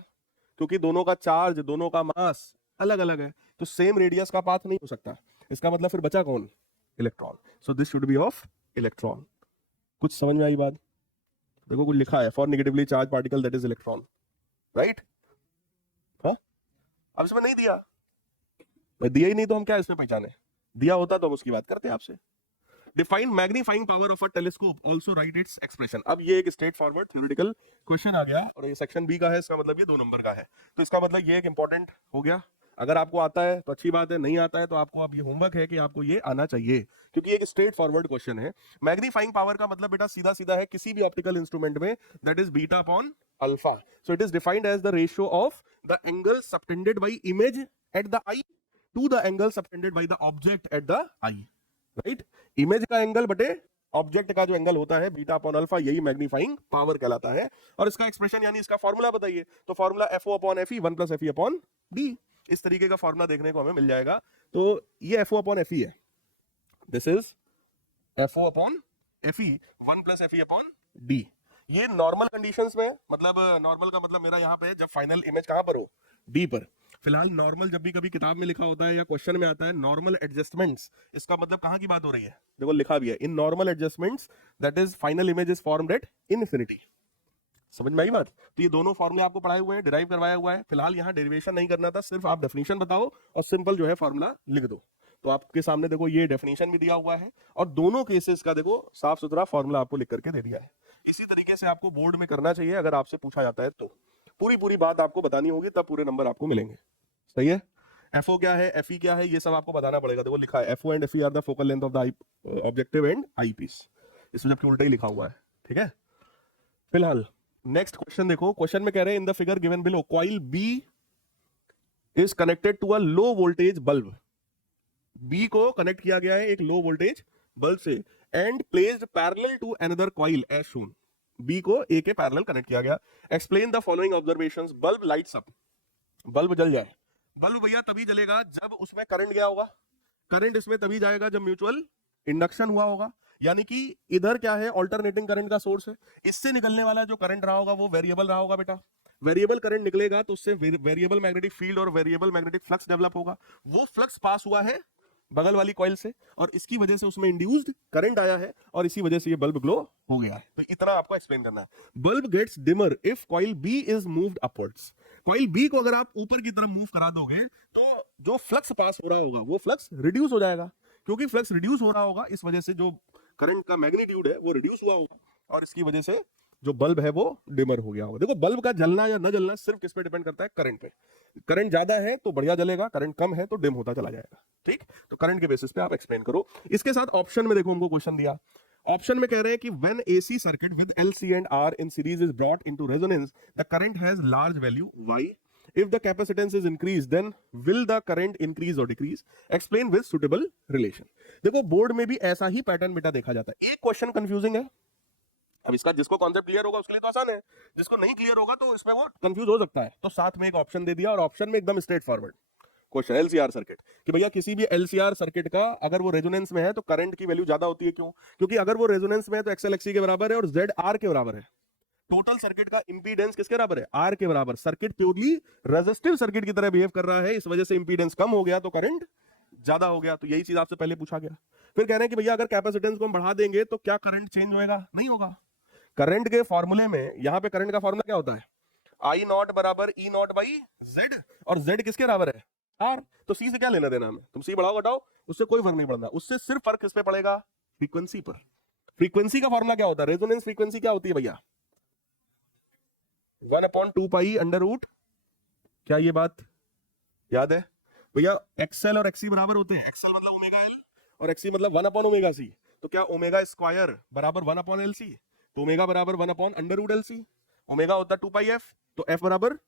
क्योंकि दोनों का चार्ज, दोनों का मास अलग अलग है, तो सेम रेडियस का पाथ नहीं हो सकता। इसका मतलब फिर बचा कौन? Electron. So this should be of electron. कुछ समझ में आई बात? देखो कुछ लिखा है, for negatively charge particle that is electron, right? हाँ, अब इसमें नहीं दिया, दिया ही नहीं तो हम क्या इसमें पहचाने? दिया होता तो हम उसकी बात करते आपसे। Define magnifying power of a telescope, also right its expression. अब ये एक स्ट्रेट फॉरवर्ड थ्योरेटिकल क्वेश्चन आ गया और ये सेक्शन बी का है, इसका मतलब ये 2 नंबर का है, तो इसका मतलब ये एक इंपॉर्टेंट हो गया। अगर आपको आता है तो अच्छी बात है, नहीं आता है तो आपको अब ये होमवर्क है कि आपको ये आना चाहिए, क्योंकि एक स्ट्रेट फॉरवर्ड क्वेश्चन है। मैग्नीफाइंग पावर का मतलब बेटा सीधा सीधा है किसी भी ऑप्टिकल इंस्ट्रूमेंट में, that is beta upon alpha. So it is defined as the ratio of the angle subtended by image at the eye to the angle subtended by the object at the eye, right? Image का एंगल बटे ऑब्जेक्ट का जो एंगल होता है बीटा अपॉन अल्फा, यही मैग्नीफाइंग पावर कहलाता है। और इसका एक्सप्रेशन यानी इसका फॉर्मूला बताइए, तो formula FO upon FE 1 plus FE upon D, इस तरीके का फॉर्मूला देखने को हमें मिल जाएगा। तो ये FO अपॉन FE है, this is FO upon FE 1 plus FE upon D। ये नॉर्मल कंडीशंस में, मतलब नॉर्मल का मतलब मेरा यहाँ पे जब फाइनल इमेज कहां पर हो, D पर। फिलहाल नॉर्मल जब भी कभी किताब में लिखा होता है या क्वेश्चन में आता है नॉर्मल एडजस्टमेंट्स, इसका मतलब कहां की बात हो रही है? देखो लिखा भी है, in normal adjustments that is final image is formed at infinity. समझ में आई बात? तो ये दोनों फॉर्मूले आपको पढ़ाए हुए हैं, डिराइव करवाया हुआ है। फिलहाल यहाँ डेरिवेशन नहीं करना था, सिर्फ आप डेफिनेशन बताओ और सिंपल जो है फॉर्मूला लिख दो। तो आपके सामने देखो ये डेफिनेशन भी दिया हुआ है और दोनों केसेस का देखो साफ सुथरा फॉर्मूला आपको लिख करके दे दिया है। इसी तरीके से आपको बोर्ड में करना चाहिए, अगर आपसे पूछा जाता है तो पूरी पूरी बात आपको बतानी होगी, तब पूरे नंबर आपको मिलेंगे। सही है? FO क्या है, FE क्या है, ये सब आपको बताना पड़ेगा। देखो लिखा है FO and FE are the focal length of the objective and eyepiece, इसमें जबकि उल्टा ही लिखा हुआ है। ठीक है, फिलहाल नेक्स्ट क्वेश्चन देखो। क्वेश्चन में कह रहे हैं in the figure given below coil B is connected to a low voltage bulb. B को कनेक्ट किया गया है एक लो वोल्टेज बल्ब से and placed parallel to another coil as shown. B को A के पैरेलल कनेक्ट किया गया। Explain the following observations. Bulb lights up, bulb जल जाए। बल्ब भैया तभी जलेगा जब उसमें करंट गया होगा, करंट इसमें तभी जाएगा जब म्यूचुअल इंडक्शन हुआ होगा। यानी कि इधर क्या है, ऑल्टरनेटिंग करंट का सोर्स है, इससे निकलने वाला जो करंट रहा होगा वो वेरिएबल रहा होगा बेटा। वेरिएबल करंट निकलेगा तो उससे वेरिएबल मैग्नेटिक फील्ड और वेरिएबल मैग्नेटिक फ्लक्स डेवलप होगा। वो फ्लक्स पास हुआ है बगल वाली कॉइल से और इसकी वजह से उसमें इंड्यूस्ड करंट आया है और इसी वजह से ये बल्ब ग्लो हो गया है। तो इतना आपको एक्सप्लेन करना है। Bulb gets dimmer if coil B is moved upwards. Coil B को अगर आप ऊपर की तरफ मूव करा दोगे तो जो फ्लक्स पास हो रहा होगा वो फ्लक्स रिड्यूस हो जाएगा। क्योंकि फ्लक्स रिड्यूस हो रहा होगा इस वजह से जो करंट का मैग्नीट्यूड है वो रिड्यूस हुआ होगा और इसकी वजह से जो बल्ब है वो डिमर हो गया होगा। देखो बल्ब का जलना या न जलना सिर्फ किस पे डिपेंड करता है? करंट पे। करंट ज्यादा है तो बढ़िया जलेगा, करंट कम है तो डिम होता चला जाएगा। ठीक, तो करंट के बेसिस पे आप एक्सप्लेन करो। इसके साथ ऑप्शन में देखो हमको क्वेश्चन दिया। ऑप्शन में कह रहे हैं कि when AC circuit with LC and R in series is brought into resonance the current has large value y. If the capacitance is increased, then will the current increase or decrease? Explain with suitable relation. देखो बोर्ड में भी ऐसा ही पैटर्न बेटा देखा जाता है। एक क्वेश्चन कंफ्यूजिंग है, अब इसका जिसको कॉन्सेप्ट क्लियर होगा उसके लिए तो आसान है, जिसको नहीं क्लियर होगा तो इसमें वो कंफ्यूज हो सकता है। तो साथ में एक ऑप्शन दे दिया और ऑप्शन में एकदम straight forward question LCR circuit कि भैया किसी भी LCR सर्किट का अगर वो रेजोनेंस में है तो करंट की वैल्यू ज्यादा होती है। क्यों? क्योंकि अगर वो रेजोनेंस में है तो XL XC के बराबर है और Z R के बराबर है। टोटल सर्किट का इंपीडेंस किसके बराबर है? R के बराबर। सर्किट प्योरली रेजिस्टिव सर्किट की तरह बिहेव कर रहा है, इस वजह से इंपीडेंस कम हो गया तो करंट ज्यादा हो गया। तो यही चीज आपसे पहले पूछा गया। फिर कह रहे हैं कि भैया अगर कैपेसिटेंस को हम बढ़ा देंगे तो क्या करंट चेंज होएगा? नहीं होगा। करंट के फॉर्मूले में यहाँ पे करंट का फॉर्मूला क्या होता है? I नॉट बराबर E नॉट बाई Z, और Z किसके बराबर है? R। तो C से क्या लेना देना हमें? तुम C बढ़ाओ घटाओ उससे कोई फर्क नहीं पड़ता, उससे सिर्फ फर्क किस पे पड़ेगा? फ्रीक्वेंसी पर। फ्रीक्वेंसी का फॉर्मूला क्या होता है? रेजोनेंस फ्रीक्वेंसी क्या होती है भैया? 1/2 अंडर रूट। क्या ये बात याद है भैया? XL और XC बराबर होते हैं। XL मतलब ओमेगा L और XC मतलब 1/ओमेगा C। तो क्या ओमेगा स्क्वायर बराबर 1/LC? तो ओमेगा बराबर 1/अंडर रूट LC। ओमेगा होता है 2πf, तो F बराबर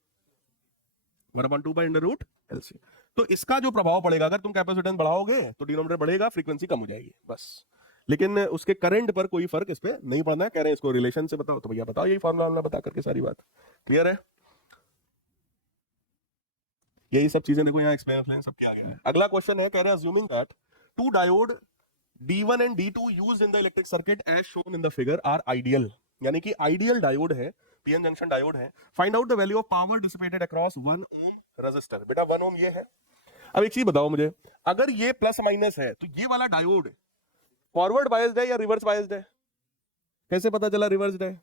1/2 अंडर रूट LC। तो इसका जो प्रभाव पड़ेगा, अगर तुम कैपेसिटेंस बढ़ाओगे तो डिनोमिनेटर बढ़ेगा, फ्रीक्वेंसी कम हो जाएगी बस। लेकिन उसके करंट पर कोई फर्क इस पे नहीं पड़ना है। कह रहे हैं इसको रिलेशन से बताओ, तो भैया बताओ यही फॉर्मूला बता करके सारी बात क्लियर है। यही सब चीजें देखो यहाँ एक्सप्लेन सब किया गया है। अगला क्वेश्चन है, कह रहे हैं assuming that two diode D1 and D2 used in the electric circuit as shown in the figure are ideal. यानी कि आइडियल डायोड है, पीएन जंक्शन डायोड है। Find out the value of power dissipated across 1 ohm resistor. बेटा 1 ओम ये है, अब एक चीज बताओ मुझे, अगर ये प्लस माइनस है तो ये वाला डायोड फॉरवर्ड बायस्ड है या रिवर्स बायस्ड है? कैसे पता चला रिवर्स्ड है?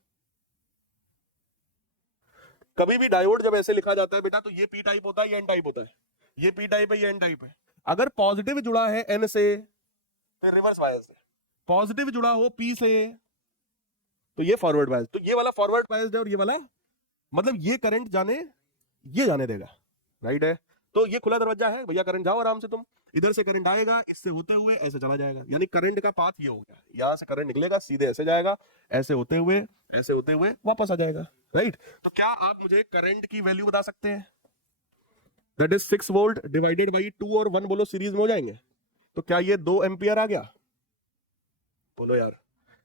कभी भी डायोड जब ऐसे लिखा जाता है बेटा तो ये पी टाइप होता है या एन टाइप होता है? ये पी टाइप है या एन टाइप है? अगर पॉजिटिव जुड़ा है एन से तो रिवर्स बायस्ड है, पॉजिटिव जुड़ा हो पी से तो ये फॉरवर्ड बायस्ड। तो ये वाला फॉरवर्ड बायस्ड है और ये वाला, मतलब ये करंट ये जाने देगा, राइट है? तो ये खुला दरवाजा है भैया, करंट जाओ आराम से, तुम इधर से करंट आएगा, इससे होते हुए ऐसे चला जाएगा, यानी करंट का पाथ ये हो गया, यहां से करंट निकलेगा सीधे ऐसे जाएगा, ऐसे होते हुए वापस आ जाएगा, राइट? तो क्या आप मुझे करंट की वैल्यू बता सकते हैं? That is 6 volt divided by 2 और 1 बोलो सीरीज में हो जाएंगे, तो क्या ये 2 एम्पियर आ गया? बोलो यार,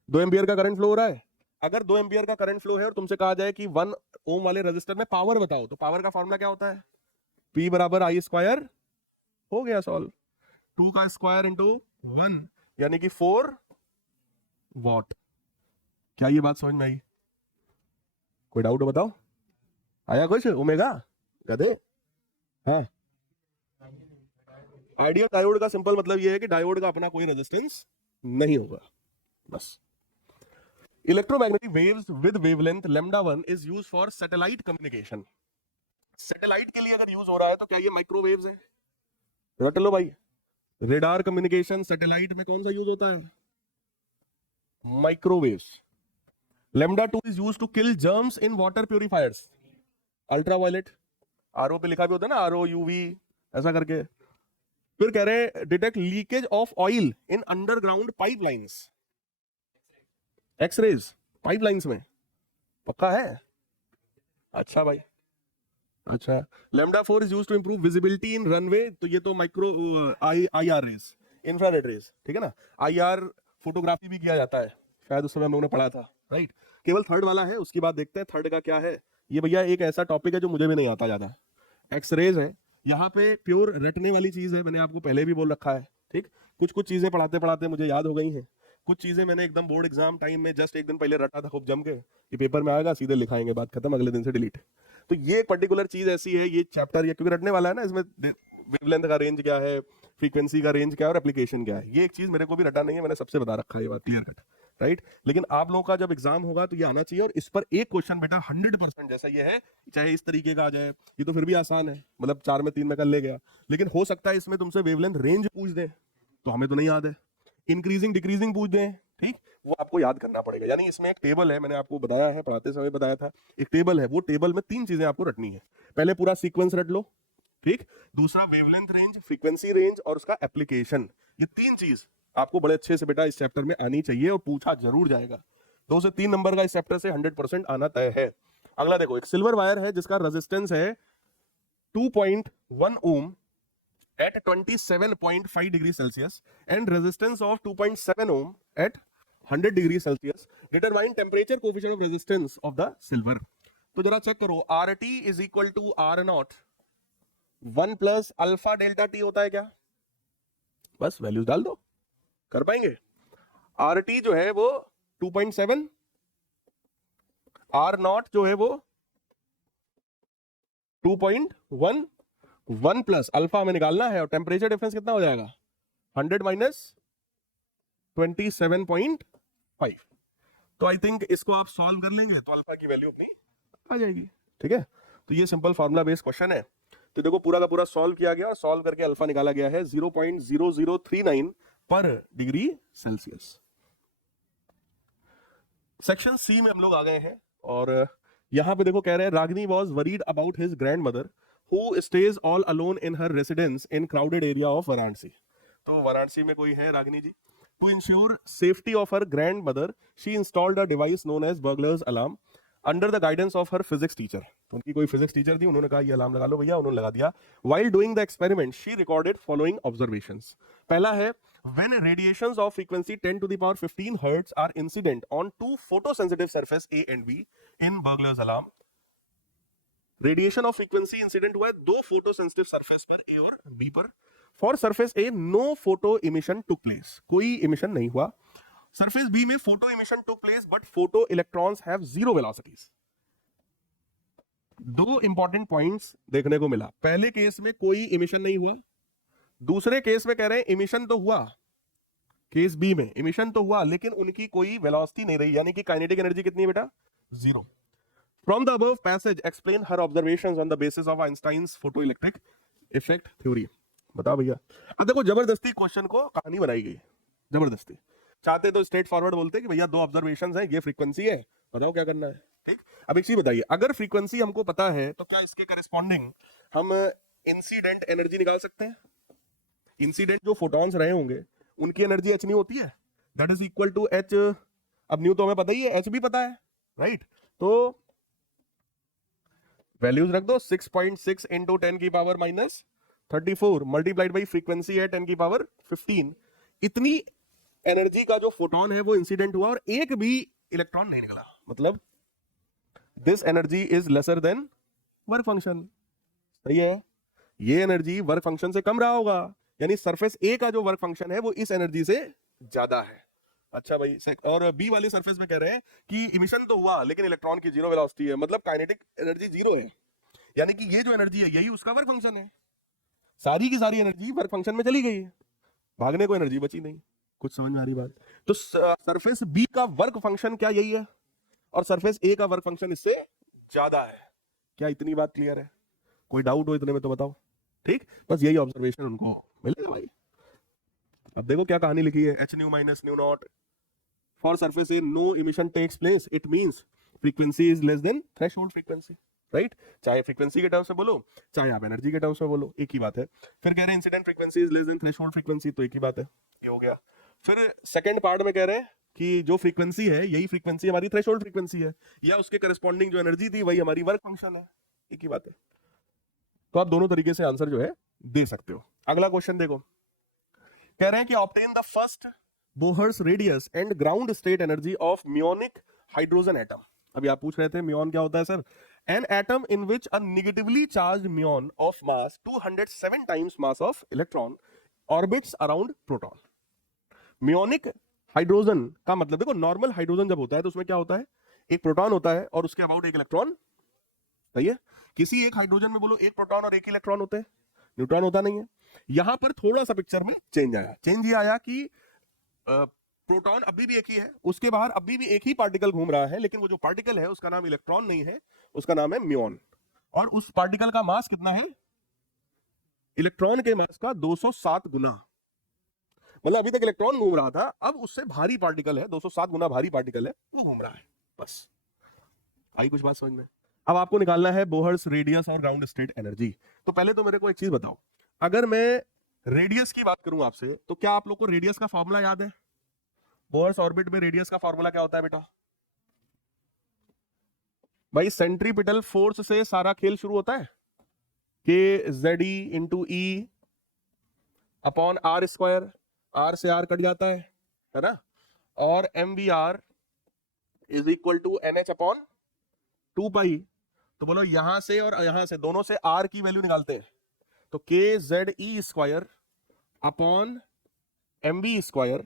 2 एम्पियर का करंट फ्लो हो रहा है। अगर 2 एम्पियर का करंट फ्लो है और तुमसे कहा जाए कि 1 ओम वाले रेजिस्टर में पावर बताओ, तो पावर का फॉर्मूला क्या होता है? P बराबर आई स्क्वायर, हो गया सॉल्व। 2 का स्क्वायर इंटू 1 यानी कि 4 वॉट। क्या ये बात समझ में आई? कोई डाउट बताओ, आया कुछ? ओमेगा गधे। हाँ, आइडियल डायोड का सिंपल मतलब ये है कि डायोड का अपना कोई रेजिस्टेंस नहीं होगा, बस। Electromagnetic waves with wavelength λ1 is used for satellite communication. Satellite के लिए अगर यूज हो रहा है तो क्या ये माइक्रोवेव्स है? रट लो भाई, रेडार कम्युनिकेशन सैटेलाइट में कौन सा यूज होता है? Microwaves. λ2 is used to kill germs in water purifiers. Ultraviolet, RO पे लिखा भी होता है ना, आरओ यूवी ऐसा करके। फिर कह रहे हैं detect leakage of oil in underground pipelines. X rays pipelines में, पक्का है? अच्छा भाई, अच्छा। λ4 is used to improve visibility in runway, तो ये तो micro IR rays, infrared rays, ठीक है ना। आईआर फोटोग्राफी भी किया जाता है, शायद उस समय हम लोगों ने पढ़ा था, राइट? केवल थर्ड वाला है, उसकी बात देखते हैं थर्ड का क्या है। ये भैया एक ऐसा टॉपिक है जो मुझे भी नहीं आता ज्यादा। एक्सरेज है यहाँ पे, प्योर रटने वाली चीज है, मैंने आपको पहले भी बोल रखा है, ठीक? कुछ कुछ चीजें पढ़ाते पढ़ाते मुझे याद हो गई हैं, कुछ चीजें मैंने एकदम बोर्ड एग्जाम टाइम में जस्ट एक दिन पहले रटा था खूब जम के कि पेपर में आएगा, सीधे लिखाएंगे, बात खत्म, अगले दिन से डिलीट। तो ये एक पर्टिकुलर चीज ऐसी है, ये चैप्टर, ये क्योंकि रटने वाला है ना, इसमें वेवलेंथ का रेंज क्या है, फ्रीक्वेंसी का रेंज क्या है और एप्लीकेशन क्या है, ये एक चीज मेरे को भी रटा नहीं है, मैंने सबसे बता रखा है ये बात, क्लियर कट, राइट? लेकिन आप लोगों का जब एग्जाम होगा तो ये आना चाहिए, और इस पर एक क्वेश्चन बेटा 100% जैसा ये है, चाहे इस तरीके का आ जाए, ये तो फिर भी आसान है, मतलब 4 में 3 में कर ले गया, लेकिन हो सकता है इसमें तुमसे वेवलेंथ रेंज पूछ दे, तो हमें तो नहीं याद है, इंक्रीजिंग डिक्रीजिंग पूछ दें, ठीक, वो आपको याद करना पड़ेगा। यानी इसमें एक टेबल है, मैंने आपको बताया है, पढ़ाते समय बताया था, एक टेबल है, वो टेबल में 3 चीजें आपको रटनी है। पहले पूरा सीक्वेंस रट लो, ठीक, दूसरा वेवलेंथ रेंज, फ्रीक्वेंसी रेंज और उसका एप्लीकेशन, ये 3 चीज आपको बड़े अच्छे से बेटा इस चैप्टर में आनी चाहिए और पूछा जरूर जाएगा। 2 से 3 नंबर का इस चैप्टर से 100% आना तय है। अगला देखो, एक सिल्वर वायर है जिसका रेजिस्टेंस है 2.1 ओम at 27.5 degree Celsius and resistance of 2.7 ohm at 100 degree Celsius. Determine temperature coefficient of resistance of the silver. तो जरा चेक करो, RT is equal to R naught 1 plus alpha delta T होता है क्या? बस वैल्यूज डाल दो, कर पाएंगे। RT जो है वो 2.7, R naught जो है वो 2.1, 1 प्लस अल्फा हमें निकालना है, और टेम्परेचर डिफरेंस कितना हो जाएगा? 100 माइनस 27.5। तो आई थिंक इसको आप सॉल्व कर लेंगे तो अल्फा की वैल्यू अपनी आ जाएगी, ठीक है? तो ये सिंपल फार्मूला बेस्ड क्वेश्चन है। तो देखो पूरा का पूरा सॉल्व किया गया और सॉल्व करके अल्फा निकाला गया है 0.0039 पर डिग्री सेल्सियस। सेक्शन सी में हम लोग आ गए हैं, और यहां पे देखो कह रहे हैं Ragini was worried about his grand mother who stays all alone in her residence in crowded area of Varanasi. तो वाराणसी में कोई है रागिनी जी। To ensure safety of her grandmother, she installed a device known as burglar's alarm under the guidance of her physics teacher। तो उनकी कोई फिजिक्स टीचर थी, उन्होंने कहा ये अलार्म लगा लो भैया, उन्होंने लगा दिया। While doing the experiment, she recorded following observations। पहला है when radiations of frequency 10 to the power 15 hertz are incident on two photosensitive surface A and B in burglar's alarm। Radiation of frequency incident हुआ है 2 फोटो सेंसिटिव सरफेस पर ए और बी पर। For surface A no photoemission took place, कोई इमिशन नहीं हुआ। सरफेस बी में photoemission took place but photoelectrons have zero velocities. 2 important points देखने को मिला, पहले केस में कोई इमिशन नहीं हुआ, दूसरे केस में कह रहे हैं इमिशन तो हुआ, केस बी में इमिशन तो हुआ लेकिन उनकी कोई वेलोसिटी नहीं रही, यानी कि काइनेटिक एनर्जी कितनी है बेटा, zero. From the above passage explain her observations on the basis of Einstein's photoelectric effect theory. बताओ भैया। अब देखो जबरदस्ती क्वेश्चन को कहानी बनाई गई, जबरदस्ती। चाहते तो स्ट्रेट फॉरवर्ड बोलते कि भैया दो ऑब्जर्वेशंस हैं, ये फ्रीक्वेंसी है, बताओ क्या करना है। ठीक, अब एक चीज बताइए, अगर फ्रीक्वेंसी हमको पता है तो क्या इसके करस्पॉन्डिंग हम इंसिडेंट एनर्जी निकाल सकते हैं? इंसिडेंट जो फोटॉन्स रहे होंगे उनकी एनर्जी एच नहीं होती है, that is equal to h. अब न्यू तो हमें पता ही है, एच भी पता है, राइट? तो वैल्यूज रख दो, 6.6 इंटू 10 की पावर -34 मल्टीप्लाइड बाई फ्रीक्वेंसी है 10 की पावर 15। इतनी एनर्जी का जो फोटोन है वो इंसिडेंट हुआ और एक भी इलेक्ट्रॉन नहीं निकला, मतलब this energy is lesser than work function. सही है, ये एनर्जी वर्क फंक्शन से कम रहा होगा, यानी सरफेस ए का जो वर्क फंक्शन है वो इस एनर्जी से ज्यादा है। अच्छा भाई, और बी वाले सरफेस में कह रहे हैं कि इमिशन तो हुआ लेकिन इलेक्ट्रॉन की जीरो वेलोसिटी है, मतलब काइनेटिक एनर्जी जीरो है, यानी कि ये जो एनर्जी है यही उसका वर्क फंक्शन है। सारी की सारी एनर्जी वर्क फंक्शन में चली गई है, भागने को एनर्जी बची नहीं। कुछ समझ में आ रही बात? तो सरफेस बी का वर्क फंक्शन क्या यही है और सरफेस ए का वर्क फंक्शन इससे ज्यादा है। क्या इतनी बात क्लियर है? कोई डाउट हो इतने में तो बताओ। ठीक, बस यही ऑब्जर्वेशन उनको मिलेगा भाई। अब देखो क्या कहानी लिखी है, h nu minus nu naught for surface A no emission takes place, it means frequency is less than threshold frequency, right? चाहे फ्रीक्वेंसी के टर्म्स में बोलो चाहे आप एनर्जी के टर्म्स में बोलो, एक ही बात है। फिर कह रहे हैं incident frequency is less than threshold frequency, तो एक ही बात है, ये हो गया। फिर सेकंड पार्ट में कह रहे हैं कि जो फ्रीक्वेंसी है यही फ्रीक्वेंसी हमारी थ्रेशोल्ड फ्रीक्वेंसी है, या उसके करस्पॉन्डिंग जो एनर्जी थी वही हमारी वर्क फंक्शन है, एक ही बात है। तो आप दोनों तरीके से आंसर जो है दे सकते हो। अगला क्वेश्चन देखो, कह रहे हैं कि obtain the first Bohr's radius and ground state energy of muonic hydrogen atom. अभी आप पूछ रहे थे म्योन क्या होता है sir? An atom in which a negatively charged muon of mass 207 times mass of electron orbits around proton. Muonic hydrogen का मतलब देखो, नॉर्मल हाइड्रोजन जब होता है तो उसमें क्या होता है, एक प्रोटॉन होता है और उसके अबाउट एक इलेक्ट्रॉन। सही है, किसी एक हाइड्रोजन में बोलो एक प्रोटॉन और एक इलेक्ट्रॉन होते हैं, न्यूट्रॉन होता नहीं है। यहां पर थोड़ा सा पिक्चर में चेंज आया, चेंज ये आया कि प्रोटॉन अभी भी एक ही है, उसके बाहर अभी भी एक ही पार्टिकल घूम रहा है, लेकिन वो जो पार्टिकल है उसका नाम इलेक्ट्रॉन नहीं है, उसका नाम है म्योन। और उस पार्टिकल का मास कितना है? इलेक्ट्रॉन के मास का 207 गुना। मतलब अभी तक इलेक्ट्रॉन घूम रहा था, अब उससे भारी पार्टिकल है, 207 गुना भारी पार्टिकल है, वो घूम रहा है। बस आई कुछ बात समझ में? अब आपको निकालना है बोहर्स रेडियस और ग्राउंड स्टेट एनर्जी। तो पहले तो मेरे को एक चीज बताओ, अगर मैं रेडियस की बात करूं आपसे तो क्या आप लोग को रेडियस का फॉर्मूला याद है? बोहर्स ऑर्बिट में रेडियस का फॉर्मूला क्या होता है बेटा? भाई सेंट्रीपिटल फोर्स से सारा खेल शुरू होता है, k Z e into e upon are square, r से आर कट जाता है ना, और m v r is equal to N H upon 2 pi. तो बोलो यहां से और यहां से दोनों से आर की वैल्यू निकालते हैं, तो K Z E square upon M B square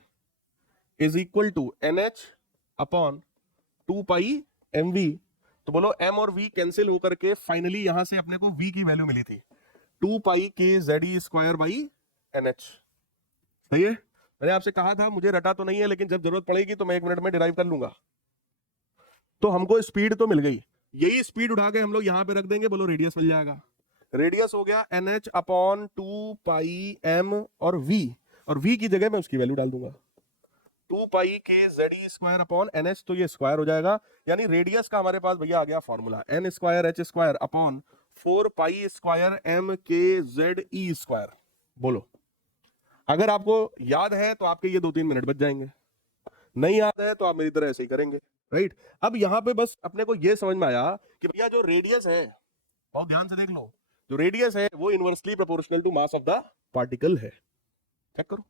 is equal to N H upon 2 pi M V. तो बोलो एम और वी कैंसिल होकर के फाइनली यहां से अपने को वी की वैल्यू मिली थी 2 pi K Z E square by N H. सही है, मैंने आपसे कहा था मुझे रटा तो नहीं है, लेकिन जब जरूरत पड़ेगी तो मैं 1 मिनट में डिराइव कर लूंगा। तो हमको स्पीड तो मिल गई, यही स्पीड उठा के हम लोग यहां पे रख देंगे, बोलो रेडियस मिल जाएगा। रेडियस हो गया N H upon 2 pi M और वी की जगह मैं उसकी वैल्यू डाल दूंगा 2 pi K Z E square upon N H, तो ये स्क्वायर हो जाएगा। यानी रेडियस का हमारे पास भैया आ गया formula, N square H square upon 4 pi square M K Z E square. बोलो, अगर आपको याद है तो आपके ये 2-3 मिनट बच जाएंगे, नहीं याद है तो आप मेरी तरह ऐसे ही करेंगे, राइट? अब यहां पे बस अपने को ये समझ में आया कि भैया जो रेडियस है, बहुत ध्यान से देख लो, जो रेडियस है वो inversely proportional to mass of the particle है। चेक करो,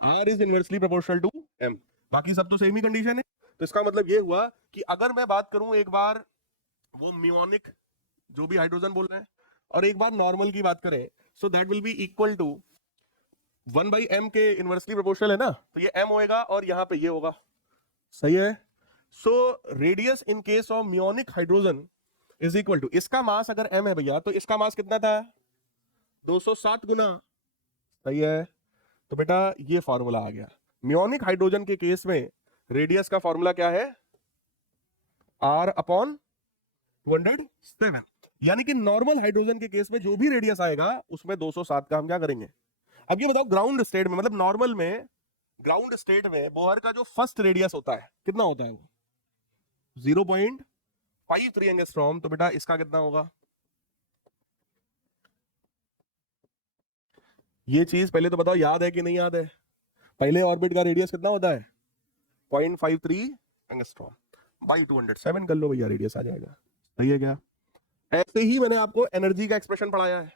R is inversely proportional to M, बाकी सब तो सेम ही कंडीशन है। तो इसका मतलब ये हुआ कि अगर मैं बात करूं एक बार वो म्योनिक जो भी हाइड्रोजन बोल रहे हैं और एक बार नॉर्मल की बात करें, so that will be equal to 1/m के इनवर्सली प्रोपोर्शनल है ना, तो ये m होएगा और यहां पे ये होगा। सही है, so radius in case of muonic hydrogen is equal to, इसका मास अगर m है भैया तो इसका मास कितना था? 207 गुना। सही है। तो बेटा ये फॉर्मूला आ गया। म्योनिक हाइड्रोजन के केस में रेडियस का फॉर्मूला क्या है, r अपॉन 207। यानी कि नॉर्मल हाइड्रोजन के केस में जो भी रेडियस आएगा उसमें 207 का हम क्या करेंगे। अब ये बताओ ग्राउंड स्टेट में, मतलब नॉर्मल में, ग्राउंड स्टेट में बोहर का जो फर्स्ट रेडियस होता है कितना होता है, वो 0.53 एंगस्ट्रॉम। तो बेटा इसका कितना होगा, ये चीज पहले तो बताओ याद है कि नहीं याद है। पहले ऑर्बिट का रेडियस कितना होता है 0.53 एंगस्ट्रॉम बाई 207 कर लो भैया, रेडियस आ जाएगा। सही है क्या। ऐसे ही मैंने आपको एनर्जी का एक्सप्रेशन पढ़ाया है,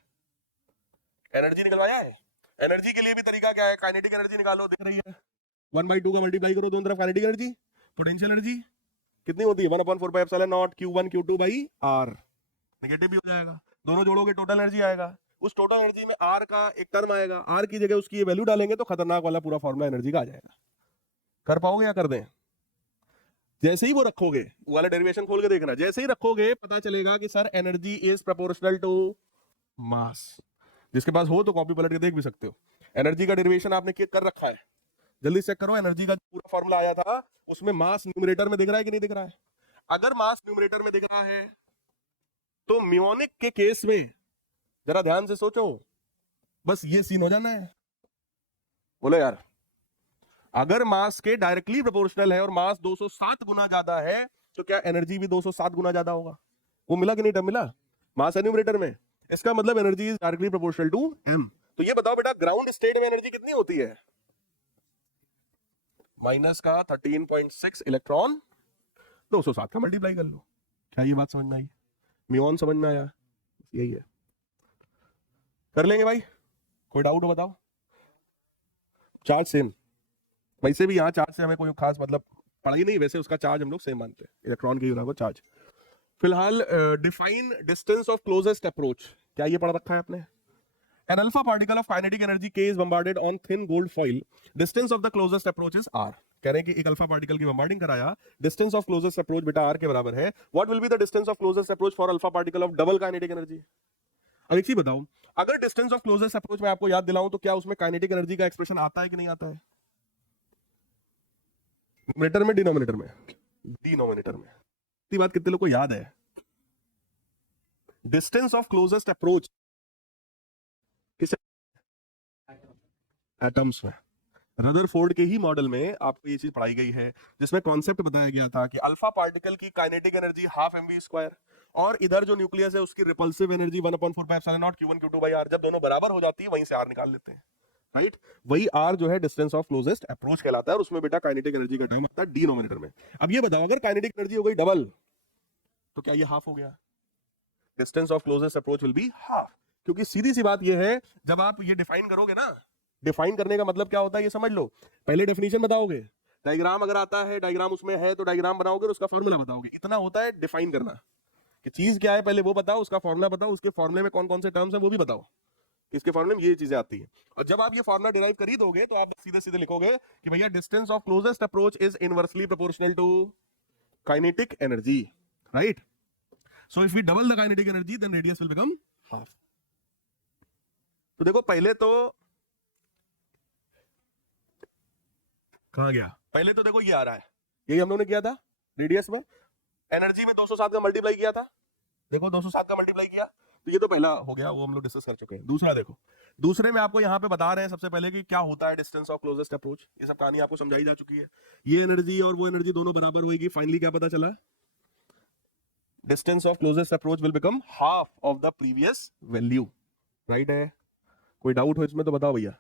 एनर्जी निकलवाया है। एनर्जी के लिए भी तरीका क्या है, काइनेटिक एनर्जी निकालो, दिख रही है 1/2 का मल्टीप्लाई करो दोनों तरफ, काइनेटिक एनर्जी। पोटेंशियल एनर्जी कितनी होती है 1/4 Q1 Q2 by R, negative भी हो जाएगा, दोनों जोड़ोगे टोटल एनर्जी आएगा। उस टोटल एनर्जी में R का एक टर्म आएगा, R की जगह उसकी ये वैल्यू डालेंगे तो खतरनाक वाला पूरा फॉर्मूला एनर्जी का आ जाएगा। कर पाओगे या कर दें। जैसे ही वो रखोगे, वो वाला डेरिवेशन खोल के देखना, जैसे ही रखोगे पता चलेगा कि sir energy is proportional to mass. जिसके पास हो तो कॉपी पलट के देख भी सकते हो। एनर्जी का डेरिवेशन आपने कर रखा है, जल्दी चेक करो। एनर्जी का पूरा फॉर्मूला आया था, उसमें मास न्यूमरेटर में दिख रहा है कि नहीं दिख रहा है। अगर मास न्यूमरेटर में दिख रहा है तो म्योनिक के केस में जरा ध्यान से सोचो, बस ये सीन हो जाना है। बोलो यार, अगर मास के डायरेक्टली प्रोपोर्शनल है और मास 207 गुना ज्यादा है तो क्या एनर्जी भी 207 गुना ज्यादा होगा। वो मिला कि नहीं टर्म मिला, मास है न्यूमरेटर में, इसका मतलब energy is directly proportional to m। तो ये बताओ बेटा ग्राउंड स्टेट में एनर्जी कितनी होती है, माइनस का 13.6 इलेक्ट्रॉन 207 का मल्टीप्लाई कर लो। क्या ये बात समझ में आई, म्योन समझ में आया, यही है। कर लेंगे भाई, कोई डाउट हो बताओ। चार्ज सेम, वैसे भी यहाँ चार्ज से हमें कोई खास मतलब पड़ा ही नहीं, वैसे उसका चार्ज हम लोग सेम मानते हैं, इलेक्ट्रॉन के यूनिट को चार्ज। फिलहाल define distance of closest approach, क्या ये पढ़ रखा है आपने। An alpha particle of kinetic energy K is bombarded on thin gold foil. Distance of the closest approach is R. कह रहे हैं कि एक अल्फा पार्टिकल की बम्बार्डिंग कराया, डिस्टेंस ऑफ क्लोजेस्ट अप्रोच बेटा R के बराबर है। What will be the distance of closest approach for alpha particle of double kinetic energy. अब एक चीज बताओ, अगर डिस्टेंस ऑफ क्लोजेस्ट अप्रोच में आपको याद दिलाऊं तो क्या उसमें काइनेटिक एनर्जी का एक्सप्रेशन आता है कि नहीं आता है, न्यूमरेटर में डिनोमिनेटर में, डिनोमिनेटर में। इतनी बात कितने लोग को याद है। डिस्टेंस ऑफ क्लोजेस्ट अप्रोच किस एटम्स में, रदरफोर्ड के ही मॉडल में आपको ये चीज पढ़ाई गई है, जिसमें कॉन्सेप्ट बताया गया था कि अल्फा पार्टिकल की काइनेटिक एनर्जी हाफ mv² और इधर जो न्यूक्लियस है उसकी repulsive energy 1/4 Q1 Q2 by R, जब दोनों बराबर हो जाती है वहीं से R निकाल लेते हैं, राइट। वही R जो है डिस्टेंस ऑफ क्लोजेस्ट अप्रोच कहलाता है, और उसमें बेटा काइनेटिक एनर्जी का टर्म आता है डिनोमिनेटर में। अब ये बताओ अगर काइनेटिक एनर्जी हो गई डबल तो क्या ये हाफ हो गया, distance of closest approach will be half. क्योंकि सीधी सी बात ये है, जब आप ये डिफाइन करोगे ना, डिफाइन करने का मतलब क्या होता है ये समझ लो। पहले डेफिनेशन बताओगे, डायग्राम अगर आता है, डायग्राम उसमें है तो डायग्राम बनाओगे और उसका फॉर्मूला बताओगे, इतना होता है डिफाइन करना कि चीज क्या है, पहले वो बताओ, उसका फॉर्मूला बताओ, उसके फॉर्मूले में कौन कौन से टर्म्स है वो भी बताओ, इसके फॉर्मूले में ये चीजें आती है। और जब आप ये फॉर्मूला डिराइव कर ही दोगे तो आप सीधे सीधे लिखोगे कि भैया distance of closest approach is inversely proportional to kinetic energy, right. So if we double the kinetic energy then radius will become half. तो देखो पहले तो कहां गया, पहले तो देखो ये आ रहा है, यही हम लोगों ने किया था रेडियस में, एनर्जी में 207 का मल्टीप्लाई किया था, देखो 207 का मल्टीप्लाई किया, तो ये तो पहला हो गया, वो हम लोग डिस्कस कर चुके हैं। दूसरा देखो, दूसरे में आपको यहाँ पे बता रहे हैं सबसे पहले कि क्या होता है डिस्टेंस ऑफ क्लोजेस्ट अप्रोच, ये सब कहानी आपको समझाई जा चुकी है। ये एनर्जी और वो एनर्जी दोनों बराबर होगी, फाइनली क्या पता चला, distance of closest approach will become half of the previous value, right है। कोई डाउट हो इसमें तो बताओ भैया।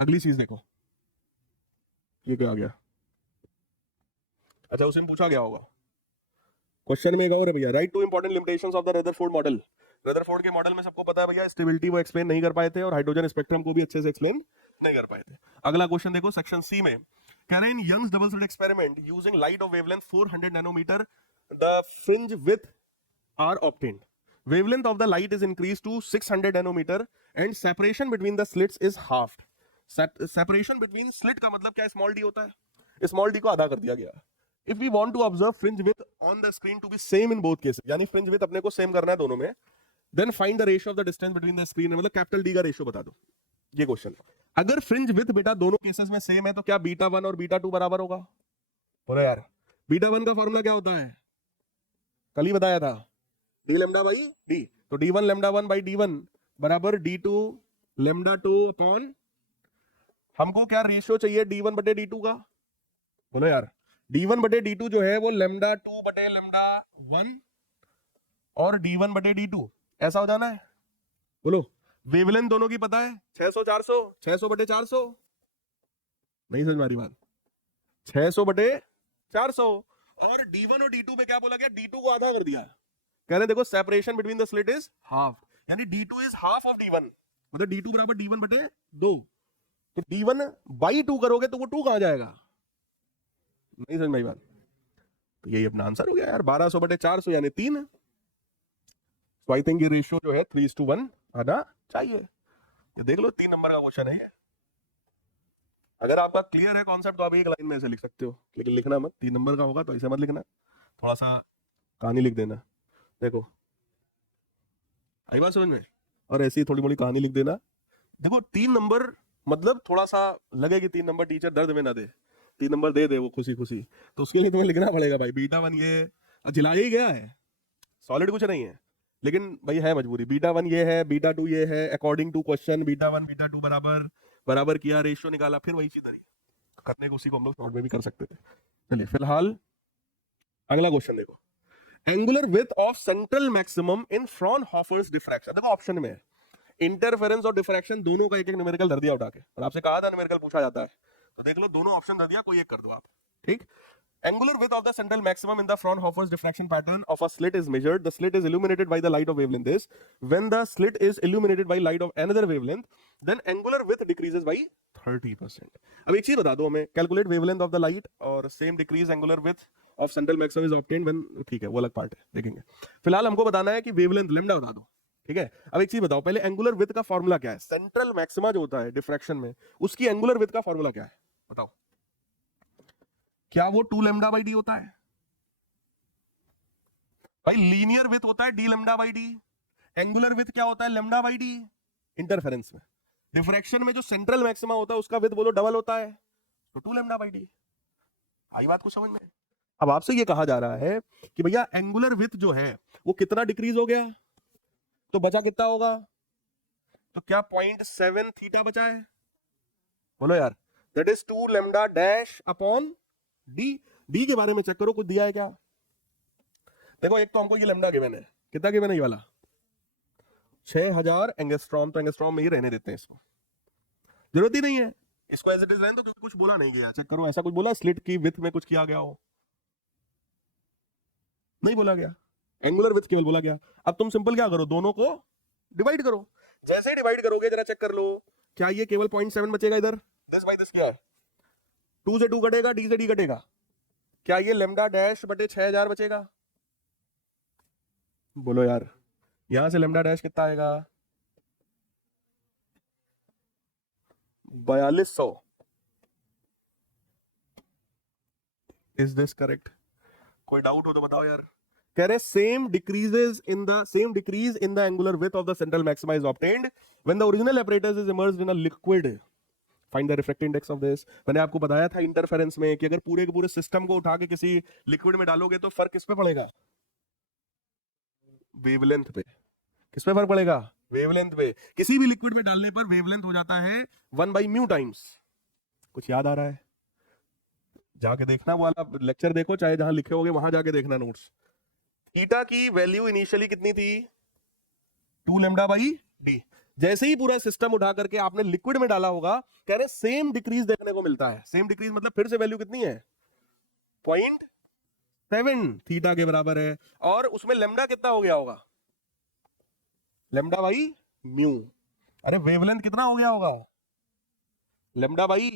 अगली चीज देखो, ये क्या आ गया, अच्छा उसे पूछा गया होगा क्वेश्चन में एक और है भैया, right two important limitations of the Rutherford model. Rutherford के मॉडल में सबको पता है भैया स्टेबिलिटी वो एक्सप्लेन नहीं कर पाए थे और हाइड्रोजन स्पेक्ट्रम को भी अच्छे से एक्सप्लेन नहीं कर पाए थे। अगला क्वेश्चन देखो सेक्शन सी में, कह रहे हैं in Young's double slit experiment using light of wavelength 400 nanometre the fringe width are obtained, wavelength of the light is increased to 600 nanometer and separation between the slits is halved। separation between slit का मतलब क्या, स्मॉल डी होता है, स्मॉल डी को आधा कर दिया गया। if we want to observe fringe width on the screen to be same in both cases, यानी fringe width अपने को सेम करना है दोनों में, then find the ratio of the distance between the screen, मतलब कैपिटल डी का रेशियो बता दो। ये क्वेश्चन, अगर फ्रिंज विथ बेटा दोनों केसेस में सेम है तो क्या बीटा 1 और बीटा 2 बराबर होगा? बोलो यार, बीटा 1 का फॉर्मूला क्या होता है? कल ही बताया था, डी लेमडा बाई डी। तो d1 लेमडा 1 बाई d1 बराबर d2 लेमडा 2 अपॉन, हमको क्या रेशियो चाहिए d1 बटे d2 का? बोलो यार, d1 बटे d2 जो है वो लेमडा 2 बटे लेमडा 1 और d1 बटे d2 ऐसा हो जाना है। बोलो, वेवलेंथ दोनों की पता है, 600 400, 600 बटे 400, नहीं समझ में आ रही बात? 600 बटे 400, और d1 और d2 पे क्या बोला गया? d2 को आधा कर दिया, कह रहे देखो separation between the slit is half, यानी d2 is half of d1, मतलब d2 बराबर d1 बटे 2। तो d1 बाई 2 करोगे तो वो 2 कहां जाएगा? नहीं समझ में आई बात? तो यही अपना आंसर हो गया यार, 1200 बटे 400 यानी 3। तो आई थिंक ये रेशियो जो है 3:1 आना चाहिए। ये देख लो, 3 नंबर का क्वेश्चन है ये। अगर आपका क्लियर है कॉन्सेप्ट तो आप एक लाइन में ऐसे लिख सकते हो, लेकिन लिखना मत, 3 नंबर का होगा तो ऐसे मत लिखना, थोड़ा सा कहानी लिख देना। देखो आई बात समझ में? और ऐसी थोड़ी मोड़ी कहानी लिख देना। देखो 3 नंबर मतलब थोड़ा सा लगे कि 3 नंबर टीचर दर्द में ना दे, 3 नंबर दे दे वो खुशी खुशी, तो उसके लिए तुम्हें लिखना पड़ेगा भाई बीटा 1 ये जिलाया ही गया है, सॉलिड कुछ नहीं है, लेकिन भाई है मजबूरी। बीटा 1 ये है, बीटा 2 ये है, according to question beta 1 beta 2 बराबर बराबर किया, रेशियो निकाला, फिर वही चीज धरी करने को, उसी को हम लोग सॉल्व में भी कर सकते थे। चलिए फिलहाल अगला क्वेश्चन देखो, angular width of central maximum in Fraunhofer's diffraction. देखो ऑप्शन में है इंटरफेरेंस और डिफ्रैक्शन, दोनों का एक एक न्यूमेरिकल धर दिया उठा के, और आपसे कहा था न्यूमेरिकल पूछा जाता है, तो देख लो दोनों ऑप्शन धर दिया, कोई एक कर दो आप, ठीक। Angular width of the central maximum in the Fraunhofer's diffraction pattern of a slit is measured. The slit is illuminated by the light of wavelength is. When the slit is illuminated by light of another wavelength, then angular width decreases by 30%. अब एक चीज बता दो हमें, calculate wavelength of the light और same decrease angular width of central maximum is obtained when, ठीक है वो अलग पार्ट है, देखेंगे। फिलहाल हमको बताना है कि wavelength lambda बता दो, ठीक है। अब एक चीज बताओ पहले, एंगुलर विड्थ का फॉर्मूला क्या है? सेंट्रल मैक्सिमा जो होता है डिफ्रैक्शन में, उसकी एंगुलर विड्थ का फॉर्मूला क्या है बताओ? क्या वो 2 लेमडा बाई डी होता है? भाई लीनियर विथ होता है D lambda by D, angular width क्या होता है? Lambda by D. इंटरफेरेंस में, डिफ्रैक्शन में जो सेंट्रल मैक्सिमा होता है उसका विथ बोलो डबल होता है, तो 2 लेमडा बाई डी। आई बात को समझ में? अब आपसे ये कहा जा रहा है कि भैया एंगुलर विथ जो है वो कितना डिक्रीज हो गया, तो बचा कितना होगा? तो क्या 0.7 थीटा बचा है? बोलो यार, that is 2 lambda dash upon D. D के बारे में चेक करो, कुछ दिया है क्या? देखो एक तो हमको ये लेमडा गिवन है, कितना गिवन है ये वाला? 6000 एंगस्ट्रॉम, तो एंगस्ट्रॉम में ही रहने देते हैं इसको, जरूरत ही नहीं है इसको एज इट इज रहने दो, क्योंकि कुछ बोला नहीं गया। चेक करो ऐसा कुछ बोला स्लिट की विथ में कुछ किया गया हो? नहीं बोला गया, एंगुलर विथ केवल बोला गया। अब तुम सिंपल क्या करो, दोनों को डिवाइड करो, जैसे डिवाइड करोगे जरा चेक कर लो, क्या ये केवल 0.7 बचेगा इधर? दिस बाय दिस क्या है? 2 से 2 कटेगा, डी से डी कटेगा, क्या ये लेमडा डैश बटे 6000 बचेगा? बोलो यार, यहां से लेमडा डैश कितना आएगा? 4200। Is this correct? कोई डाउट हो तो बताओ यार। कह रहे same decrease in the angular width of the central maxima is obtained when the original apparatus is immersed in a liquid. Find the refractive index of this. मैंने आपको बताया था इंटरफेरेंस में कि अगर पूरे के पूरे सिस्टम को उठा के किसी लिक्विड में डालोगे तो फर्क किस पे पड़ेगा? वेवलेंथ पे। किस पे फर्क पड़ेगा? वेवलेंथ पे। किसी भी लिक्विड में डालने पर वेवलेंथ हो जाता है 1/μ टाइम्स। कुछ याद आ रहा है? जाके देखना, वो वाला लेक्चर देखो, चाहे जहां लिखे होगे वहां जाके देखना नोट्स। थीटा की वैल्यू इनिशियली कितनी थी? 2 लेमडा बाई डी। जैसे ही पूरा सिस्टम उठा करके आपने लिक्विड में डाला होगा, कह रहे सेम डिक्रीज देखने को मिलता है। सेम डिक्रीज मतलब फिर से वैल्यू कितनी है? 0.7 थीटा के बराबर है, और उसमें लेमडा कितना हो गया होगा? Lambda by mu. अरे वेवलेंथ कितना हो गया होगा? Lambda by.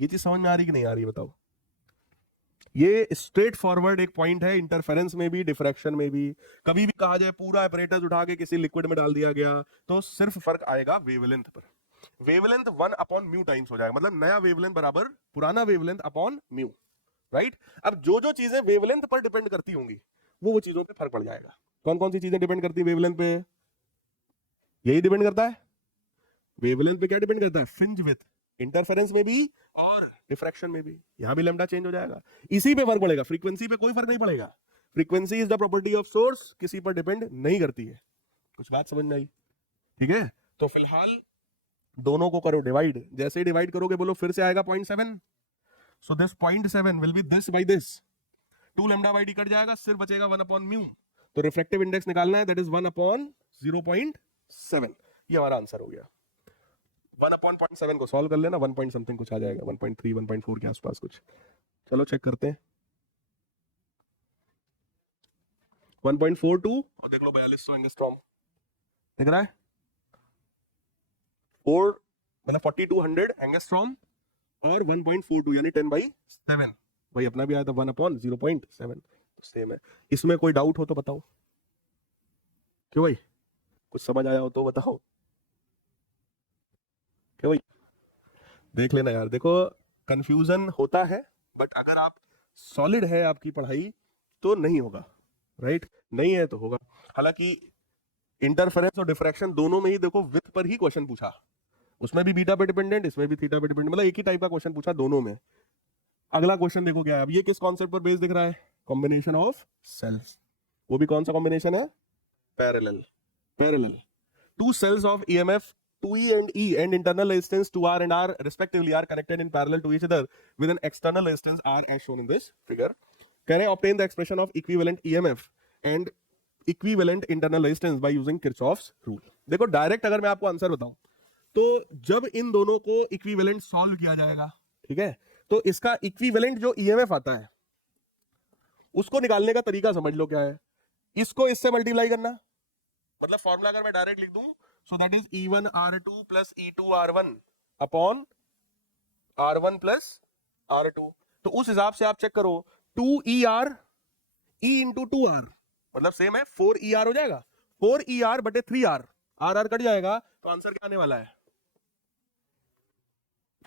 ये चीज समझ में आ रही कि नहीं आ रही बताओ? ये स्ट्रेट फॉरवर्ड एक पॉइंट है, इंटरफेरेंस में भी डिफ्रैक्शन में भी। कभी भी कहा जाए पूरा apparatus उठा के किसी लिक्विड में डाल दिया गया तो सिर्फ फर्क आएगा वेवलेंथ पर। वेवलेंथ 1/μ टाइम्स हो जाएगा, मतलब नया वेवलेंथ बराबर पुराना वेवलेंथ अपॉन म्यू, राइट। अब जो जो चीजें वेवलेंथ पर डिपेंड करती होंगी वो चीजों पे फर्क पड़ जाएगा। कौन कौन सी चीजें डिपेंड करती है वेवलेंथ पे? यही डिपेंड करता है, वेवलेंथ पे क्या डिपेंड करता है? फ्रिंज विड्थ, इंटरफेरेंस में भी और डिफ्रैक्शन में भी। यहां भी लैम्डा चेंज हो जाएगा, इसी पे फर्क पड़ेगा, फ्रीक्वेंसी पे कोई फर्क नहीं पड़ेगा। Frequency is the property of source, किसी पर डिपेंड नहीं करती है। कुछ बात समझ में आई? ठीक है, तो फिलहाल दोनों को करो डिवाइड, जैसे ही डिवाइड करोगे बोलो फिर से आएगा 0.7, so this 0.7 will be this by this, 2 lambda by D cut जाएगा, सिर्फ बचेगा 1 अपॉन म्यू। तो रिफ्रैक्टिव इंडेक्स निकालना है, दैट इज 1 अपॉन 0.7। ये हमारा आंसर हो गया। 1 अपॉन 0.7 को सॉल्व कर लेना, 1 पॉइंट समथिंग कुछ आ जाएगा, 1.3 1.4 के आसपास कुछ। चलो चेक करते हैं। 1.42 और देख लो 4200 एंगस्ट्रॉम दिख रहा है, 4 मतलब 4200 एंगस्ट्रॉम और 1.42 यानी 10/7, वही अपना भी आया था 1 अपॉन 0.7, तो सेम है। इसमें कोई डाउट हो तो बताओ, क्यों भाई? कुछ समझ आया हो तो बताओ, क्यों भाई? देख लेना यार, देखो कंफ्यूजन होता है, बट अगर आप सॉलिड है आपकी पढ़ाई तो नहीं होगा, राइट? नहीं है तो होगा। हालांकि इंटरफेरेंस और डिफ्रैक्शन दोनों में ही देखो विथ पर ही क्वेश्चन पूछा, उसमें भी बीटा पे डिपेंडेंट, इसमें भी थीटा पे डिपेंडेंट, मतलब एक ही टाइप का क्वेश्चन पूछा दोनों में। अगला क्वेश्चन देखो क्या है, अब ये किस कॉन्सेप्ट पर बेस दिख रहा है? Combination of cells. वो भी कौन सा कॉम्बिनेशन है? Parallel. Parallel to cells of EMF 2E and E and internal resistance 2R and R respectively are connected in parallel to each other with an external resistance R as shown in this figure. Can I obtain the expression of equivalent EMF and equivalent internal resistance by using Kirchhoff's rule? देखो डायरेक्ट अगर मैं आपको आंसर बताऊं तो जब इन दोनों को इक्विवेलेंट सॉल्व किया जाएगा, ठीक है, तो इसका इक्विवेलेंट जो ईएमएफ आता है उसको निकालने का तरीका समझ लो क्या है। इसको इससे मल्टीप्लाई करना, मतलब फॉर्मूला अगर मैं डायरेक्ट लिख दूं, सो that is E1 R2 plus E2 R1 upon R1 plus R2। तो उस हिसाब से आप चेक करो, 2ER E इंटू 2R मतलब सेम है, 4ER हो जाएगा, 4ER बटे 3R, RR कट जाएगा, तो आंसर क्या आने वाला है?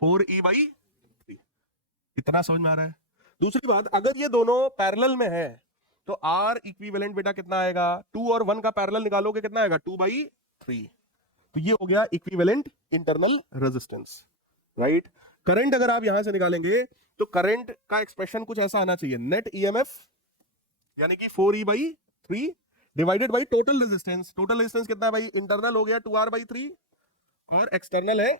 4E/3। इतना समझ में आ रहा है? दूसरी बात, अगर ये दोनों पैरेलल में है तो R इक्विवेलेंट बेटा कितना आएगा? 2 और 1 का पैरेलल निकालोगे कितना आएगा? 2/3। तो ये हो गया equivalent internal resistance, right? Current अगर आप यहां से निकालेंगे तो करंट का एक्सप्रेशन कुछ ऐसा आना चाहिए, नेट ईएमएफ यानी कि 4E/3 divided by total resistance. Total resistance कितना है भाई? इंटरनल हो गया 2R/3 और एक्सटर्नल है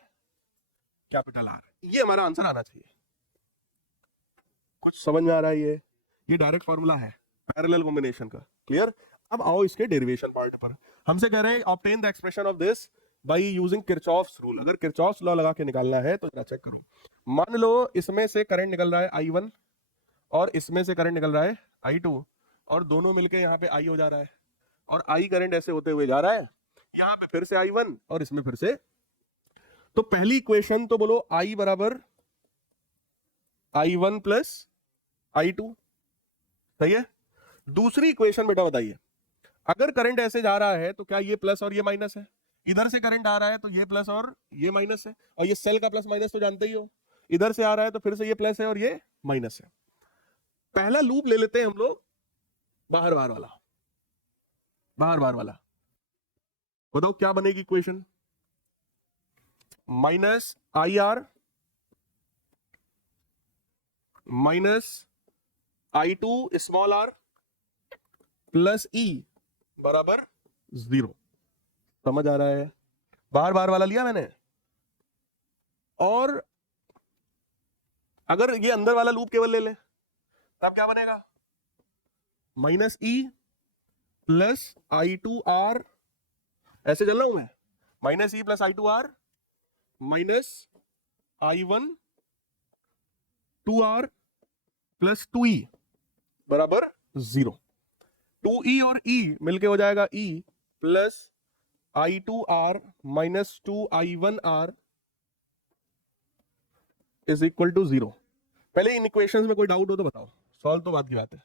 कैपिटल R। ये हमारा आंसर आना चाहिए। कुछ समझ में आ रहा है? ये डायरेक्ट फॉर्मूला है पैरेलल कॉम्बिनेशन का, क्लियर? अब आओ इसके डेरिवेशन पार्ट पर। हमसे कह रहे हैं obtain the expression of this by using Kirchhoff's rule. अगर किरचॉफ्स लॉ लगा के निकालना है तो जरा चेक करो। मान लो इसमें से करंट निकल रहा है I1 और इसमें से करंट निकल रहा है I2 और दोनों मिलके यहाँ पे I हो जा रहा है और I करंट ऐसे होते हुए जा रहा है, यहाँ पे फिर से I1 और इसमें फिर से। तो पहली इक्वेशन तो बोलो I बराबर I1 प्लस I2, सही है? दूसरी इक्वेशन बेटा बताइए, अगर करंट ऐसे जा रहा है तो क्या ये प्लस और ये माइनस है? इधर से करंट आ रहा है तो ये प्लस और ये माइनस है, और ये सेल का प्लस माइनस तो जानते ही हो, इधर से आ रहा है तो फिर से ये प्लस है और ये माइनस है। पहला लूप ले लेते हैं हम लोग बाहर बाहर वाला, बाहर बाहर वाला। बताओ क्या बनेगी equation? Minus IR minus I2 small r plus E बराबर 0। समझ आ रहा है? बाहर बाहर वाला लिया मैंने, और अगर ये अंदर वाला लूप केवल ले ले तब क्या बनेगा? माइनस E प्लस I2R, ऐसे चल रहा हूं मैं, minus E plus I2R minus I1 2R plus 2E बराबर 0। 2E और E मिलके हो जाएगा E plus I2R minus 2I1R is equal to 0। पहले इन इक्वेशंस में कोई डाउट हो तो बताओ, सॉल्व तो बात की बात है।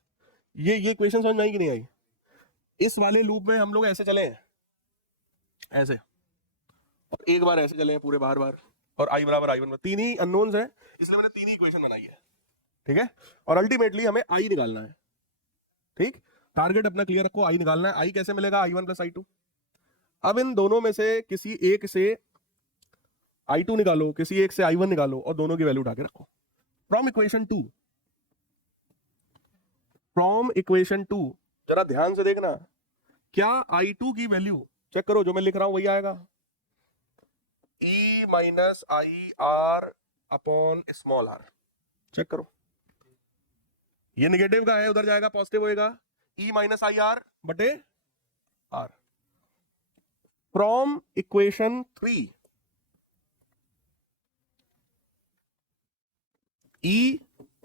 ये इक्वेशन समझ में आई कि नहीं आई? इस वाले लूप में हम लोग ऐसे चले हैं, ऐसे, और एक बार ऐसे चले हैं पूरे बार बार, और I बराबर I1 में तीन ही अननोन्स है, इसलिए मैंने तीन ही इक्वेशन बनाई है, ठीक है? और अल्टीमेटली हमें I निकालना है, ठीक? टारगेट अपना क्लियर रखो, I निकालना है। I कैसे मिलेगा? I1 plus I2। अब इन दोनों में से किसी एक से I2 निकालो, किसी एक से I1 निकालो और दोनों की वैल्यू उठा के रखो। फ्रॉम इक्वेशन टू जरा ध्यान से देखना, क्या I2 की वैल्यू चेक करो, जो मैं लिख रहा हूं वही आएगा, E minus I R upon small R. Check करो, ये निगेटिव का है, उधर जाएगा पॉजिटिव होएगा, E माइनस आई आर बटे R. From equation 3 E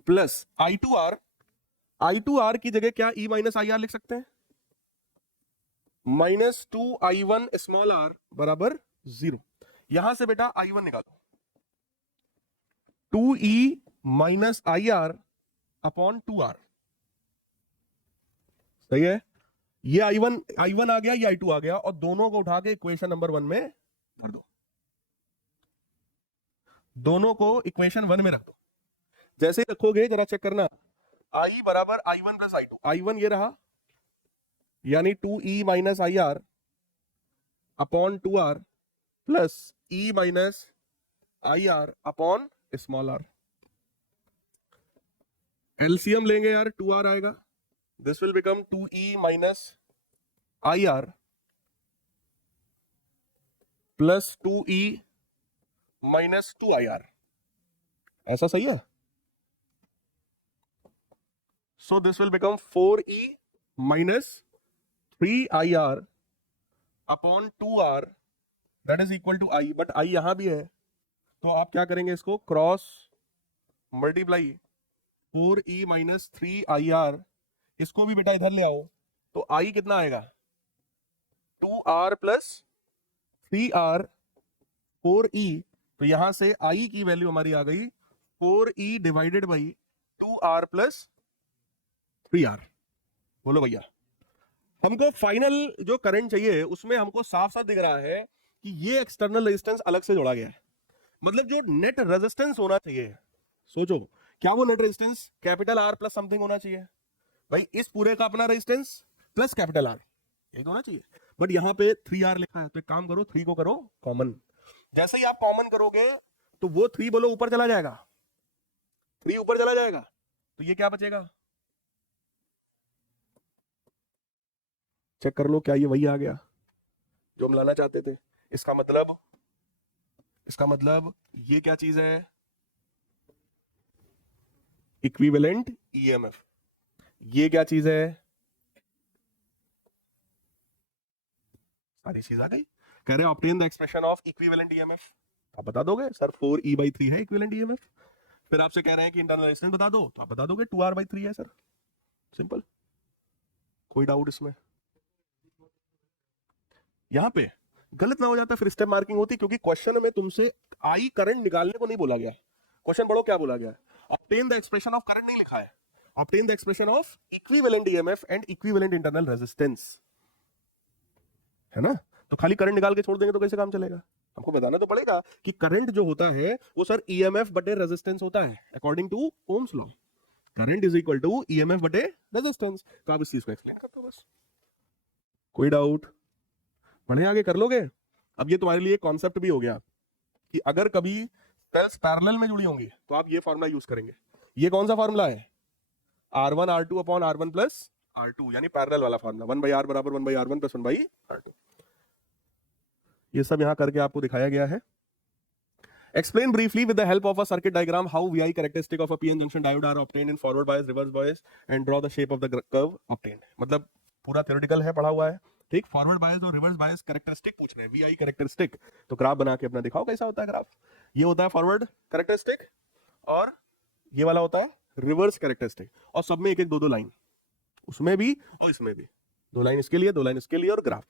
plus I2R की जगह क्या E माइनस आई आर लिख सकते हैं, -2I1 स्मॉल आर बराबर 0। यहां से बेटा I1 निकालो, 2E minus I R upon 2R। सही है, ये I1 आ गया, ये I2 आ गया, और दोनों को उठा के इक्वेशन नंबर 1 में भर दो, दोनों को इक्वेशन 1 में रख दो। जैसे ही रखोगे जरा चेक करना, I बराबर I1 प्लस I2, I1 ये रहा, यानी 2E minus I R upon 2R plus E minus I R upon small R. LCM लेंगे यार, 2R आएगा, this will become 2E minus I R plus 2E minus 2IR। ऐसा सही है? So this will become 4E minus 3IR upon 2R, that is equal to I, but I यहां भी है, तो आप क्या करेंगे, इसको cross multiply 4E minus 3IR, इसको भी बेटा इधर ले आओ, तो I कितना आएगा, 2R प्लस 3R 4E, तो यहां से I की वैल्यू हमारी आ गई 4E divided by 2R plus 3R। बोलो भैया, हमको फाइनल जो करंट चाहिए उसमें हमको साफ साफ दिख रहा है कि ये एक्सटर्नल रेजिस्टेंस अलग से जोड़ा गया है, मतलब जो नेट रेजिस्टेंस होना चाहिए, सोचो क्या वो net resistance capital R plus something होना चाहिए भाई, इस पूरे का अपना रेजिस्टेंस प्लस कैपिटल R, ये होना चाहिए, बट यहां पे 3R लिखा है, तो एक काम करो 3 को करो कॉमन, जैसे ही आप कॉमन करोगे तो वो 3 बोलो ऊपर चला जाएगा, 3 ऊपर चला जाएगा, तो ये क्या बचेगा, चेक कर लो, क्या ये वही आ गया जो हम लाना चाहते थे। इसका मतलब ये क्या चीज है, इक्विवेलेंट ईएमएफ। ये क्या चीज है, सारी चीज आ गई। कह रहे obtain the expression of equivalent EMF, आप बता दोगे सर 4E/3 है इक्विवेलेंट ईएमएफ। फिर आपसे कह रहे हैं कि इंटरनल रेजिस्टेंस बता दो, तो आप बता दोगे 2R/3 है सर, सिंपल, कोई डाउट इसमें। यहां पे गलत ना हो जाता फिर स्टेप मार्किंग होती, क्योंकि क्वेश्चन में तुमसे आई करंट निकालने को नहीं बोला गया, क्वेश्चन पढ़ो क्या बोला गया, obtain the expression of current नहीं लिखा है, obtain the expression of equivalent EMF and equivalent internal resistance, है ना। तो खाली करंट निकाल के छोड़ देंगे तो कैसे काम चलेगा, हमको बताना तो पड़ेगा कि करंट जो होता है वो सर ईएमएफ बटे रेजिस्टेंस होता है according to Ohm's law, current is equal to EMF बटे रेजिस्टेंस। तो आप इस चीज को एक्सप्लेन कर दो बस, कोई डाउट, बढ़िया आगे कर लोगे। अब ये तुम्हारे लिए कॉन्सेप्ट भी हो गया कि अगर कभी सेल्स पैरेलल में जुड़ी होंगी तो आप ये फॉर्मूला यूज करेंगे। ये कौन सा फॉर्मूला है, R1 R2 upon R1 plus R2, यानी पैरेलल वाला फॉर्मूला, 1/R बराबर 1/R1 प्लस 1/R2। ये सब यहां करके आपको दिखाया गया है। Explain briefly with the help of a circuit diagram how VI characteristic of a PN junction diode are obtained in forward bias, reverse bias and draw the shape of the curve obtained। मतलब पूरा theoretical है, पढ़ा हुआ है, ठीक। फॉरवर्ड बायस और रिवर्स बायस कैरेक्टरिस्टिक पूछ रहे हैं, VI कैरेक्टरिस्टिक, तो ग्राफ बना के अपना दिखाओ कैसा होता है ग्राफ। ये होता है फॉरवर्ड कैरेक्टरिस्टिक और ये वाला होता है रिवर्स कैरेक्टरिस्टिक, और सब में एक एक दो दो लाइन, उसमें भी और इसमें भी, 2 लाइन इसके लिए 2 लाइन इसके लिए, और ग्राफ।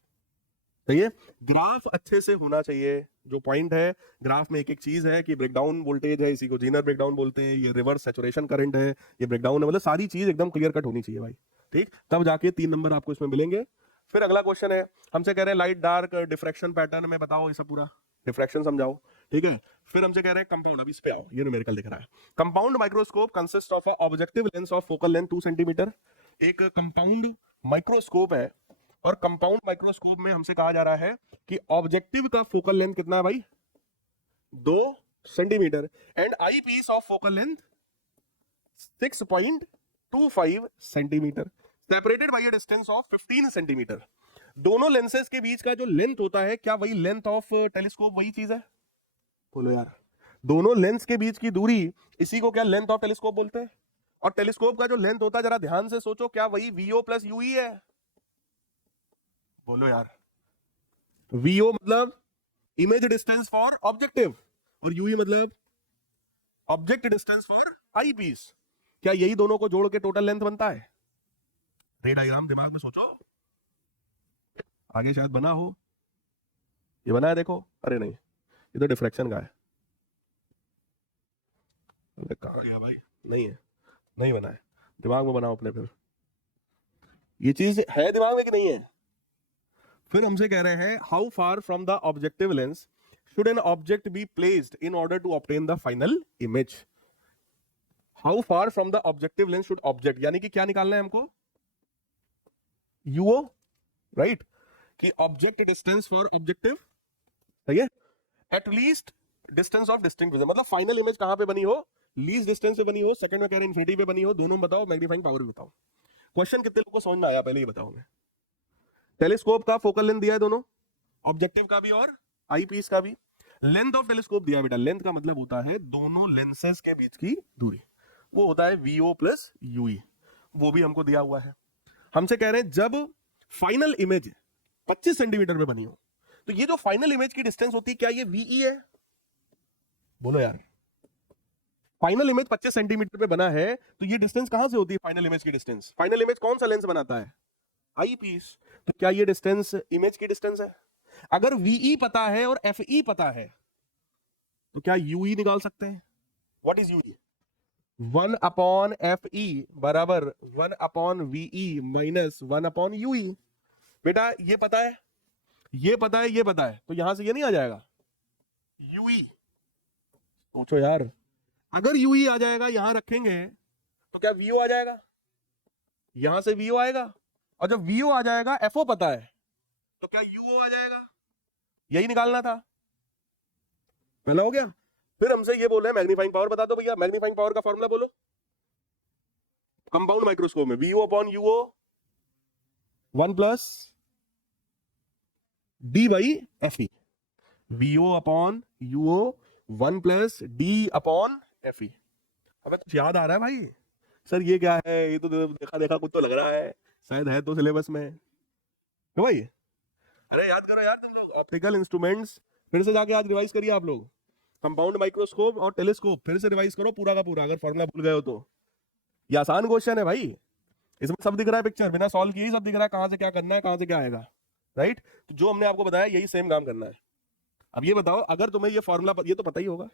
सही है, ग्राफ अच्छे से होना चाहिए। जो पॉइंट है ग्राफ में एक एक चीज है कि ब्रेकडाउन वोल्टेज है, इसी को जेनर ब्रेकडाउन बोलते हैं, ये रिवर्स सैचुरेशन करंट है, ये ब्रेकडाउन है, मतलब सारी चीज एकदम क्लियर कट होनी चाहिए भाई, ठीक। तब जाके 3 नंबर आपको इसमें मिलेंगे। फिर अगला क्वेश्चन है, हमसे कह रहे हैं लाइट डार्क डिफ्रैक्शन पैटर्न में बताओ, ये सब पूरा डिफ्रैक्शन समझाओ, ठीक है। फिर हमसे कह रहे हैं कंपाउंड, अभी इस पे आओ, ये न्यूमेरिकल दिख रहा है। Compound microscope consist of a objective lens of focal length 2 centimetre. एक कंपाउंड माइक्रोस्कोप है, और कंपाउंड माइक्रोस्कोप में हमसे कहा जा रहा है कि ऑब्जेक्टिव का फोकल लेंथ कितना है भाई, 2 centimetre and eyepiece of focal length 6.25 centimetre separated by a distance of 15 centimetre. दोनों लेंसेज के बीच का जो लेंथ होता है, क्या वही लेंथ ऑफ टेलीस्कोप वही चीज है? बोलो यार, दोनों लेंस के बीच की दूरी, इसी को क्या लेंथ ऑफ टेलीस्कोप बोलते हैं? और टेलीस्कोप का जो लेंथ होता है, जरा ध्यान से सोचो, क्या वही वीओ प्लस यूई है? बोलो यार, वीओ मतलब इमेज डिस्टेंस फॉर ऑब्जेक्टिव और यूई मतलब object distance for eyepiece. क्या यही दोनों को जोड़ के टोटल लेंथ बनता है? रे डायग्राम दिमाग में सोचो, आगे शायद बना हो। ये बना है देखो, अरे नहीं, ये तो डिफ्रैक्शन का है। कहाँ गया भाई? नहीं है, नहीं बना है, दिमाग में बनाओ अपने। फिर ये चीज है दिमाग में कि नहीं है? फिर हमसे कह रहे हैं how far from the objective lens should an object be placed in order to obtain the final image. How far from the objective lens should object, यानी कि क्या निकालना है हमको? यूओ, राइट, कि ऑब्जेक्ट डिस्टेंस फॉर ऑब्जेक्टिव, सही है, at least distance of distinct vision, मतलब फाइनल इमेज कहां पे बनी हो? लीस्ट डिस्टेंस पे बनी हो, सेकंड में कह रहे इन्फिनिटी पे बनी हो, दोनों बताओ, मैग्नीफाइंग पावर भी बताओ। क्वेश्चन कितने लोगों को समझ में आया पहले ये बताओ हमें। टेलीस्कोप का फोकल लेंथ दिया है दोनों, ऑब्जेक्टिव का भी और आई पीस का भी। लेंथ ऑफ टेलीस्कोप दिया है बेटा, लेंथ का मतलब होता है दोनों लेंसेज के बीच की दूरी, वो होता है वीओ प्लस यूई, वो भी हमको दिया हुआ है। हमसे कह रहे हैं जब फाइनल इमेज 25 सेंटीमीटर में बनी हो, तो ये जो फाइनल इमेज की डिस्टेंस होती है, क्या ये वीई है? बोलो यार, फाइनल इमेज 25 सेंटीमीटर पे बना है, तो ये डिस्टेंस कहां से होती है? फाइनल इमेज की डिस्टेंस। फाइनल इमेज कौन सा लेंस बनाता है? आई पीस। तो क्या ये डिस्टेंस इमेज की डिस्टेंस है? अगर वीई पता है और एफई पता है, तो क्या यूई निकाल सकते हैं? What is UE? 1 upon F E बराबर 1 upon VE minus 1 upon UE. बेटा ये पता है, ये पता है, ये पता है, तो यहां से ये नहीं आ जाएगा यूई? पूछो यार, अगर यूई आ जाएगा यहां रखेंगे तो क्या वीओ आ जाएगा? यहां से वीओ आएगा, और जब वीओ आ जाएगा, एफओ पता है, तो क्या यूओ आ जाएगा? यही निकालना था, पहला हो गया। फिर हमसे ये बोल रहे हैं मैग्नीफाइंग पावर बता दो भैया, मैग्नीफाइंग पावर का फॉर्मूला बोलो। कंपाउंड माइक्रोस्कोप में VO upon UO 1 plus D by F E, VO upon UO 1 plus D upon F E. हमें कुछ याद आ रहा है भाई? सर ये क्या है? ये तो देखा देखा कुछ तो लग रहा है, शायद है तो सिलेबस में, क्यों भाई? अरे याद करो यार तुम लोग, ऑप्टिकल इंस्ट्रूमेंट्स फिर से जाके आज रिवाइज करिए आप लोग, कंपाउंड माइक्रोस्कोप और टेलीस्कोप फिर से रिवाइज करो पूरा का पूरा, अगर फॉर्मूला भूल गए हो तो। ये आसान क्वेश्चन है भाई, इसमें सब दिख रहा है, पिक्चर बिना सॉल्व किए ही सब दिख रहा है, कहां से क्या करना है, कहां से क्या आएगा, राइट? तो जो हमने आपको बताया यही सेम काम करना है। अब ये बताओ, अगर तुम्हें ये फॉर्मूला ये तो पता ही होगा,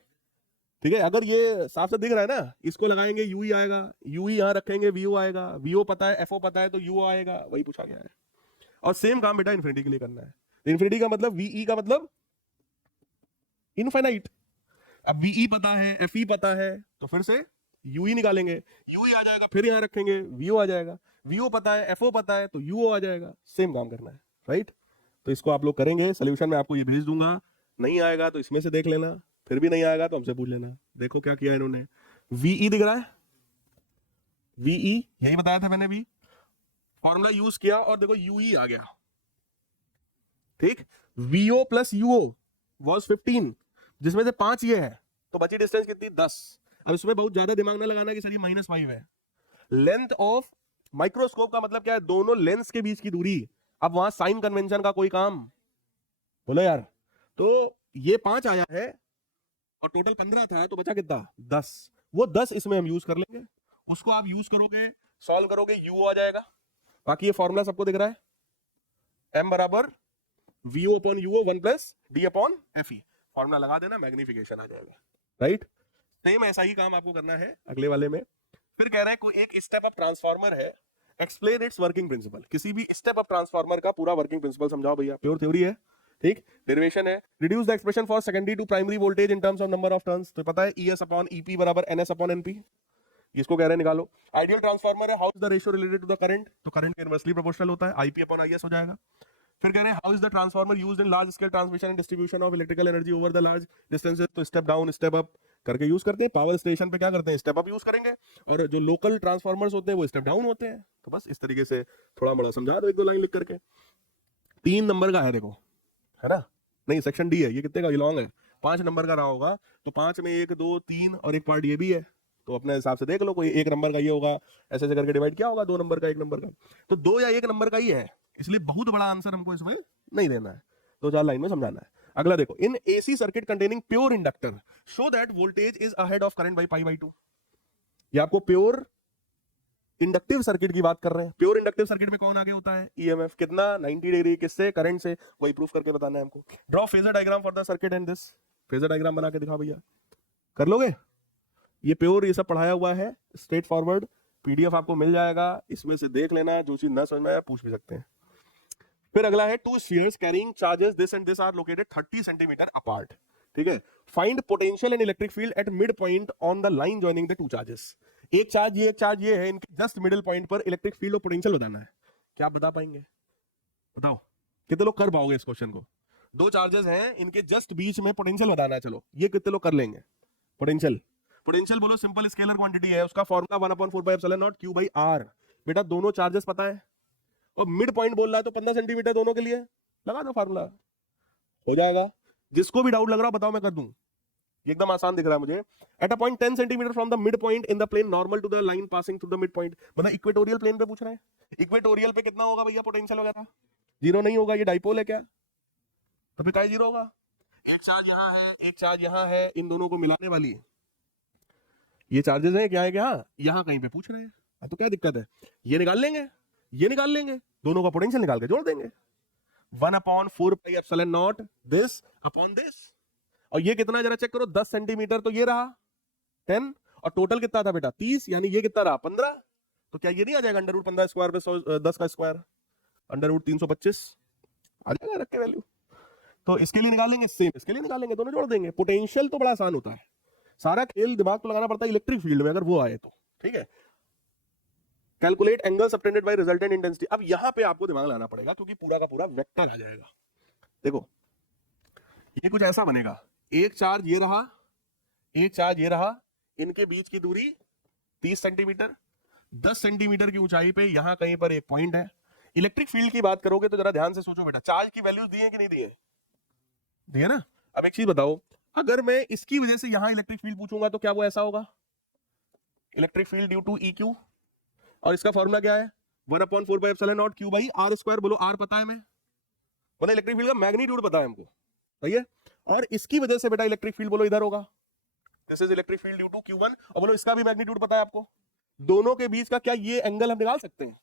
ठीक है, अगर ये साफ से दिख रहा है ना, इसको लगाएंगे यूई आएगा, यूई यहां रखेंगे वीओ आएगा, वीओ पता है, एफओ पता है, तो यूओ आएगा, वही पूछा गया है। और सेम काम बेटा इन्फिनिटी के लिए करना है। इन्फिनिटी का मतलब वीई का मतलब इनफाइनाइट। अब वीई पता है, एफई पता है, तो फिर से यूई निकालेंगे, यूई आ जाएगा, फिर यहां रखेंगे, वीओ आ जाएगा, वीओ पता है, एफओ पता है, तो यूओ आ जाएगा, सेम काम करना है, राइट? तो इसको आप लोग करेंगे, सोल्यूशन में आपको ये भेज दूंगा, नहीं आएगा तो इसमें से देख लेना, फिर भी नहीं आएगा तो हमसे पूछ लेना। देखो क्या किया इन्होंने, वीई दिख रहा है, वीई यही बताया था मैंने भी, फॉर्मूला यूज किया और देखो यूई आ गया, ठीक। वीओ प्लस यूओ वॉज 15, जिसमें से 5 ये है, तो बची डिस्टेंस कितनी? 10। अब इसमें बहुत ज्यादा दिमाग ना लगाना कि सर ये -5 है। लेंथ ऑफ माइक्रोस्कोप का मतलब क्या है? दोनों लेंस के बीच की दूरी। अब वहां साइन कन्वेंशन का कोई काम? बोलो यार। तो ये 5 आया है और टोटल 15 था, तो बचा कितना? 10। वो 10 इसमें हम यूज कर लेंगे, उसको आप यूज करोगे, सॉल्व करोगे, यू आ जाएगा। बाकी ये फॉर्मूला सबको दिख रहा है, एम बराबर VO upon UO 1 plus D upon F E, formula लगा देना, मैग्निफिकेशन आ जाएगा, राइट? सेम ऐसा ही काम आपको करना है अगले वाले में। फिर कह रहे हैं कोई एक स्टेप अप ट्रांसफार्मर है, एक्सप्लेन इट्स वर्किंग प्रिंसिपल। किसी भी स्टेप अप ट्रांसफार्मर का पूरा वर्किंग प्रिंसिपल समझाओ भैया, प्योर थ्योरी है, ठीक। डेरिवेशन है, reduce the expression for secondary to primary voltage in terms of number of turns, तो पता है ईएस अपॉन ईपी बराबर एनएस अपॉन एनपी, इसको कह रहे हैं निकालो। आइडियल ट्रांसफार्मर है, how is the ratio related to the current, तो करंट इनवर्सली प्रोपोर्शनल होता है, आईपी अपॉन आईएस हो जाएगा। फिर कह रहे हैं how is the transformer used in large scale transmission and distribution of electrical energy over the large distances, तो स्टेप डाउन स्टेप अप करके यूज करते हैं। पावर स्टेशन पे क्या करते हैं, स्टेप अप यूज करेंगे, और जो लोकल ट्रांसफार्मर्स होते हैं वो स्टेप डाउन होते हैं। तो बस इस तरीके से थोड़ा बड़ा समझा दो, एक दो लाइन लिख करके। 3 नंबर का है देखो, है ना, नहीं सेक्शन डी है ये, कितने का लॉन्ग है, 5 नंबर का रहा होगा, तो 5 में 1 2 3 और एक पार्ट ये भी है, तो अपने हिसाब से देख लो, कोई 1 नंबर का ये होगा, ऐसे ऐसे करके डिवाइड क्या होगा, 2 नंबर का 1 नंबर का, तो 2 या 1 नंबर का ही है, इसलिए बहुत बड़ा आंसर हमको इसमें नहीं देना है, 2-4 लाइन में समझाना है। अगला देखो, in AC circuit containing pure inductor show that voltage is ahead of current by pi by 2। ये आपको प्योर इंडक्टिव सर्किट की बात कर रहे हैं। प्योर इंडक्टिव सर्किट में कौन आगे होता है, ईएमएफ कितना, 90 डिग्री, किससे, करंट से, वही प्रूफ करके बताना है हमको। Draw phasor diagram for the circuit and this, phasor diagram बना के दिखा भैया, कर लोगे? ये प्योर ये सब पढ़ाया हुआ है, स्ट्रेट फॉरवर्ड, पीडीएफ आपको मिल जाएगा, इसमें से देख लेना, जो चीज ना समझ में आया पूछ भी सकते हैं। फिर अगला है, two spheres carrying charges this and this are located 30 centimetre apart, ठीक है, find potential and electric field at mid point on the line joining the two charges. एक चार्ज ये, एक चार्ज ये है, इनके जस्ट मिडिल पॉइंट पर इलेक्ट्रिक फील्ड और पोटेंशियल बताना है। क्या आप बता पाएंगे, बताओ कितने लोग कर पाओगे इस क्वेश्चन को? 2 चार्जेस हैं, इनके जस्ट बीच में पोटेंशियल बताना है, चलो ये कितने लोग कर लेंगे? पोटेंशियल, पोटेंशियल बोलो, सिंपल स्केलर क्वांटिटी है, उसका फॉर्मूला 1/4πε0 Q/r। बेटा दोनों चार्जेस पता है, और मिड पॉइंट बोल रहा है तो 15 सेंटीमीटर दोनों के लिए, लगा दो फार्मूला, हो जाएगा। जिसको भी डाउट लग रहा बताओ, मैं कर दूं, ये एकदम आसान दिख रहा है मुझे। At a point 10 centimetre from the mid point in the plane normal to the line passing through the mid point, मतलब इक्वेटोरियल प्लेन पे पूछ रहे हैं। इक्वेटोरियल पे कितना होगा भैया पोटेंशियल वगैरह? 0 नहीं होगा, ये डाइपोल है क्या, तो फिर काय 0 होगा? एक चार्ज यहाँ है, एक चार्ज यहाँ है, इन दोनों को मिलाने वाली ये चार्जेस हैं, क्या है, क्या यहाँ कहीं पे पूछ रहे हैं, तो क्या दिक्कत है, ये निकाल लेंगे, ये निकाल लेंगे, दोनों का पोटेंशियल निकाल के जोड़ देंगे, 1/4πε0 दिस अपॉन दिस। और ये कितना जरा चेक करो, 10 सेंटीमीटर, तो ये रहा 10, और टोटल कितना था बेटा 30, यानी ये कितना रहा 15, तो क्या ये नहीं आ जाएगा √15 स्क्वायर पे 10 का स्क्वायर, √325 आ जाएगा, रख के वैल्यू। तो इसके लिए निकालेंगे सेम, इसके लिए निकालेंगे, दोनों जोड़ देंगे। पोटेंशियल तो बड़ा आसान होता है, सारा खेल दिमाग तो लगाना पड़ता है इलेक्ट्रिक फील्ड में, अगर वो आए तो ठीक है। Calculate angle subtended bye resultant intensity, अब यहां पे आपको दिमाग लगाना पड़ेगा, क्योंकि पूरा का पूरा वेक्टर आ जाएगा। देखो ये कुछ ऐसा बनेगा, एक चार्ज ये रहा, एक चार्ज ये रहा, इनके बीच की दूरी 30 सेंटीमीटर, 10 सेंटीमीटर की ऊंचाई पे यहां कहीं पर एक पॉइंट है। इलेक्ट्रिक फील्ड की बात करोगे तो जरा ध्यान से सोचो बेटा, चार्ज की वैल्यूज दी है कि नहीं दी है, दी है ना। अब एक चीज बताओ, अगर मैं इसकी वजह से यहां इलेक्ट्रिक फील्ड पूछूंगा तो क्या वो ऐसा होगा, electric field due to EQ, और इसका फॉर्मूला क्या है, 1/4πε0 Q/r², बोलो r पता है, मैं मतलब इलेक्ट्रिक फील्ड का मैग्नीट्यूड पता है हमको, सही है। और इसकी वजह से बेटा इलेक्ट्रिक फील्ड बोलो इधर होगा, this is electric field due to Q1, और बोलो इसका भी मैग्नीट्यूड पता है आपको। दोनों के बीच का क्या ये एंगल हम निकाल सकते हैं?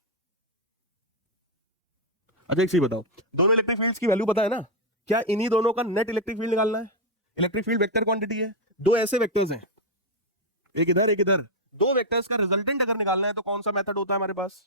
अच्छा एक चीज बताओ, दोनों इलेक्ट्रिक फील्ड्स की वैल्यू पता है ना, क्या इन्हीं दोनों का नेट इलेक्ट्रिक फील्ड निकालना है? इलेक्ट्रिक फील्ड वेक्टर क्वांटिटी है, दो ऐसे वेक्टर्स हैं, एक इधर एक इधर, दो वेक्टर्स का रिजल्टेंट अगर निकालना है तो कौन सा मेथड होता है हमारे पास,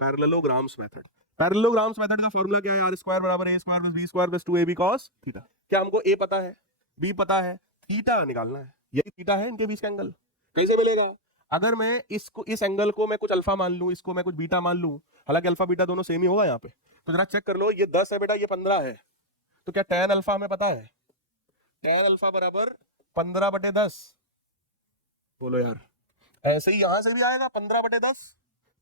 पैरेललोग्राम्स मेथड। पैरेललोग्राम्स मेथड का फॉर्मूला क्या है, r² = a² + b² + 2ab cos theta. क्या हमको a पता है, b पता है, थीटा निकालना है, यही थीटा है इनके बीच का एंगल। कैसे मिलेगा, अगर मैं इसको, इस एंगल को मैं कुछ अल्फा मान लूं, इसको मैं कुछ बीटा मान लूं, हालांकि अल्फा बीटा दोनों सेम ही होगा यहाँ पे, तो जरा चेक कर लो, ये 10 है बेटा, ये 15 है, तो क्या tan अल्फा हमें पता है, tan अल्फा बराबर 15/10, बोलो यार, ऐसे ही यहां से भी आएगा 15/10,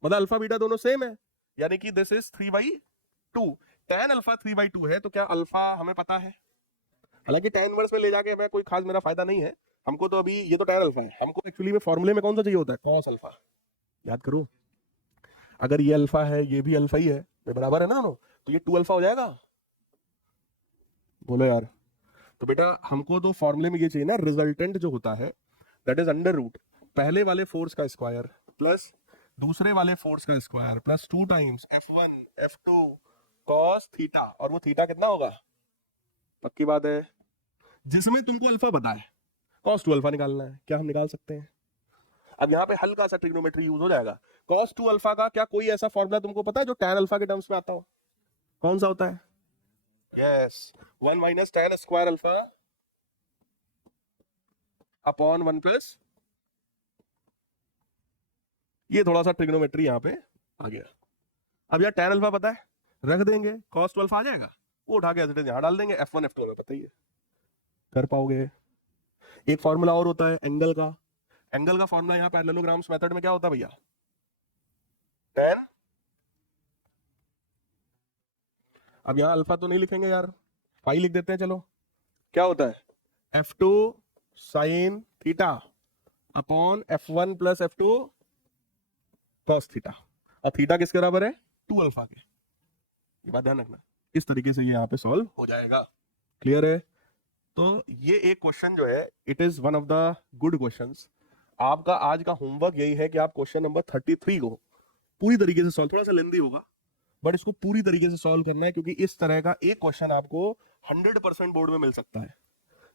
मतलब अल्फा बीटा दोनों सेम है, यानी कि दिस इज 3/2, tan अल्फा 3/2 है, तो क्या अल्फा हमें पता है, हालांकि tan इनवर्स में ले जाके हमें कोई खास मेरा फायदा नहीं है, हमको तो अभी ये तो tan अल्फा है, हमको एक्चुअली में फॉर्मूले में कौन सा चाहिए होता है, cos अल्फा, याद करो, अगर ये अल्फा है ये भी अल्फा ही है, ये बराबर है ना दोनों, तो ये 2 अल्फा हो जाएगा, बोलो यार। तो बेटा हमको तो फॉर्मूले में ये चाहिए ना, रिजल्टेंट जो होता है दैट इज √ पहले वाले फोर्स का स्क्वायर प्लस दूसरे वाले फोर्स का square plus 2 times F1 F2 cos theta, और वो थीटा कितना होगा, पक्की बात है, जिसमें तुमको अल्फा पता है, cos 2 अल्फा निकालना है, क्या हम निकाल सकते हैं? अब यहाँ पे हल्का सा ट्रिग्नोमेट्री यूज हो जाएगा। cos 2 अल्फा का क्या कोई ऐसा फॉर्मूला तुमको पता है जो tan अल्फा के टर्म्स में आता हो, कौन सा होता है? Yes, 1 - tan square alpha upon 1 plus, ये थोड़ा सा ट्रिग्नोमेट्री यहाँ पे आ गया। अब यार tan अल्फा पता है, रख देंगे, cos 12 आ जाएगा, वो उठा के एज इट इज यहां डाल देंगे, F1 F2 हमें पता ही है, कर पाओगे। एक फॉर्मूला और होता है एंगल का, एंगल का फॉर्मूला यहाँ पैरेललोग्राम्स मेथड में क्या होता है भैया, tan, अब यहाँ अल्फा तो नहीं लिखेंगे यार, पाई लिख देते हैं, चलो क्या होता है F2 sin theta upon F1 plus F2 cos theta, और थीटा किसके बराबर है 2 अल्फा के, ये बात ध्यान रखना, इस तरीके से ये यहाँ पे सॉल्व हो जाएगा। क्लियर है? तो ये एक क्वेश्चन जो है it is one of the good questions. आपका आज का होमवर्क यही है कि आप क्वेश्चन नंबर 33 को पूरी तरीके से सॉल्व, थोड़ा सा लेंदी होगा बट इसको पूरी तरीके से सॉल्व करना है, क्योंकि इस तरह का एक क्वेश्चन आपको 100% बोर्ड में मिल सकता है,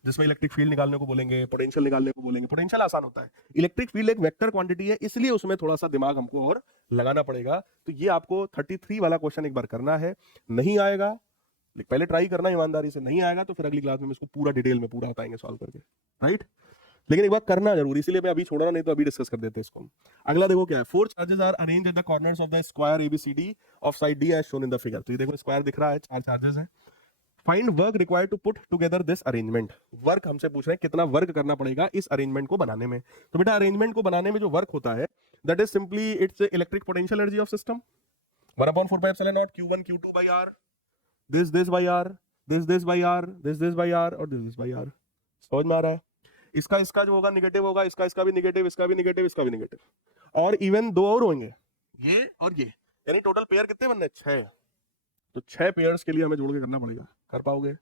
जिसमें इलेक्ट्रिक फील्ड निकालने को बोलेंगे, पोटेंशियल निकालने को बोलेंगे। पोटेंशियल आसान होता है, इलेक्ट्रिक फील्ड एक वेक्टर क्वांटिटी है, इसलिए उसमें थोड़ा सा दिमाग हमको और लगाना पड़ेगा। तो ये आपको 33 वाला क्वेश्चन एक बार करना है, नहीं आएगा पहले ट्राई करना ईमानदारी से, नहीं आएगा तो फिर अगली क्लास में इसको पूरा डिटेल में पूरा बताएंगे सॉल्व करके, राइट? लेकिन एक बार करना जरूर, इसीलिए मैं अभी छोड़ रहा, नहीं तो अभी डिस्कस कर देते हैं इसको। अगला देखो क्या है, 4 charges are arranged at the corners of the square ABCD of side D as shown in the figure. तो ये देखो स्क्वायर दिख रहा है, 4 चार्जेस हैं। Find work required to put together this arrangement. Work हमसे पूछ रहे हैं कितना वर्क करना पड़ेगा इस अरेंजमेंट को बनाने में। तो बेटा अरेंजमेंट को बनाने में जो वर्क होता है that is simply it's electric potential energy of system 1/4 Q1 Q2 by R, this by R, this by R, this by R और this by R। समझ में आ रहा है? इसका जो होगा निगेटिव होगा, इसका भी निगेटिव, इसका भी निगेटिव, इसका भी निगेटिव, और इवन 2 और होंगे, ये और ये, यानी टोटल पेयर कितने बनने 6। तो 6 पेयर्स के लिए हमें जोड़ के करना पड़ेगा, कर पाओगे?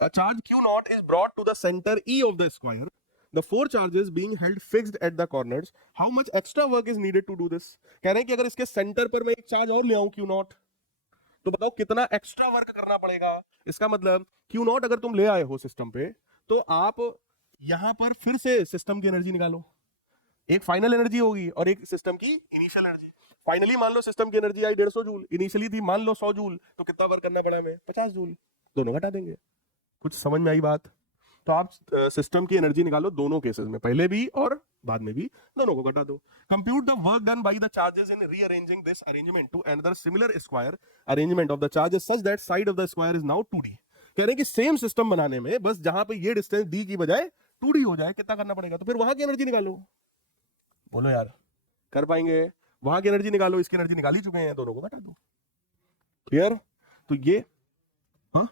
A charge Q naught is brought to the center E of the square. The 4 charges being held fixed at the corners. How much extra work is needed to do this? कह रहे हैं कि अगर इसके सेंटर पर मैं एक चार्ज और ले आऊं Q naught, तो बताओ कितना एक्स्ट्रा वर्क करना पड़ेगा। इसका मतलब Q naught अगर तुम ले आए हो सिस्टम पे, तो आप यहां पर फिर से सिस्टम की एनर्जी निकालो, एक फाइनल एनर्जी होगी और एक सिस्टम की इनिशियल एनर्जी। फाइनली मान लो सिस्टम की एनर्जी आई 150 जूल, इनिशियली थी मान लो 100 जूल, तो कितना वर्क करना पड़ा हमें 50 जूल, दोनों घटा देंगे। कुछ समझ में आई बात? तो आप सिस्टम की एनर्जी निकालो दोनों केसेस में, पहले भी और बाद में भी, दोनों को घटा दो। Compute the work done by the charges in rearranging this arrangement to another similar square arrangement of the charges such that side of the square is now 2D। कह रहे हैं कि सेम सिस्टम बनाने में बस जहां पे ये डिस्टेंस डी की बजाय 2D हो जाए, कितना करना पड़ेगा? तो फिर वहां की एनर्जी निकालो। बोलो यार, कर पाएंगे? वहां की एनर्जी निकालो, इसकी एनर्जी निकाल ही चुके हैं, दोनों को घटा दो। क्लियर? तो ये हाँ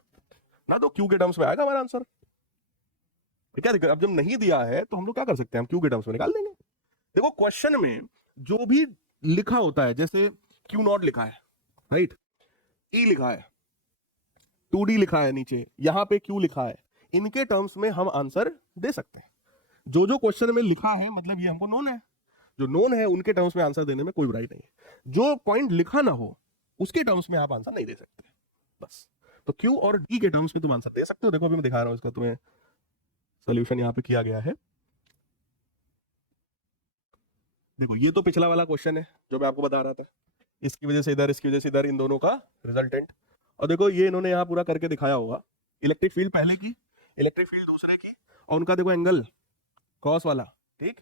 ना, तो क्यू के टर्म्स में आएगा हमारा आंसर। क्या दिक्कत? अब जब नहीं दिया है तो हम लोग क्या कर सकते हैं, हम क्यू के टर्म्स में निकाल देंगे। देखो क्वेश्चन में जो भी लिखा होता है, जैसे क्यू नॉट लिखा है, राइट, ई लिखा है, 2D लिखा है नीचे, यहां पे क्यू लिखा है, इनके टर्म्स में हम आंसर दे सकते हैं। जो जो क्वेश्चन में लिखा है मतलब ये हमको नोन है, जो नोन है उनके टर्म्स में आंसर देने में कोई बुराई नहीं है। जो पॉइंट लिखा ना हो उसके टर्म्स में आप आंसर नहीं दे सकते, बस। तो क्यू और डी के टर्म्स में तुम आंसर दे सकते हो। देखो अभी मैं दिखा रहा हूं, इसका तुम्हें सोल्यूशन यहां पे किया गया है। देखो ये तो पिछला वाला क्वेश्चन है जो मैं आपको बता रहा था, इसकी वजह से इधर, इसकी वजह से इधर, इन दोनों का रिजल्टेंट। और देखो ये इन्होंने यहाँ पूरा करके दिखाया होगा, इलेक्ट्रिक फील्ड पहले की, इलेक्ट्रिक फील्ड दूसरे की, और उनका देखो एंगल कॉस वाला, ठीक।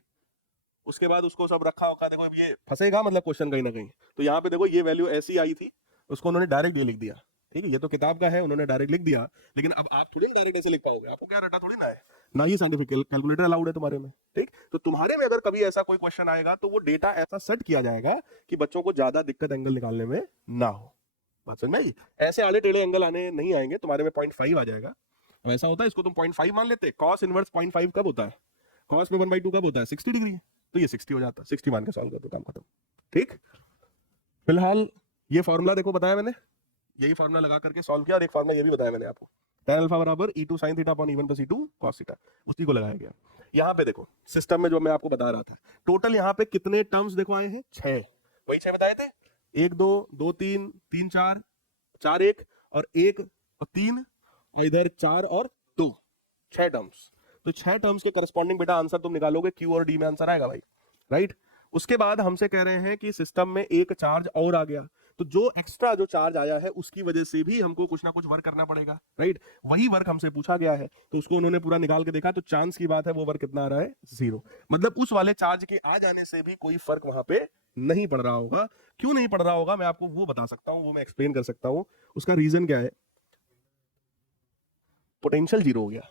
उसके बाद उसको सब रखा होगा, देखो ये फंसेगा मतलब क्वेश्चन कहीं ना कहीं। तो यहाँ पे देखो ये वैल्यू ऐसी आई थी, उसको उन्होंने डायरेक्ट ये लिख दिया, ठीक है। ये तो किताब का है, उन्होंने डायरेक्ट लिख दिया, लेकिन अब आप थोड़ी डायरेक्ट ऐसे लिख पाओगे, आपको क्या रटा थोड़ी ना है, ना ही साइंटिफिक कैलकुलेटर अलाउड है तुम्हारे में, ठीक। तो तुम्हारे में अगर कभी ऐसा कोई क्वेश्चन आएगा तो वो डेटा ऐसा सेट किया जाएगा कि बच्चों को ज्यादा दिक्कत एंगल निकालने में ना हो। बात समझ में आई? ऐसे आड़े टेढ़े एंगल आने नहीं आएंगे, तुम्हारे में 0.5 आ जाएगा। अब ऐसा होता है, इसको तुम 0.5 मान लेते, कॉस इनवर्स 0.5 कब होता है, कॉस में 1/2 कब होता है, 60 डिग्री, तो ये 60 हो जाता है, 60 मान के सॉल्व कर दो, काम खत्म, ठीक। फिलहाल ये फॉर्मूला देखो बताया मैंने, यही फॉर्मूला लगा करके सॉल्व किया, और एक फॉर्मूला ये भी बताया मैंने आपको, tan अल्फा बराबर E2 sin theta upon E1 + E2 cos theta, उसी को लगाया गया। यहाँ पे देखो सिस्टम में जो मैं आपको बता रहा था, टोटल यहाँ पे कितने टर्म्स देखो आए हैं, 6, वही 6 बताए थे, 1 2 2 3 3 4 4 1 और 1 और 3 और इधर 4 और 2, 6 टर्म्स। तो 6 टर्म्स के करस्पॉन्डिंग बेटा आंसर तुम निकालोगे, क्यू और डी में आंसर आएगा भाई, राइट। उसके बाद हमसे कह रहे हैं कि सिस्टम में एक चार्ज और आ गया, तो जो एक्स्ट्रा जो चार्ज आया है उसकी वजह से भी हमको कुछ ना कुछ वर्क करना पड़ेगा, राइट। वही वर्क हमसे पूछा गया है, तो उसको उन्होंने पूरा निकाल के देखा, तो चांस की बात है वो वर्क कितना आ रहा है, 0। मतलब उस वाले चार्ज के आ जाने से भी कोई फर्क वहां पे नहीं पड़ रहा होगा। क्यों नहीं पड़ रहा होगा मैं आपको वो बता सकता हूं, वो मैं एक्सप्लेन कर सकता हूं। उसका रीजन क्या है, पोटेंशियल 0 हो गया।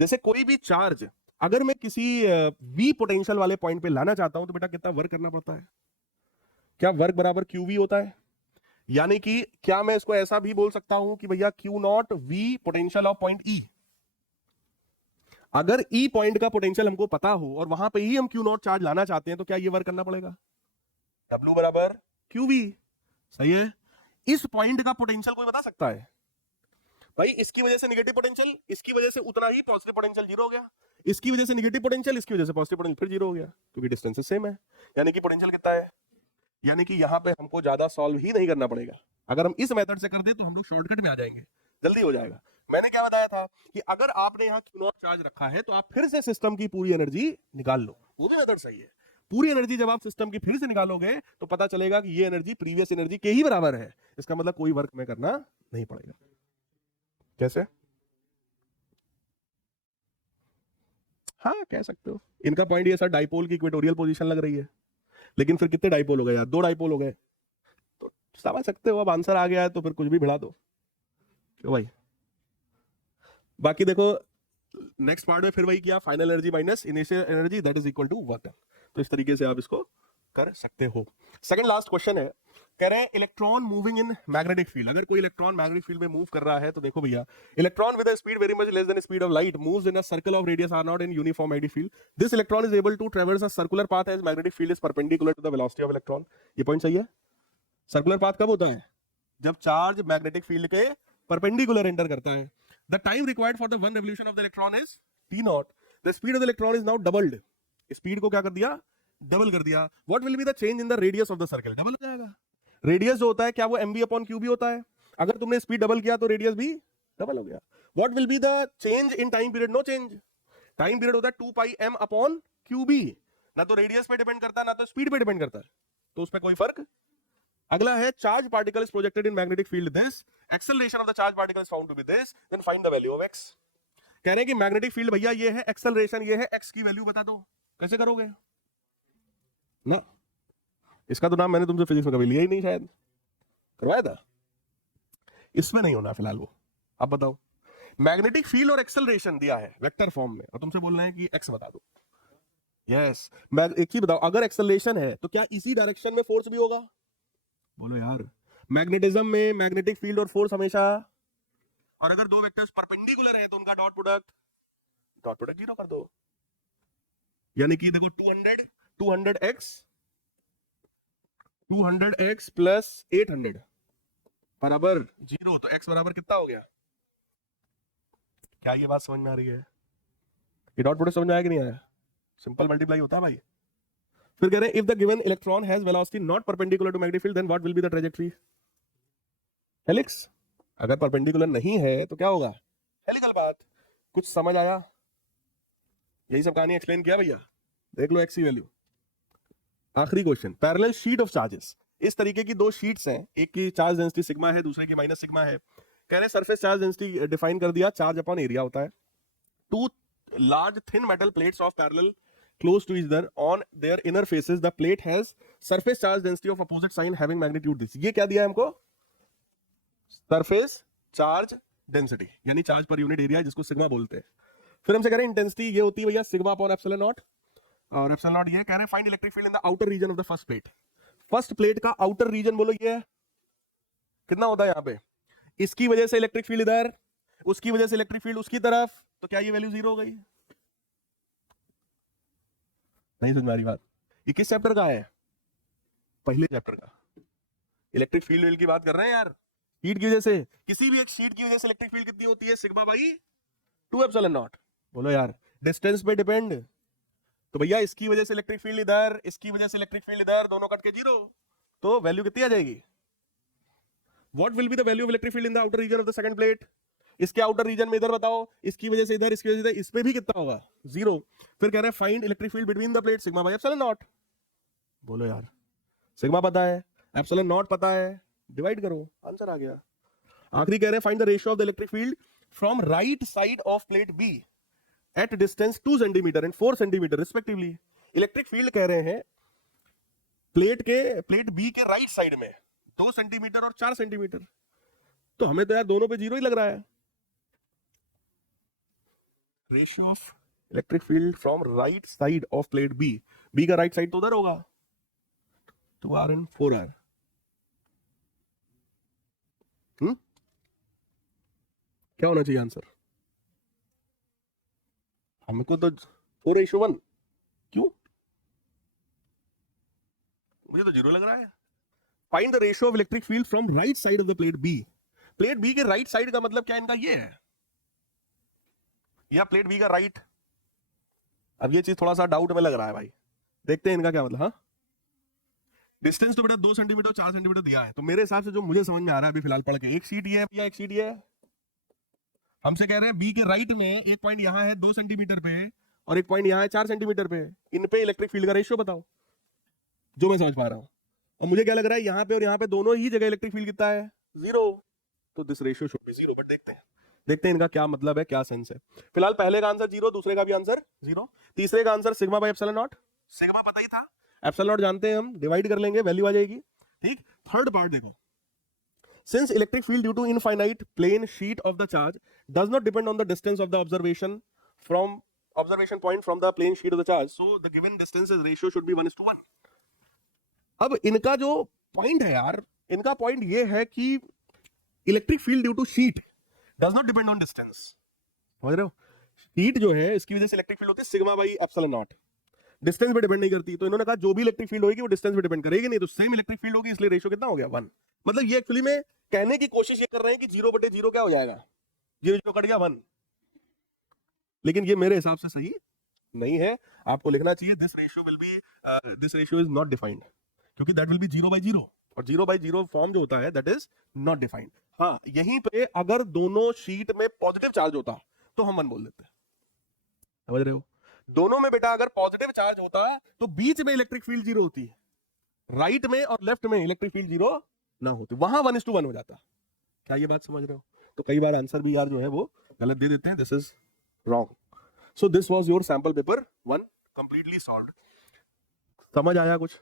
जैसे कोई भी चार्ज अगर मैं किसी वी पोटेंशियल वाले पॉइंट पे लाना चाहता हूं तो बेटा कितना वर्क करना पड़ता है, क्या वर्क बराबर क्यू वी होता है। यानी कि क्या मैं इसको ऐसा भी बोल सकता हूं कि भैया Q not V potential of point E. अगर ई पॉइंट का पोटेंशियल हमको पता हो और वहां पे ही हम क्यू नॉट चार्ज लाना चाहते हैं तो क्या ये वर्क करना पड़ेगा, डब्ल्यू बराबर क्यू वी। सही है। इस पॉइंट का पोटेंशियल कोई बता सकता है भाई, इसकी वजह से नेगेटिव पोटेंशियल, इसकी वजह से उतना ही पॉजिटिव पोटेंशियल 0 हो गया, इसकी वजह से नेगेटिव पोटेंशियल, इसकी वजह से पॉजिटिव पोटेंशियल फिर 0 हो गया, क्योंकि डिस्टेंस सेम है। यानी कि पोटेंशियल कितना है, यानी कि यहां पे हमको ज्यादा सॉल्व ही नहीं करना पड़ेगा। अगर हम इस मेथड से कर दे तो हम लोग शॉर्टकट में आ जाएंगे, जल्दी हो जाएगा। मैंने क्या बताया था कि अगर आपने यहाँ क्यू नॉट चार्ज रखा है तो आप फिर से सिस्टम की पूरी एनर्जी निकाल लो, वो भी मेथड सही है। पूरी एनर्जी जब आप सिस्टम की फिर से निकालोगे तो पता चलेगा कि ये एनर्जी प्रीवियस एनर्जी के ही बराबर है। इसका मतलब कोई वर्क में करना नहीं पड़ेगा। कैसे, हाँ कह सकते हो। इनका पॉइंट ये सर डाइपोल की इक्वेटोरियल पोजीशन लग रही है, लेकिन फिर कितने डाइपोल हो गए यार, 2 डाइपोल हो गए, तो समझ सकते हो। अब आंसर आ गया है तो फिर कुछ भी भिड़ा दो, क्यों भाई। बाकी देखो नेक्स्ट पार्ट में फिर वही किया, final energy minus initial energy that is equal to work done. तो इस तरीके से आप इसको कर सकते हो। सेकंड लास्ट क्वेश्चन है, कह रहे हैं electron moving in magnetic field. अगर कोई इलेक्ट्रॉन मैग्नेटिक फील्ड में मूव कर रहा है तो देखो भैया, electron with a speed very much less than speed of light moves in a circle of radius r0 in uniform magnetic field. This electron is able to traverse a circular path as magnetic field is perpendicular to the velocity of electron. ये पॉइंट सही है। सर्कुलर पाथ कब होता है, जब चार्ज मैग्नेटिक फील्ड के परपेंडिकुलर एंटर करता है। The time required for the one revolution of the electron is t0। The speed of the electron is now doubled. Speed को क्या कर दिया, डबल कर दिया। What will be the change in the radius of the circle, double हो जाएगा। रेडियस जो होता है क्या वो mv अपॉन क्यू भी होता है, अगर तुमने स्पीड डबल किया तो रेडियस भी डबल हो गया। What will be the change in time period, no change. Time period होता है 2 pi m upon Q B, ना तो रेडियस पे डिपेंड करता है ना तो स्पीड पे डिपेंड करता है, तो उसमें कोई फर्क। अगला है charge particle is projected in magnetic field this, acceleration of the charge particle is found to be this, then find the value of x। कह रहे हैं कि मैग्नेटिक फील्ड भैया ये है, एक्सेलरेशन ये है, x की वैल्यू बता दो। कैसे करोगे ना, इसका तो नाम मैंने तुमसे फिजिक्स में कभी लिया ही नहीं, शायद करवाया था, इसमें नहीं होना फिलहाल वो। अब बताओ, मैग्नेटिक फील्ड और एक्सेलरेशन दिया है वेक्टर फॉर्म में और तुमसे बोलना है कि x बता दो। यस, मैं एक ही बताओ, अगर एक्सेलरेशन है तो क्या इसी डायरेक्शन में फोर्स भी होगा, बोलो यार। मैग्नेटिज्म में मैग्नेटिक फील्ड और फोर्स हमेशा, और अगर दो वेक्टर्स परपेंडिकुलर है तो उनका डॉट प्रोडक्ट 0 कर दो। यानी कि देखो 200x प्लस 800 बराबर 0, तो x बराबर कितना हो गया। क्या ये बात समझ में आ रही है, ये डॉट प्रोडक्ट समझ में आया कि नहीं आया, सिंपल मल्टीप्लाई होता है भाई। फिर कह रहे हैं if the given electron has velocity not perpendicular to magnetic field then what will be the trajectory, helix. अगर परपेंडिकुलर नहीं है तो क्या होगा, हेलिकल पाथ। कुछ समझ आया, यही सब कहानी एक्सप्लेन किया भैया, देख लो x की वैल्यू। आखिरी question, parallel sheet of charges. इस तरीके की 2 शीट्स हैं, एक की चार्ज डेंसिटी सिग्मा है, दूसरे की माइनस सिग्मा है। कह रहे हैं सरफेस चार्ज डेंसिटी डिफाइन कर दिया, चार्ज अपॉन एरिया होता है। 2 large thin metal plates of parallel close to each other on their inner faces the plate has surface charge density of opposite sign having magnitude this। ये क्या दिया है हमको, सरफेस चार्ज डेंसिटी यानी चार्ज पर यूनिट एरिया जिसको सिग्मा बोलते हैं। फिर हमसे कह रहे हैं इंटेंसिटी ये होती है भैया सिग्मा अपॉन एप्सिलॉन नॉट, और एप्सिलॉन नॉट ये कह रहे हैं find electric field in the outer region of the first plate. First plate का आउटर रीजन बोलो ये है, कितना होता है यहाँ पे, इसकी वजह से इलेक्ट्रिक फील्ड इधर, उसकी वजह से इलेक्ट्रिक फील्ड उसकी तरफ, तो क्या ये वैल्यू 0 हो गई। नहीं समझ में आ रही बात, ये किस चैप्टर का है, पहले चैप्टर का। इलेक्ट्रिक फील्ड की बात कर रहे हैं यार, शीट की वजह से, किसी भी एक शीट की वजह से इलेक्ट्रिक फील्ड कितनी होती है, सिग्मा बाई 2 एप्सिलॉन नॉट। बोलो यार, डिस्टेंस पे डिपेंड, तो भैया इसकी वजह से इलेक्ट्रिक फील्ड इधर, इसकी वजह से इलेक्ट्रिक फील्ड इधर, दोनों कट के 0, तो वैल्यू कितनी आ जाएगी। What will be the value of electric field in the outer region of the second plate. इसके आउटर रीजन में इधर बताओ, इसकी वजह से इधर, इसकी वजह से इधर, इस पे भी कितना होगा 0। फिर कह रहे हैं find electric field between the plate, sigma by epsilon not. बोलो यार, सिग्मा पता है, एप्सिलॉन नॉट पता है, तो वैल्यू कितनी आ जाएगी, डिवाइड करो, आंसर आ गया। आखिरी कह रहे हैं find the ratio of the electric field from right side of plate B at distance 2 centimetre and 4 centimetre respectively. Electric field कह रहे हैं प्लेट बी के राइट साइड में 2 सेंटीमीटर और 4 सेंटीमीटर। तो हमें तो यार दोनों पे जीरो ही लग रहा है। Ratio of electric field from right side of plate B, B का राइट साइड तो उधर होगा, 2r एंड 4r। क्या होना चाहिए आंसर? हमको तो 4:1। क्यों? मुझे तो जीरो लग रहा है। Find the ratio of electric field from right side of the plate B. Plate B के राइट साइड का मतलब क्या इनका ये है, या प्लेट बी का राइट? अब ये चीज थोड़ा सा डाउट में लग रहा है भाई, देखते हैं इनका क्या मतलब। हाँ, डिस्टेंस तो बेटा 2 सेंटीमीटर 4 सेंटीमीटर दिया है, तो मेरे हिसाब से जो मुझे समझ में आ रहा है अभी फिलहाल पढ़ के, एक शीट ये है या एक शीट ये है। हमसे कह रहे हैं बी के राइट में एक पॉइंट यहां है 2 सेंटीमीटर पे और एक पॉइंट यहां है 4 सेंटीमीटर पे, इन पे इलेक्ट्रिक फील्ड का रेशियो बताओ जो मैं समझ पा रहा हूं। और मुझे क्या लग रहा है यहां पे और यहां पे दोनों ही जगह इलेक्ट्रिक फील्ड कितना है, 0। तो this ratio should be 0, but देखते हैं इनका क्या मतलब है, क्या सेंस है। फिलहाल पहले का आंसर 0, दूसरे का भी आंसर 0, तीसरे का answer sigma by epsilon not. Sigma पता ही था, एप्सिलॉन नॉट जानते हैं हम, डिवाइड कर लेंगे वैल्यू आ जाएगी। ठीक, थर्ड पार्ट देखो, since electric field due to infinite plane sheet of the charge does not depend on the distance of the observation point from the plane sheet of the charge, so the given distances ratio should be 1:1। अब इनका जो पॉइंट है यार, इनका पॉइंट ये है कि electric field due to sheet does not depend on distance. समझ रहे हो, शीट जो है इसकी वजह से इलेक्ट्रिक फील्ड होती है sigma by epsilon not, distance पे डिपेंड नहीं करती। तो इन्होंने कहा जो भी इलेक्ट्रिक फील्ड होगी वो डिस्टेंस पे डिपेंड करेगी नहीं, तो सेम इलेक्ट्रिक फील्ड होगी, इसलिए रेशियो कितना हो गया, 1। मतलब ये एक्चुअली में कहने की कोशिश ये कर रहे हैं कि 0/0 क्या हो जाएगा, 0 कट गया 1, लेकिन ये मेरे हिसाब से सही नहीं है। आपको लिखना चाहिए this ratio is not defined, क्योंकि दैट विल बी 0/0 और 0/0 फॉर्म जो होता है दैट इज नॉट डिफाइंड। हाँ, यहीं पे अगर दोनों शीट में पॉजिटिव चार्ज होता तो हम 1 बोल देते, समझ रहे हो। दोनों में बेटा अगर पॉजिटिव चार्ज होता है तो बीच में इलेक्ट्रिक फील्ड 0 होती है, राइट में और लेफ्ट में इलेक्ट्रिक फील्ड 0 ना होती, वहां 1:1 हो जाता। क्या ये बात समझ रहे हो? तो कई बार आंसर भी यार जो है वो गलत दे देते हैं, this is wrong. So this was your sample paper 1 completely solved. समझ आया कुछ?